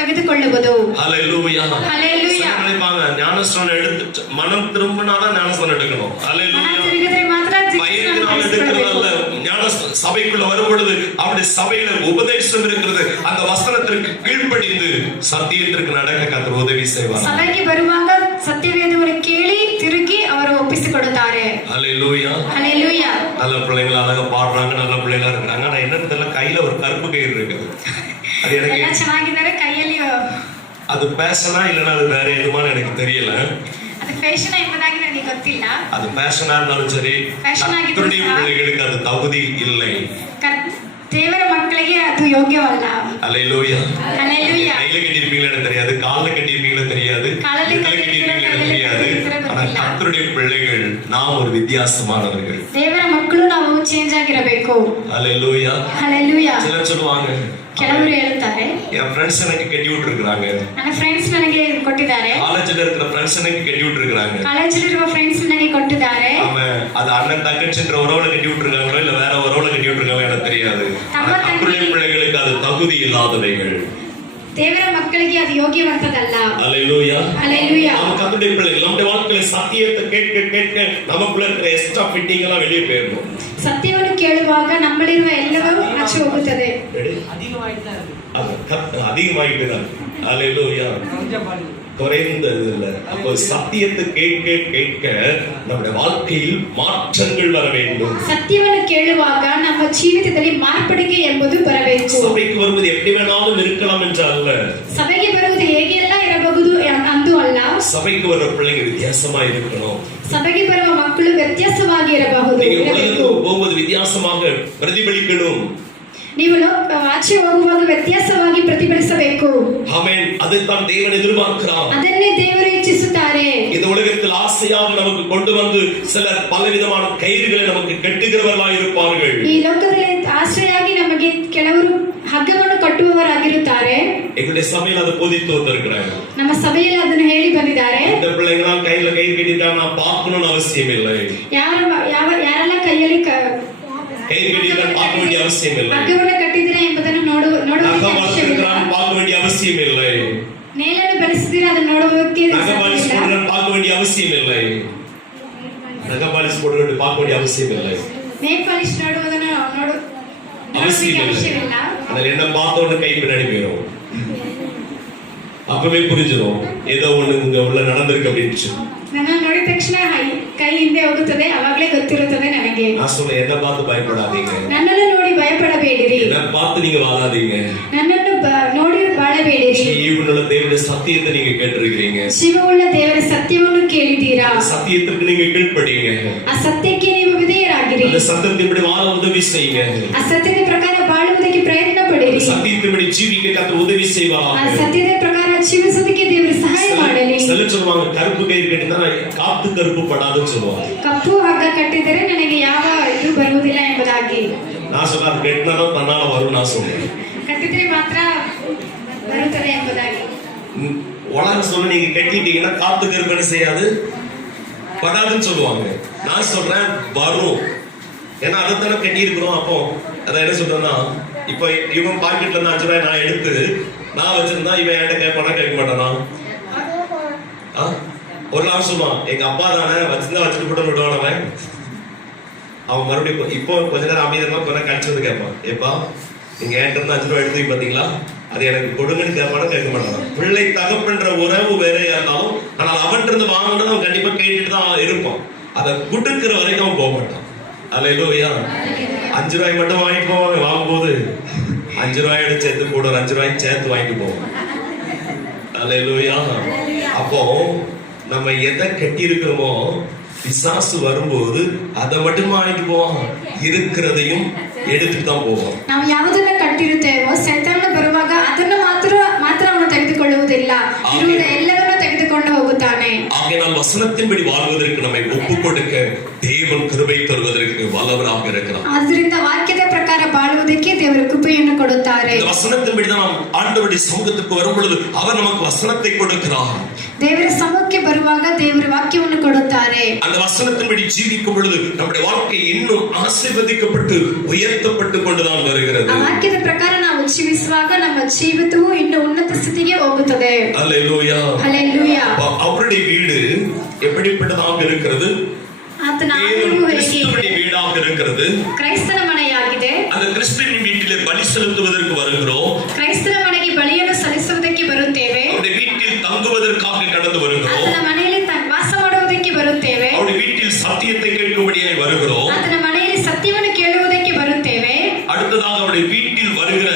ತೆಗೆದುಕೊಳ್ಳುವುದು. ஹல்லேலூயா. ஹல்லேலூயா. நினைப்பாங்க ஞானஸ்நானம் எடுத்து மனம் திரும்பினாதான் ஞானஸ்நானம் எடுக்கணும். ಮನ ஹல்லேலூயா. ತಿರುಗಿದ್ರೆ ಮಾತ್ರ ದೀಕ್ಷಾಸ್ನಾನ பயத்தினால் எடுக்கிறதல்ல. ஞான சபைக்குள்ள வரும் பொழுது அவருடைய சபையில உபதேசம் இருக்கிறது. அந்த வசனத்திற்கு கீழ்ப்படிந்து சத்தியத்திற்கு நடக்க கர்த்தர் உதவி செய்வார். ಸಭೆಗೆ ಬರುವಾಗ ಸತ್ಯವೇದವನ್ನು ಕೇಳಿ ತಿರುಗಿ ಅವರು ಒಪ್ಪಿಸಿಕೊಡುತ್ತಾರೆ. ஹல்லேலூயா. ஹல்லேலூயா. நல்ல பிள்ளைங்க அழகா பாடுறாங்க, நல்ல பிள்ளைங்களா இருக்காங்க. ஆனா என்னன்னு தெரியல, கையில ஒரு கருப்பு கயிறு இருக்குது. அது ಎಲ್ಲ எனக்கு ಚೆನ್ನಾಗಿದ್ದಾರೆ, ಕೈಯಲ್ಲಿ அது பேஷனா இல்லைன்னா அது வேற எதுமான்னு எனக்கு தெரியல. ಅದು ಫ್ಯಾಷನ್ ಎಂಬುದಾಗಿ ನನಗೆ ಗೊತ್ತಿಲ್ಲ. அது பேஷனா இருந்தாலும் சரி, கர்த்தருடைய பிள்ளைகளுக்கு அது தகுதி இல்லை. ದೇವರ ಮಕ್ಕಳಿಗೆ ಅದು ಯೋಗ್ಯವಲ್ಲ. ஹல்லேலூயா. ஹல்லேலூயா. கையில கட்டியிருப்பீங்களா எனக்கு தெரியாது, கால்ல கட்டியிருப்பீங்களா தெரியாது, காலில் கட்டியிருப்பீங்களா தெரியாது. ஆனா கர்த்தருடைய பிள்ளைகள் நாம் ஒரு வித்தியாசமானவர்கள். ದೇವರ ಮಕ್ಕಳು ನಾವು ಚೇಂಜ್ ಆಗಿರಬೇಕು. ஹல்லேலூயா. ஹல்லேலೂಯಾ. சிலர் சொல்லுவாங்க, ಕೆಲವರು ಹೇಳುತ್ತಾರೆ, என் ஃப்ரெண்ட்ஸ் எனக்கு கட்டி விட்டுருக்காங்க, ನನ್ನ ಫ್ರೆಂಡ್ಸ್ ನನಗೆ ಕೊಟ್ಟಿದ್ದಾರೆ, காலேஜ்ல இருக்கிற ஃப்ரெண்ட்ஸ் எனக்கு கட்டி விட்டுருக்காங்க. ಕಾಲೇಜಲ್ಲಿರುವ ಫ್ರೆಂಡ್ಸ್ ನನಗೆ ಕೊಟ್ಟಿದ್ದಾರೆ. அவன் அது அண்ணன் தங்கச்சின்ற உறவுல கட்டி விட்டுருக்காங்களோ இல்ல வேற உறவுல கட்டி விட்டுருக்காங்களோ எனக்கு தெரியாது. கர்த்தருடைய பிள்ளைகளுக்கு அது தகுதி இல்லாதவைகள். ದೇವರ ಮಕ್ಕಳಿಗೆ ಅದು ಯೋಗ್ಯವಂತದಲ್ಲ. ஹல்லேலூயா. ஹல்லேலூயா. நம்ம கர்த்தருடைய பிள்ளைகள் நம்முடைய வாழ்க்கையில சத்தியத்தை கேட்க கேட்க நமக்குள்ள இருக்கிற எக்ஸ்ட்ரா ஃபிட்டிங் எல்லாம் வெளியே போயிடும். ಸತ್ಯವನ್ನು ಕೇಳುವಾಗ ನಮ್ಮಲ್ಲಿರುವ ಎಲ್ಲವೂ ಆಚೆ ಹೋಗುತ್ತದೆ. அதிகமாயிட்டு தான். ஹல்லேலூயா. குறைந்தது இல்ல. அப்போ சத்தியத்தை கேட்க கேட்க நம்முடைய வாழ்க்கையில் மாற்றங்கள் வர வேண்டும். ಸತ್ಯವನ್ನು ಕೇಳುವಾಗ ನಮ್ಮ ಜೀವಿತದಲ್ಲಿ ಮಾರ್ಪಡಿಕೆ ಎಂಬುದು ಬರಬೇಕು. சபைக்கு வருவது எப்படி வேணாலும் இருக்கலாம் என்று அல்ல. ಸಭೆಗೆ ಬರುವುದು ಹೇಗೆಲ್ಲ ಇರಬಹುದು ಅಂದು ಅಲ್ಲ. சபைக்கு வர பிள்ளைங்க வித்தியாசமா இருக்கணும். ಸಭೆಗೆ ಬರುವ ಮಕ್ಕಳು ವ್ಯತ್ಯಾಸವಾಗಿ ಇರಬಹುದು. நீங்க உலகத்துக்கு போகும்போது வித்தியாசமாக பிரதிபலிக்கணும். ನೀವು ಆಚೆ ಹೋಗುವಾಗ ವ್ಯತ್ಯಾಸವಾಗಿ ಪ್ರತಿಫಲಿಸಬೇಕು. ஆமென். அதைத்தான் தேவன் எதிர்பார்க்கிறார். ಅದನ್ನೇ ದೇವರು ಇಚ್ಛಿಸುತ್ತಾರೆ. இந்த உலகத்தில் ஆசையாக நமக்கு கொண்டு வந்து சிலர் பலவிதமான கயிறுகளை நமக்கு கட்டுகிறவர்களாக இருப்பார்கள். ಈ ಲೋಕದಲ್ಲಿ ಆಶ್ರಯಾಗಿ ನಮಗೆ ಕೆಲವರು ಹಗ್ಗವನ್ನು ಕಟ್ಟುವವರಾಗಿರುತ್ತಾರೆ. எங்களுடைய சபையில் அதை போதித்து வந்திருக்கிறாங்க. ನಮ್ಮ ಸಭೆಯಲ್ಲಿ ಅದನ್ನು ಹೇಳಿ ಬಂದಿದ್ದಾರೆ. இந்த பிள்ளைங்களாம் கையில கயிறு கட்டிட்டா நான் பார்க்கணும்னு அவசியம் இல்லை. ಯಾರೆಲ್ಲ ಕೈಯಲ್ಲಿ கயிறு கட்டிட்டா பார்க்க வேண்டிய அவசியம் இல்லை. ಹಗ್ಗವನ್ನು ಕಟ್ಟಿದ್ದೀರಾ ಎಂಬುದನ್ನು பார்க்க வேண்டிய அவசியம் இல்லை. ನೇಲನ್ನು ಬೆಳೆಸಿದ್ದೀರಾ ಅದನ್ನು ನೋಡುವುದಕ್ಕೆ பார்க்க வேண்டிய அவசியம் இல்லை. நகபாலிஸ் போட்டு பார்க்க வேண்டிய அவசியம் இல்லை. ನೇಲ್ ಪಾಲಿಶ್ ನೋಡುವುದನ್ನು அவசியம் இல்லை. ಅವಶ್ಯವಿಲ್ಲ. அதில் என்ன பார்த்த உடனே கை பின்னாடி போயிடும். அப்பவே புரிஞ்சிடும் ஏதோ ஒண்ணு இங்க உள்ள நடந்திருக்கு அப்படின்னு. ನನ್ನ ನೋಡಿದ ತಕ್ಷಣ ಕೈ ಹಿಂದೆ ಹೋಗುತ್ತದೆ, ಅವಾಗಲೇ ಗೊತ್ತಿರುತ್ತದೆ ನನಗೆ. நான் சொல்ல என்ன பார்த்து பயப்படாதீங்க, ನನ್ನನ್ನು ನೋಡಿ ಭಯಪಡಬೇಡಿರಿ, என்ன பார்த்து நீங்க வாழாதீங்க, ನನ್ನನ್ನು ನೋಡಿ ಬಾಳಬೇಡಿರಿ. ஜீவனுள்ள தேவனுடைய சத்தியத்தை நீங்க கேட்டிருக்கிறீங்க, ಜೀವವುಳ್ಳ ದೇವರ ಸತ್ಯವನ್ನು ಕೇಳಿದ್ದೀರಾ, சத்தியத்துக்கு நீங்க கீழ்ப்படிங்க, ಆ ಸತ್ಯಕ್ಕೆ ನೀವು ವಿಧೇಯರಾಗಿರಿ, அந்த சத்தியத்தின்படி வாழ உதவி செய்யுங்க, ಆ ಸತ್ಯದ ಪ್ರಕಾರ ಬಾಳುವುದಕ್ಕೆ ಪ್ರಯತ್ನ ಪಡಿರಿ, சத்தியத்தின்படி ஜீவிக்க கர்த்தர் உதவி ಆ செய்வாராக. ಸತ್ಯದ ಪ್ರಕಾರ ಜೀವಿಸುವುದಕ್ಕೆ ದೇವರು ಸಹಾಯ ಮಾಡಲಿ. சிலர் சொல்லுவாங்க கருப்பு கயிறு கட்டினா காத்து கருப்பு படாதுன்னு சொல்லுவாங்க. ಕಪ್ಪು ಹಗ್ಗ ಕಟ್ಟಿದರೆ ನನಗೆ ಯಾವ ಇದು ಬರುವುದಿಲ್ಲ ಎಂಬುದಾಗಿ. நான் சொல்ல அது கட்டினாலும் தன்னால வரும் நான் சொல்றேன். ಕಟ್ಟಿದ್ರೆ ಮಾತ್ರ ಬರುತ್ತದೆ ಎಂಬುದಾಗಿ. உலகம் சொல்ல நீங்க கட்டிட்டீங்கன்னா காத்து கருப்பணி செய்யாது படாதுன்னு சொல்லுவாங்க. நான் சொல்றேன் வரும். ஏன்னா அதைத்தானே கட்டி இருக்கிறோம். அப்போ அதான் என்ன சொல்றேன்னா, இப்ப இவன் பாக்கெட்ல இருந்து 5 ரூபாய் நான் எடுத்து நான் வச்சிருந்தா இவன் என்கிட்ட பணம் கேட்க மாட்டானா? ஒரு நாள் சொல்லுவான், எங்க அப்பா தானே வச்சிருந்தா வச்சுட்டு போட்டு விடுவானவன். அவன் மறுபடியும் இப்போ கொஞ்ச நேரம் அமைதியா கொஞ்சம் கழிச்சு வந்து கேட்பான், ஏப்பா நீங்க என்கிட்ட இருந்து 5 ரூபாய் எடுத்து பாத்தீங்களா, அது எனக்கு கொடுங்கன்னு கேட்பானு கேட்க மாட்டான். பிள்ளை தகப்பன்ற உறவு வேறையா இருந்தாலும் ஆனால் அவன்கிட்ட இருந்து வாங்கணும் அவன் கண்டிப்பா கேட்டுட்டு தான் இருப்பான். அதை குடுக்கிற வரைக்கும் அவன் போக மாட்டான். அல்லேலூயா. 5 ரூபாய் மட்டும் வாங்கிட்டு போவாங்க. வாங்கும்போது 5 ரூபாயோட சேர்த்து கூட 5 ரூபாய் சேர்த்து வாங்கிட்டு போவோம். அல்லேலூயா. அப்போ நம்ம எதை கட்டி இருக்கிறோமோ பிசாசு வரும்போது அதை மட்டும் வாங்கிட்டு போவோம், இருக்கிறதையும் எடுத்துட்டு தான் போவோம். ನಾವು ಯಾವುದನ್ನ ಕಟ್ಟಿರುತ್ತೇವೋ ಸೈತಾನ ಬರುವಾಗ ಅದನ್ನು ಮಾತ್ರ ಅವನು ತೆಗೆದುಕೊಳ್ಳುವುದಿಲ್ಲ, ಇರುವುದ ಎಲ್ಲವನ್ನೂ ತೆಗೆದುಕೊಂಡು ಹೋಗುತ್ತಾನೆ. ஆகையால் வசனத்தின்படி வாழ்வதற்கு நம்மை ஒப்புக் கொடுக்க தேவன் கிருபை தருவதற்கு வல்லவராக இருக்கிறார். ಆದ್ದರಿಂದ ವಾಕ್ಯದ ಪ್ರಕಾರ ಬಾಳುವುದಕ್ಕೆ ದೇವರು ಕೃಪೆಯನ್ನು ಕೊಡುತ್ತಾರೆ. இந்த வசனத்தின்படி தான் நாம் ஆண்டவருடைய சமூகத்துக்கு வரும் பொழுது அவர் நமக்கு வசனத்தை கொடுக்கிறார். ದೇವರ ಸಮ್ಮುಖಕ್ಕೆ ಬರುವಾಗ ದೇವರ ವಾಕ್ಯವನ್ನು ಕೊಡುತ್ತಾರೆ. அந்த வசனத்தின்படி ஜீவிக்கும் பொழுது நம்முடைய வாழ்க்கை இன்னும் ஆசீர்வதிக்கப்பட்டு உயர்த்தப்பட்டு கொண்டுதான் வருகிறது. ಆ ವಾಕ್ಯದ ಪ್ರಕಾರ ನಾವು ಜೀವಿಸುವಾಗ ನಮ್ಮ ಜೀವಿತವು ಇನ್ನು ಉನ್ನತ ಸ್ಥಿತಿಗೆ ಹೋಗುತ್ತದೆ. அல்லேலூயா. ಹಲ್ಲೆಲೂಯಾ. அவருடைய வீடு எப்படிப்பட்டதாக இருக்கிறது? ಆತನ ಆಲಯವು கிறிஸ்துவின் வீடாக இருக்கிறது. ಕ್ರೈಸ್ತನ ಮನೆಯಾಗಿದೆ. அந்த கிறிஸ்துவின் வீட்டிலே பலி செலுத்துவதற்கு வருகிறோம். ಕ್ರೈಸ್ತನ ಮನೆಗೆ ಬಲಿಯನ್ನು ಸಲ್ಲಿಸುವುದಕ್ಕೆ ಬರುತ್ತೇವೆ. அவருடைய வீட்டில் தங்குவதற்காக கடந்து வருகிறோம். ಆತನ ಮನೆಯಲ್ಲಿ ವಾಸ ಮಾಡುವುದಕ್ಕೆ ಬರುತ್ತೇವೆ. அவருடைய வீட்டில் சத்தியத்தை கேட்கும்படியாக வருகிறோம். ಆತನ ಮನೆಯಲ್ಲಿ ಸತ್ಯವನ್ನು ಕೇಳುವುದಕ್ಕೆ ಬರುತ್ತೇವೆ. அடுத்ததாக அவருடைய வீட்டில் வருகிற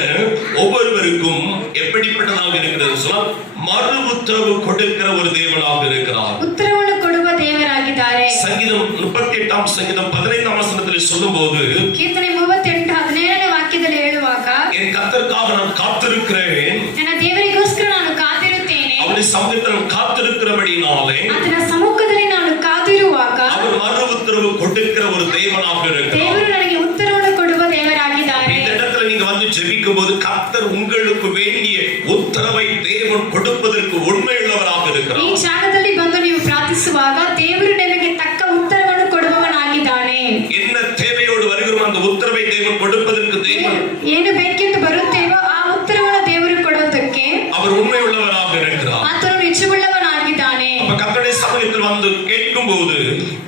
ஒவ்வொருவருக்கும் எப்படிப்பட்டதாக இருக்கிறது சொன்னால் மறு உத்தரவு கொடுக்கிற ஒரு தேவனாக இருக்கிறார். ಉತ್ತರವನ್ನು ಕೊಡುವ ದೇವರಾಗಿದ್ದಾರೆ. சங்கீதம் 38ஆம் சங்கீதம் 15ஆம் வசனத்தில் சொல்லும்போது, ಕೀರ್ತನೆ 38:17ನೇ ವಾಕ್ಯದಲ್ಲಿ ಹೇಳುವಾಗ, என் கர்த்தருக்காக நான் காத்திருக்கிறேன், ನನ್ನ ದೇವರಿಗೋಸ್ಕರ ನಾನು ಕಾದಿರುತ್ತೇನೆ, அவருடைய சமூகத்தில் நான் காத்திருக்கிறபடினாலே ಆತನ ಸಮ್ಮುಖದಲ್ಲಿ ನಾನು ಕಾದಿರುವಾಗ அவர் மறு உத்தரவு கொடுக்கிற ஒரு தேவனாக இருக்கிறார். ದೇವರು ನನಗೆ ಉತ್ತರವನ್ನು ಕೊಡುವ ದೇವರಾಗಿದ್ದಾರೆ. இந்த இடத்துல நீங்க வந்து ஜெபிக்கும் போது கர்த்தர் உங்களுக்கு வேண்டிய உத்தரவை தேவன் கொடுப்பதற்கு உண்மையுள்ளவராக ಈ இருக்கிறார். ಜಾಗದಲ್ಲಿ ಬಂದು ನೀವು ಪ್ರಾರ್ಥಿಸುವಾಗ ದೇವರು ನಿಮಗೆ ತಕ್ಕ ಉತ್ತರವನ್ನು ಕೊಡುವವನಾಗಿದ್ದಾನೆ. என்ன தேவையோடு வருகிறோம் அந்த உத்தரவை தேவன் கொடுப்பதற்கு தேவன் ಏನು ಬೇಕೆಂದು ಬರುತ್ತೇವೋ ಆ ಉತ್ತರವನ್ನು ದೇವರು ಕೊಡುವುದಕ್ಕೆ அவர் உண்மையுள்ளவராக இருக்கிறார். ಆತನು ನಿಜವುಳ್ಳವನಾಗಿದ್ದಾನೆ. அப்ப கர்த்தருடைய சமூகத்தில் வந்து கேட்கும்போது,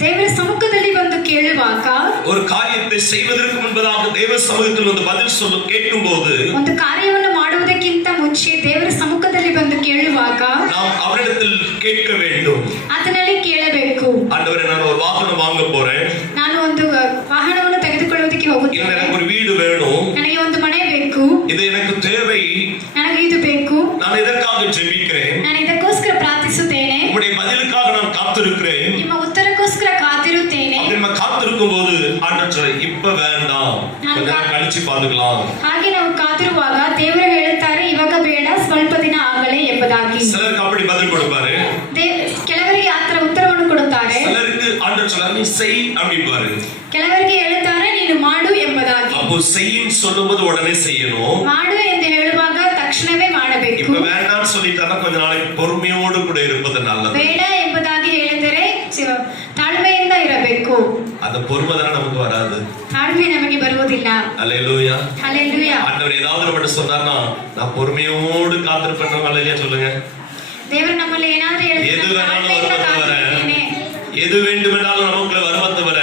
ದೇವರ ಸಮ್ಮುಖದಲ್ಲಿ ಬಂದು ಕೇಳುವಾಗ, ஒரு காரியத்தை செய்வதற்கு முன்பதாக தேவ சமூகத்தில் வந்து பதில் சொல்ல கேட்கும்போது, ಒಂದು ಕಾರ್ಯವನ್ನು ಮಾಡುವುದಕ್ಕಿಂತ ಮುಂಚೆ ದೇವರ ಸಮ್ಮುಖದಲ್ಲಿ ಬಂದು ಕೇಳುವಾಗ நாம் அவரிடத்தில் கேட்க வேண்டும். ಆತನಲ್ಲಿ ಕೇಳಬೇಕು. ஆண்டவரே, நான் ஒரு வாகனம் வாங்க போறேன், ನಾನು ಒಂದು ವಾಹನವನ್ನು ತೆಗೆದುಕೊಳ್ಳುವುದಕ್ಕೆ இல்ல ಹೋಗುತ್ತೇನೆ, எனக்கு ஒரு வீடு வேணும், ನನಗೆ ಒಂದು ಮನೆ ಬೇಕು, இது எனக்கு தேவை, ನನಗೆ ಇದು ಬೇಕು, நான் இதற்காக ஜெபிக்கிறேன், ನಾನು ಇದಕ್ಕೋಸ್ಕರ ಪ್ರಾರ್ಥಿಸುತ್ತೇನೆ, உங்களுடைய பதிலுக்காக நான் காத்திருக்கிறேன். ನಿಮ್ಮ ಉತ್ತರಕ್ಕೋಸ್ಕರ ಕಾದಿರುತ್ತೇನೆ. நம்ம காத்திருக்கும் போது ஆண்டவர் சொல்ல, இப்ப வேண்டாம், கொஞ்ச நேரம் கழிச்சு பாத்துக்கலாம். ಹಾಗೆ ನಾವು ಕಾದಿರುವಾಗ ದೇವರು ಹೇಳುತ್ತಾರೆ, ಇವಾಗ ಬೇಡ, ಸ್ವಲ್ಪ ದಿನ ಆಗಲೇ ಎಂಬುದಾಗಿ. சிலருக்கு அப்படி பதில் கொடுப்பாரு, ಕೆಲವರಿಗೆ ಆತರ ಉತ್ತರವನ್ನು ಕೊಡುತ್ತಾರೆ, சிலருக்கு ஆண்டவர் சொல்ல, நீ செய் அப்படிப்பாரு, ಕೆಲವರಿಗೆ ಹೇಳುತ್ತಾರೆ, ನೀನು ಮಾಡು ಎಂಬುದಾಗಿ. அப்போ செய்யும் சொல்லும்போது உடனே செய்யணும். ಮಾಡು ಎಂದು ಹೇಳುವಾಗ ತಕ್ಷಣವೇ ಮಾಡಬೇಕು. இப்ப வேண்டாம்னு சொல்லிட்டாலும் கொஞ்ச நாளைக்கு பொறுமையோடு கூட இருப்பது நல்லது. ಬೇಡ ಎಂಬುದಾಗಿ ಹೇಳಿದರೆ ತಾಳ್ಮೆಯಿಂದ ಇರಬೇಕು. அந்த பொறுமை தானே நமக்கு வராது. ತಾಳ್ಮೆ ನಮಗೆ ಬರುವುದಿಲ್ಲ. அல்லேலூயா. ಹಲ್ಲೆಲೂಯಾ. ஆண்டவர் ஏதாவது நம்மகிட்ட சொன்னார்னா நான் பொறுமையோடு காத்திருப்பேன். அல்லேலூயா சொல்லுங்க. ದೇವರು ನಮ್ಮಲ್ಲಿ ಏನಾದರೂ எது வேணாலும் வருவது வர எது வேண்டுமென்றாலும் நமக்குள்ள வருவதை வர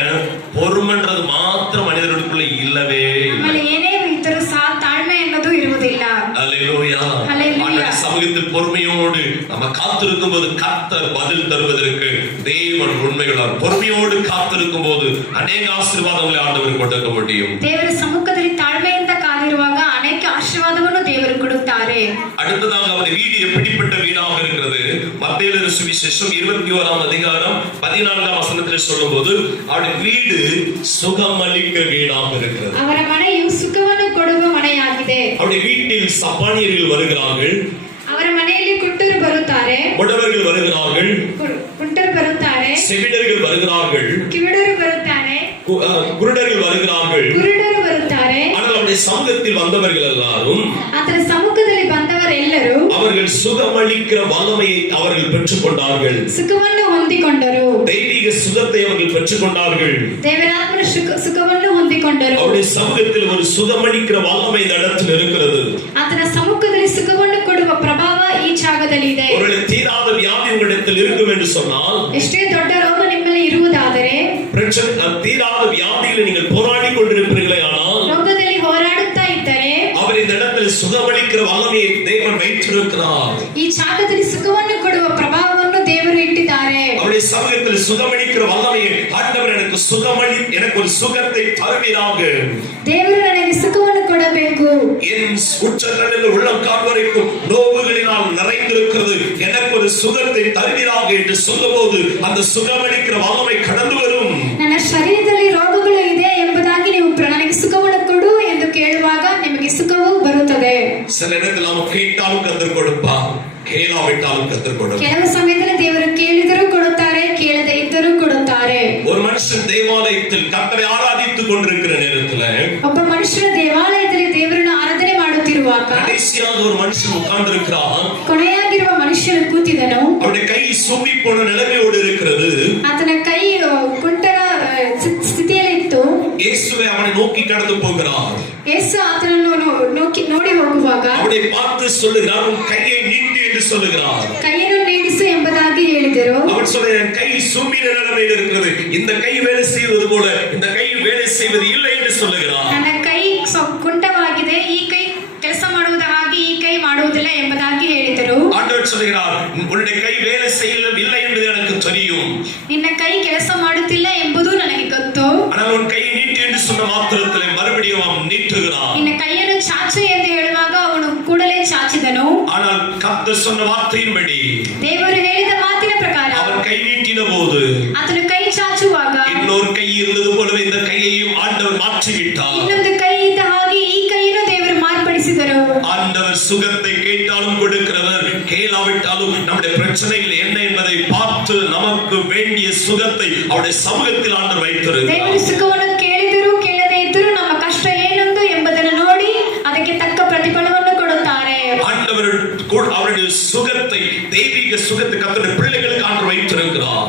பொறுமன்றது மாத்திரம் மனிதர்களுக்குள்ள இல்லவே ಆಮೇಲೆ ಏನೇ ಇದ್ದರೂ ಸಹ ತಾಳ್ಮೆ ಅನ್ನೋದು ಇರುವುದಿಲ್ಲ. அல்லேலூயா. அல்லேலூயா. ஆண்டவர் சமூகத்தில் பொறுமையோடு நம்ம காத்திருக்கும் போது கர்த்தர் பதில் தருவதற்கு தேவன் உண்மைகளார். பொறுமையோடு காத்திருக்கும் போது அநேக ஆசீர்வாதங்களை ஆண்டவர் கொடுக்க முடியும். ದೇವರ ಸಮ್ಮುಖದಲ್ಲಿ ತಾಳ್ಮೆಯಿಂದ ಕಾದಿರುವಾಗ ಅನೇಕ ಆಶೀರ್ವಾದವನ್ನು ದೇವರು ಕೊಡುತ್ತಾರೆ. அடுத்ததாக அவருடைய வீடு எப்படிப்பட்ட வீடாக இருக்கிறது? மத்தேயு சுவிசேஷம் 21ஆம் அதிகாரம் 14ஆம் வசனத்தில் சொல்லும்போது அவருடைய வீடு சுகமளிக்க வீடாக இருக்கிறது. ಅವರ ಮನೆಯು ಸುಖವನ್ನು ಕೊಡುವ ಮನೆಯಾಗಿದೆ. அவருடைய வீட்டில் சப்பானியர்கள் வருகிறார்கள், ಅವರ ಮನೆಯಲ್ಲಿ ಕುಂಟರು ಬರುತ್ತಾರೆ, முடவர்கள் வருகிறார்கள், ಕುಂಟರು ಬರುತ್ತಾರೆ, செவிடர்கள் வருகிறார்கள், ಕಿವಿಡರು ಬರುತ್ತಾರೆ, குருடர்கள் வருகிறார்கள். ಕುರುಡರು ಬರುತ್ತಾರೆ. ஆனால் அவருடைய சமூகத்தில் வந்தவர்கள் எல்லாரும் ಆತನ ಸಮ್ಮುಖದಲ್ಲಿ ಬಂದವರೆಲ್ಲರೂ அவர்கள் சுகமளிக்கிற வல்லமையை அவர்கள் பெற்றுக்கொண்டார்கள். ಸುಖವನ್ನು ಹೊಂದಿಕೊಂಡರು. தெய்வீக சுகத்தை அவர்கள் பெற்றுக்கொண்டார்கள். ದೇವರಾತ್ಮನ ಸುಖವನ್ನು ಹೊಂದಿಕೊಂಡರು. அவருடைய சமூகத்தில் ஒரு சுகமளிக்கிற வல்லமை இந்த இடத்தில் இருக்கிறது. ಆತನ ಸಮ್ಮುಖದಲ್ಲಿ ಸುಖವನ್ನು ಕೊಡುವ ಪ್ರಭಾವ ಈ ಜಾಗದಲ್ಲಿ ಇದೆ. ஒருவேளை தீராத வியாதி உங்களிடத்தில் இருக்கும் என்று சொன்னால், ಎಷ್ಟೇ ದೊಡ್ಡ ರೋಗ ನಿಮ್ಮಲ್ಲಿ ಇರುವುದಾದರೆ, தீராத வியாதியில் நீங்கள் போராடி கொண்டிருப்பீர்களே, ஆனால் ರೋಗದಲ್ಲಿ ಹೋರಾಡುತ್ತಾ ಇದ್ದರೆ அவர் இந்த இடத்தில் சுகமளிக்கிற வல்லமையை தேவன் வைத்திருக்கிறார். ಈ ಜಾಗದಲ್ಲಿ ಸುಖವನ್ನು ಕೊಡುವ ಪ್ರಭಾವವನ್ನು ದೇವರು ಇಟ್ಟಿದ್ದಾರೆ. அவருடைய சமூகத்தில் சுகமளிக்கிற வல்லமையை ஆண்டவர் எனக்கு ஒரு சுகத்தை தருவீராக. ದೇವರು ನನಗೆ ಸುಖವನ್ನು ಕೊಡಬೇಕು. என் உச்சங்களில் உள்ளம் கால் வரைக்கும் நோவுகளினால் நிறைந்திருக்கிறது, எனக்கு ஒரு சுகத்தை தருவீராக என்று சொல்லும்போது அந்த சுகமளிக்கிற வல்லமை கடந்து வரும். ನನ್ನ ಶರೀರದಲ್ಲಿ ರೋಗಗಳು ಇದೆ ಎಂಬುದಾಗಿ ನೀವು ನನಗೆ ಸುಖವನ್ನು ಕೊಡು ಎಂದು ಕೇಳುವಾಗ ನಿಮಗೆ ಸುಖವು ಬರುತ್ತದೆ. சில நேரத்தில் நாம் கேட்டாலும் கர்த்தர் கொடுப்பார், கேளாவிட்டாலும் கர்த்தர் கொடுப்பார். ಕೆಲವು ಸಮಯದಲ್ಲಿ ದೇವರು ಕೇಳಿದರೂ ಕೊಡುತ್ತಾರೆ, ಕೇಳದೇ ಇದ್ದರೂ ಕೊಡುತ್ತಾರೆ. ஒரு மனுஷன் தேவாலயத்தில் கர்த்தரை ஆராதித்துக் கொண்டிருக்கிற நேரத்தில், ಒಬ್ಬ ಮನುಷ್ಯನ ದೇವಾಲಯದಲ್ಲಿ ದೇವರನ್ನು ಆರಾಧನೆ ಮಾಡುತ್ತಿರುವಾಗ கடைசியாக ஒரு மனுஷன் உட்கார்ந்திருக்கிறான். ಕೊನೆಯಾಗಿರುವ ಮನುಷ್ಯನು ಕೂತಿದನು. அவருடைய கை சூம்பி போன நிலைமையோடு இருக்கிறது. ಆತನ ಕೈ ಕುಂಟರ ಸ್ಥಿತಿಯಲ್ಲಿತ್ತು. இயேசுவை அவனை நோக்கி கடந்து போகிறார். ಯೇಸು ಆತನನ್ನು ನೋಡಿ ಹೋಗುವಾಗ அவனை பார்த்து சொல்லுகிறார், உன் கையை நீட்டு என்று சொல்லுகிறார். ಕೈಯನ್ನು ನೀಡಿಸು ಎಂಬುದಾಗಿ ಹೇಳಿದರು. அவன் சொல்ல, என் கை சூம்பின நிலைமையில் இருக்கிறது, இந்த கை வேலை செய்வது போல இந்த கை வேலை செய்வது இல்லை என்று சொல்லுகிறார். ನನ್ನ ಕೈ ಕುಂಟವಾಗಿದೆ, ಈ ಕೈ ಕೆಲಸ ಮಾಡುವುದ ಹಾಗೆ ಈ ಕೈ ಮಾಡುವುದಿಲ್ಲ ಎಂಬುದಾಗಿ ಹೇಳಿದರು. ஆண்டவர் சொல்லுகிறார், உன்னுடைய கை வேலை செய்யவில்லை என்பது எனக்கு தெரியும், ನಿನ್ನ ಕೈ ಕೆಲಸ ಮಾಡುತ್ತಿಲ್ಲ ಎಂಬುದು ನನಗೆ ಗೊತ್ತು. ஆனால் உன் கையை நீட்டு என்று சொன்ன மாத்திரத்திலே மறுபடியும் அவன் நீட்டுகிறான். ನಿನ್ನ ಕೈಯನ್ನು ಚಾಚು ಎಂದು ಹೇಳುವಾಗ ಅವನು ಕೂಡಲೇ ಚಾಚಿದನು. ஆனால் கர்த்தர் சொன்ன வார்த்தையின்படி ದೇವರು ಹೇಳಿದ ಮಾತಿನ ಪ್ರಕಾರ அவன் கை நீட்டின போது ಆತನು ಕೈ ಚಾಚುವಾಗ இன்னொரு கை இருந்தது போலவே இந்த கையையும் ஆண்டவர் மாற்றிவிட்டார். ಇನ್ನೊಂದು ಕೈ ಇದ್ದ ಹಾಗೆ ಈ ಕೈಯನ್ನು ದೇವರು ಮಾರ್ಪಡಿಸಿದರು. ஆண்டவர் சுகத்தை கேட்டாலும் கொடுக்கிறவர், கேளாவிட்டாலும் நம்முடைய பிரச்சனைகள் என்ன என்பதை பார்த்து நமக்கு வேண்டிய சுகத்தை அவருடைய சமூகத்தில் ஆண்டவர் வைத்திருக்கிறார். ದೇವರು ಸುಖವನ್ನು ಕೇಳಿದರೂ ಕೇಳದೇ ಇದ್ದರೂ ನಮ್ಮ ಕಷ್ಟ ಏನೆಂದು ಎಂಬುದನ್ನು ನೋಡಿ ಅದಕ್ಕೆ ತಕ್ಕ ಪ್ರತಿಫಲವನ್ನು ಕೊಡುತ್ತಾರೆ. ஆண்டவர் அவருடைய சுகத்தை, தெய்வீக சுகத்தை கர்த்தருடைய பிள்ளைகளுக்கு ஆண்டவர் வைத்திருக்கிறார்.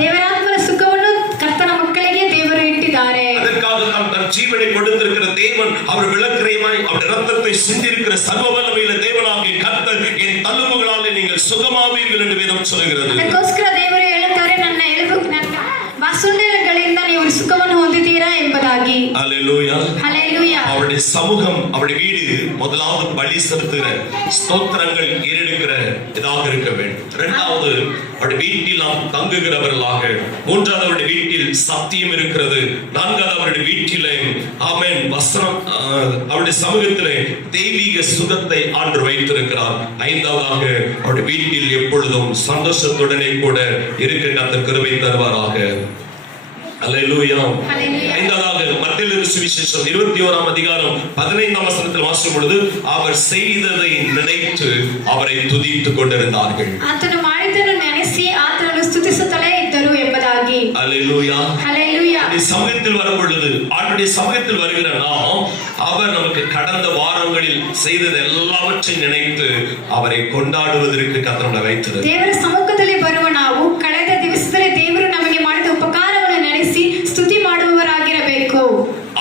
ದೇವರಾತ್ಮನ ಸುಖವನ್ನು ಕರ್ತನ ಮಕ್ಕಳಿಗೆ ದೇವರು ಇಟ್ಟಿದ್ದಾರೆ. அதற்காக தான் தன் ஜீவனை கொடுத்திருக்கிற தேவன் அவர் விளக்கிரயமாய் அவருடைய ரத்தத்தை சிந்திருக்கிற சர்வ வல்லமையுள்ள தேவனாகிய கர்த்தர் என் தழும்புகளாலே நீங்கள் சுகமாவீர்கள் என்று வேதம் சொல்கிறது. ಅದಕ್ಕೋಸ್ಕರ ದೇವರು ಹೇಳುತ್ತಾರೆ, ನನ್ನ ಬಾಸುಂಡೆಗಳಿಂದ ನೀವು ಸುಖವನ್ನು ಹೊಂದಿದ್ದೀರಾ ಎಂಬುದಾಗಿ. அல்லேலூயா. ஹல்லேலூயா. அவருடைய சமூகம், அவருடைய வீடு முதலாவது பலி செலுத்துகிற ஸ்தோத்திரங்கள் ஏறெடுக்கிற இதாக இருக்க வேண்டும். இரண்டாவது அவருடைய வீட்டில் நாம் தங்குகிறவர்களாக, மூன்றாவது அவருடைய வீட்டில் சத்தியம் இருக்கிறது, நான்காவது அவருடைய வீட்டிலே ஆமென் வசனம், அவருடைய சமூகத்திலே தெய்வீக சுகத்தை ஆண்டவர் வைத்திருக்கிறார். ஐந்தாவதாக அவருடைய வீட்டில் எப்பொழுதும் சந்தோஷத்துடனே கூட இருக்க கர்த்தர் கிருபை தருவாராக. அல்லேலூயா. ஐந்தாவது மத்தேயு சுவிசேஷம் 21ஆம் அதிகாரம் 15ஆம் வசனத்தில் வாசிக்கும் பொழுது அவர் செய்ததை நினைத்து அவரை துதித்துக் கொண்டிருந்தார்கள். ಆತನು ಮಾಡಿದ್ದನ್ನು ನೆನೆಸಿ ಆತನನ್ನು ಸ್ತುತಿಸುತ್ತಲೇ ಇದ್ದರು ಎಂಬುದಾಗಿ. அல்லேலூயா. ஹல்லேலூயா. சமூகத்தில் வரும் பொழுது, ஆண்டுடைய சமூகத்தில் வருகிற நாம், அவர் நமக்கு கடந்த வாரங்களில் செய்தது எல்லாவற்றையும் நினைத்து அவரை கொண்டாடுவதற்கு கர்த்தர் வைத்தது. ದೇವರ ಸಮ್ಮುಖದಲ್ಲಿ ಬರುವ ನಾವು ಕಳೆದ ದಿವಸದಲ್ಲಿ ದೇವರು ನಮಗೆ ಮಾಡಿದ ಉಪಕಾರವನ್ನು ನೆನೆಸಿ ಸ್ತುತಿ ಮಾಡುವವರಾಗಿರಬೇಕು.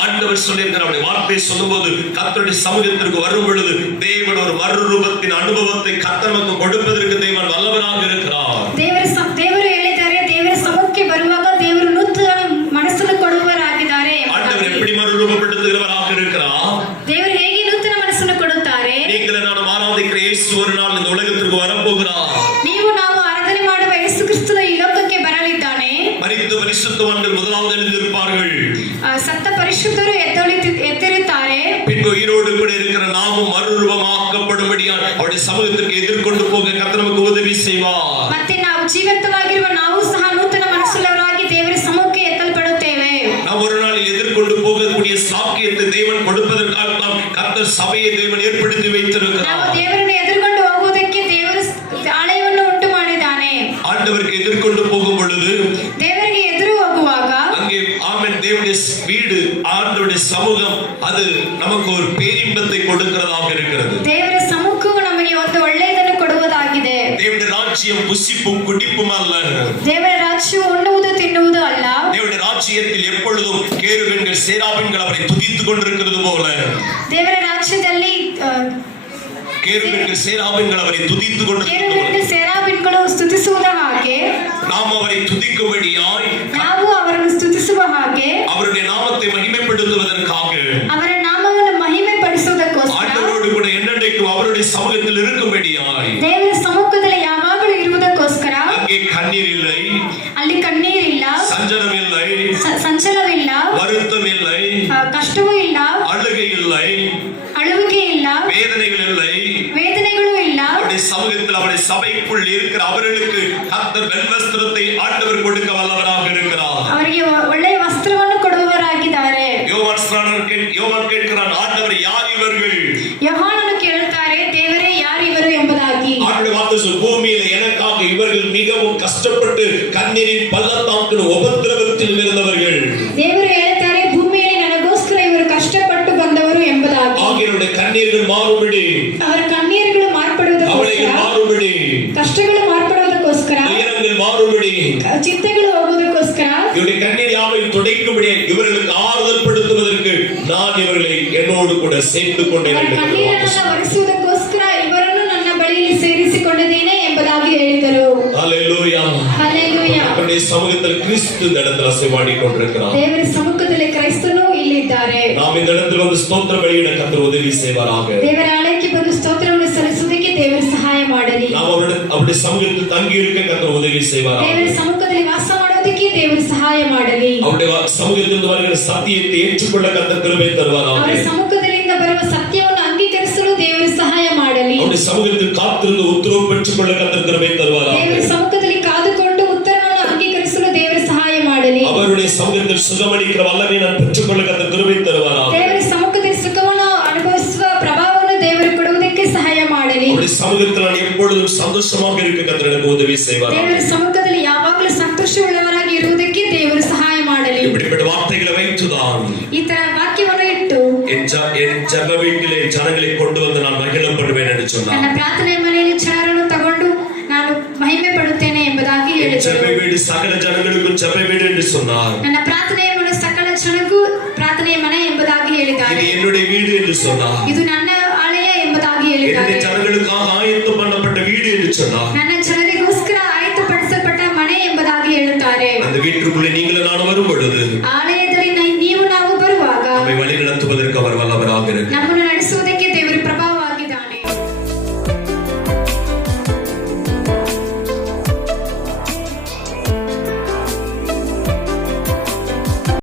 ஆண்டவர் சொல்லியிருக்கிற அவருடைய வார்த்தை சொல்லும்போது, கர்த்தருடைய சமூகத்திற்கு வரும் பொழுது தேவன் ஒரு மறுரூபத்தின் அனுபவத்தை கர்த்தர் நமக்கு கொடுப்பதற்கு தேவன் வல்லவராக இருக்கிறார். ದೇವರು ಹೇಳಿದ್ದಾರೆ, ದೇವರ ಸಮ್ಮುಖಕ್ಕೆ ಬರುವ நீங்கள் நான் ஆராதிக்கிற இயேசு ஒரு நாள் இந்த உலகத்திற்கு வரப்போகிறார். ನೀವು ನಾವು ಆರಾಧನೆ ಮಾಡುವ ಯೇಸು ಕ್ರಿಸ್ತನು ಈ ಲೋಕಕ್ಕೆ ಬರಲಿದ್ದಾನೆ. மரித்த பரிசுத்தவான்கள் முதலாவது எழுந்திருப்பார்கள். ಸತ್ತ ಪರಿಶುದ್ಧರು ಎದ್ದಿರುತ್ತಾರೆ. பின்பு உயிரோடு கூட இருக்கிற நாமும் மறுரூபமாக்கப்படும்படியால் அவருடைய சமூகத்திற்கு எதிர்கொண்டு போக கர்த்தர் நமக்கு உதவி செய்வார். ಮತ್ತೆ ನಾವು ಜೀವಂತವಾಗಿರುವ ನಾವು ಸಹ ನೂತನ ಮನಸ್ಸುಳ್ಳವರಾಗಿ ದೇವರ ಸಮ್ಮುಖಕ್ಕೆ ಎತ್ತಲ್ಪಡುತ್ತೇವೆ. நாம் ஒரு நாளில் எதிர்கொண்டு போகக்கூடிய சாக்கியத்தை தேவன் கொடுப்பதற்காக தான் கர்த்தர் சபையை தேவன் ஏற்படுத்தி வைத்திருக்கிறார். ನಾವು ದೇವರನ್ನು ಎದುರುಗೊಂಡು ಹೋಗುವುದಕ್ಕೆ ದೇವರು ಆಲಯವನ್ನು ಉಂಟು ಮಾಡಿದ್ದಾನೆ. ஆண்டவருக்கு எதிர்கொண்டு போகும் பொழுது ದೇವರಿಗೆ ಎದುರು ಹೋಗುವಾಗ அங்கே ஆமென் தேவனுடைய வீடு ஆண்டவருடைய சமூகம் அது நமக்கு ஒரு பேரின்பத்தை கொடுக்கிறதாக இருக்கிறது. ದೇವರ ಸಮ್ಮುಖವು ನಮಗೆ ಒಂದು ಒಳ್ಳೆಯದನ್ನು ಕೊಡುವುದಾಗಿದೆ. தேவனுடைய ராஜ்யம் புசிப்பும் குடிப்பும் அல்ல. ದೇವರ ರಾಜ್ಯವು ಉಣ್ಣುವುದು ತಿನ್ನುವುದು ಅಲ್ಲ. தேவனுடைய ராஜ்யத்தில் எப்பொழுதும் கேருபீன்கள் சேராபீன்கள் அவரை துதித்துக் கொண்டிருக்கிறது போல ದೇವರ ರಾಜ್ಯದಲ್ಲಿ கேருபீன்கள் சேராபீன்கள் அவரை துதித்துக் கொண்டிருக்கிறது போல ಕೇರುಬೀನ್ಗಳು ಸೇರಾಬೀನ್ಗಳು ಸ್ತುತಿಸುವುದ ಹಾಗೆ நாம் அவரை துதிக்கும்படியாய் ನಾವು ಅವರನ್ನು ಸ್ತುತಿಸುವ ಹಾಗೆ அவருடைய நாமத்தை மகிமைப்படுத்துவதற்காக ಅವರ ನಾಮವನ್ನು ಮಹಿಮೆ ಪಡಿಸುವುದಕ್ಕೋಸ್ಕರ ஆண்டவரோடு கூட என்னென்றைக்கும் அவருடைய சமூகத்தில் இருக்கும்படியாய் ದೇವರ ಸಮ್ಮುಖದಲ್ಲಿ ಯಾವಾಗಲೂ ಇರುವುದಕ್ಕೋಸ್ಕರ அங்கே கண்ணீர் இல்லை, ಅಲ್ಲಿ ಕಣ್ಣೀರಿಲ್ಲ, சஞ்சலம் இல்லை, ಸಂಚಲವಿಲ್ಲ, வருத்தம் இல்லை, ಕಷ್ಟವೂ ಇಲ್ಲ, அழுகை இல்லை, ಅಳುವಿಕೆ ಇಲ್ಲ, வேதனைகள் இல்லை. ವೇದನೆಗಳು ಇಲ್ಲ. அவருடைய சமூகத்தில் அவருடைய சபைக்குள் இருக்கிற அவர்களுக்கு கர்த்தர் வெண்வஸ்திரத்தை ஆண்டவர் கொடுக்க வல்லவராக இருக்கிறார். ಅವರಿಗೆ ಒಳ್ಳೆಯ ವಸ್ತ್ರವನ್ನು ಕೊಡುವವರಾಗಿದ್ದಾರೆ. யோவான் கேட்கிறான், ஆண்டவர் யார் இவர்கள்? யோಹಾನನು ಕೇಳುತ್ತಾರೆ, ದೇವರೇ ಯಾರು ಇವರು ಎಂಬುದಾಗಿ. ஆண்டவர் வார்த்தை சொல், பூமியில எனக்காக இவர்கள் மிகவும் கஷ்டப்பட்டு கண்ணீரின் பள்ளத்தாக்கின் உபத்திரவத்தில் இருந்தவர்கள். ದೇವರು ಹೇಳುತ್ತಾರೆ, ಭೂಮಿಯಲ್ಲಿ ನನಗೋಸ್ಕರ ಇವರು ಕಷ್ಟಪಟ್ಟು ಬಂದವರು ಎಂಬುದಾಗಿ. ஆகியோருடைய கண்ணீர்கள் மாறுபடி, ಅವರ ಕಣ್ಣೀರುಗಳು ಮಾರ್ಪಡುವುದಕ್ಕೋಸ್ಕರ, அவளைகள் மாறுபடி, ಕಷ್ಟಗಳು ಮಾರ್ಪಡುವುದಕ್ಕೋಸ್ಕರ, துயரங்கள் மாறுபடி, ಚಿಂತೆಗಳು ಹೋಗುವುದಕ್ಕೋಸ್ಕರ, இவருடைய கண்ணீர் யாவையும் துடைக்கும்படி இவர்களுக்கு ஆறுதல் படுத்துவதற்கு நான் இவர்களை என்னோடு கூட சேர்த்து கொண்டேன். ಅವರ ಕಣ್ಣೀರನ್ನು ಒರೆಸುವುದಕ್ಕೋಸ್ಕರ ಇವರನ್ನು ನನ್ನ ಬಳಿಯಲ್ಲಿ ಸೇರಿಸಿಕೊಂಡಿದ್ದೇನೆ ಎಂಬುದಾಗಿ ಹೇಳಿದರು. ஹல்லேலூயா. ಹಲ್ಲೆಲೂಯಾ. அவருடைய சமூகத்தில் கிறிஸ்து இந்த இடத்துல அசைவாடி கொண்டிருக்கிறார். ದೇವರ ಸಮ್ಮುಖದಲ್ಲಿ ಕ್ರೈಸ್ತನು ಇಲ್ಲಿದ್ದಾರೆ. நாம் இந்த இடத்துல வந்து ஸ்தோத்திர பலியிட கர்த்தர் உதவி செய்வாராக. ದೇವರ ಆಲಯಕ್ಕೆ ಬಂದು ಸ್ತೋತ್ರವನ್ನು ಸಲ್ಲಿಸುವುದಕ್ಕೆ ದೇವರು ಸಹಾಯ ಮಾಡಲಿ. நாம் அவருடைய சமூகத்தில் தங்கி இருக்க கர்த்தர் உதவி செய்வாராக. ದೇವರ ಸಮ್ಮುಖದಲ್ಲಿ ವಾಸ ಮಾಡೋದಕ್ಕೆ ದೇವರು ಸಹಾಯ ಮಾಡಲಿ. அவருடைய சமூகத்தில் வருகிற சத்தியத்தை ஏற்றுக்கொள்ள கர்த்தர் கிருபை தருவாராக. ಅವರ ಸಮ್ಮುಖದಿಂದ ಬರುವ ಸತ್ಯವನ್ನು ಅಂಗೀಕರಿಸಲು ದೇವರು ಸಹಾಯ ಮಾಡಲಿ. அவருடைய சமூகத்தில் காத்திருந்து உத்தரவு பெற்றுக்கொள்ள கர்த்தர் கிருபை தருவாராக. ದೇವರ ಸಮ್ಮುಖದಲ್ಲಿ ಕಾದುಕೊಂಡು ಉತ್ತರವನ್ನು ಅಂಗೀಕರಿಸಲು ದೇವರು ಸಹಾಯ ಮಾಡಲಿ. அவருடைய சமூகத்தில் சுகமளிக்கிற வல்லமை நான் பெற்றுக்கொள்ள கர்த்தர் கிருபை தருவாராக. ದೇವರ ಸಮ್ಮುಖದಲ್ಲಿ ಸುಖವನ್ನು ಅನುಭವಿಸುವ ಪ್ರಭಾವವನ್ನು ದೇವರು ಕೊಡುವುದಕ್ಕೆ ಸಹಾಯ ಮಾಡಲಿ. அவருடைய சமூகத்தில் நான் எப்பொழுதும் சந்தோஷமாக இருக்க கர்த்தர் எனக்கு உதவி செய்வாராக. ದೇವರ ಸಮ್ಮುಖದಲ್ಲಿ ಯಾವಾಗಲೂ ಸಂತೋಷವುಳ್ಳವರಾಗಿ ಇರುವುದಕ್ಕೆ ದೇವರು ಸಹಾಯ ಮಾಡಲಿ. இப்படிப்பட்ட வார்த்தைகளை வைத்துதான் ಈ ತರ ವಾಕ್ಯವನ್ನು ಇಟ್ಟು என் ஜெப வீட்டிலே ஜனங்களை கொண்டு வந்து நான் மகிழப்படுவேன் என்று சொன்னார். ನನ್ನ ಪ್ರಾರ್ಥನೆ ಮನೆಯಲ್ಲಿ ಜನರನ್ನು ತಗೊಂಡು ನಾನು ಮಹಿಮೆ ಪಡುತ್ತೇನೆ ಎಂಬುದಾಗಿ ಹೇಳಿದರು. ஜெப வீடு சகல ஜனங்களுக்கும் ஜெப வீடு என்று சொன்னார். ನನ್ನ ಪ್ರಾರ್ಥನೆಯ ಮನೆ ಸಕಲ ಜನಕ್ಕೂ ಪ್ರಾರ್ಥನೆಯ ಮನೆ ಎಂಬುದಾಗಿ ಹೇಳಿದ್ದಾರೆ. இது என்னுடைய வீடு என்று சொன்னார். ಇದು ನನ್ನ ಆಲಯ ಎಂಬುದಾಗಿ ಹೇಳಿದ್ದಾರೆ. என்னுடைய ஜனங்களுக்காக ஆயத்தம் பண்ணப்பட்ட வீடு என்று சொன்னார். ನನ್ನ ಜನರಿಗೋಸ್ಕರ ಆಯತ್ತುಪಡಿಸಲ್ಪಟ್ಟ ಮನೆ ಎಂಬುದಾಗಿ ಹೇಳುತ್ತಾರೆ. அந்த வீட்டுக்குள்ளே நீங்களும் நான் வரும் பொழுது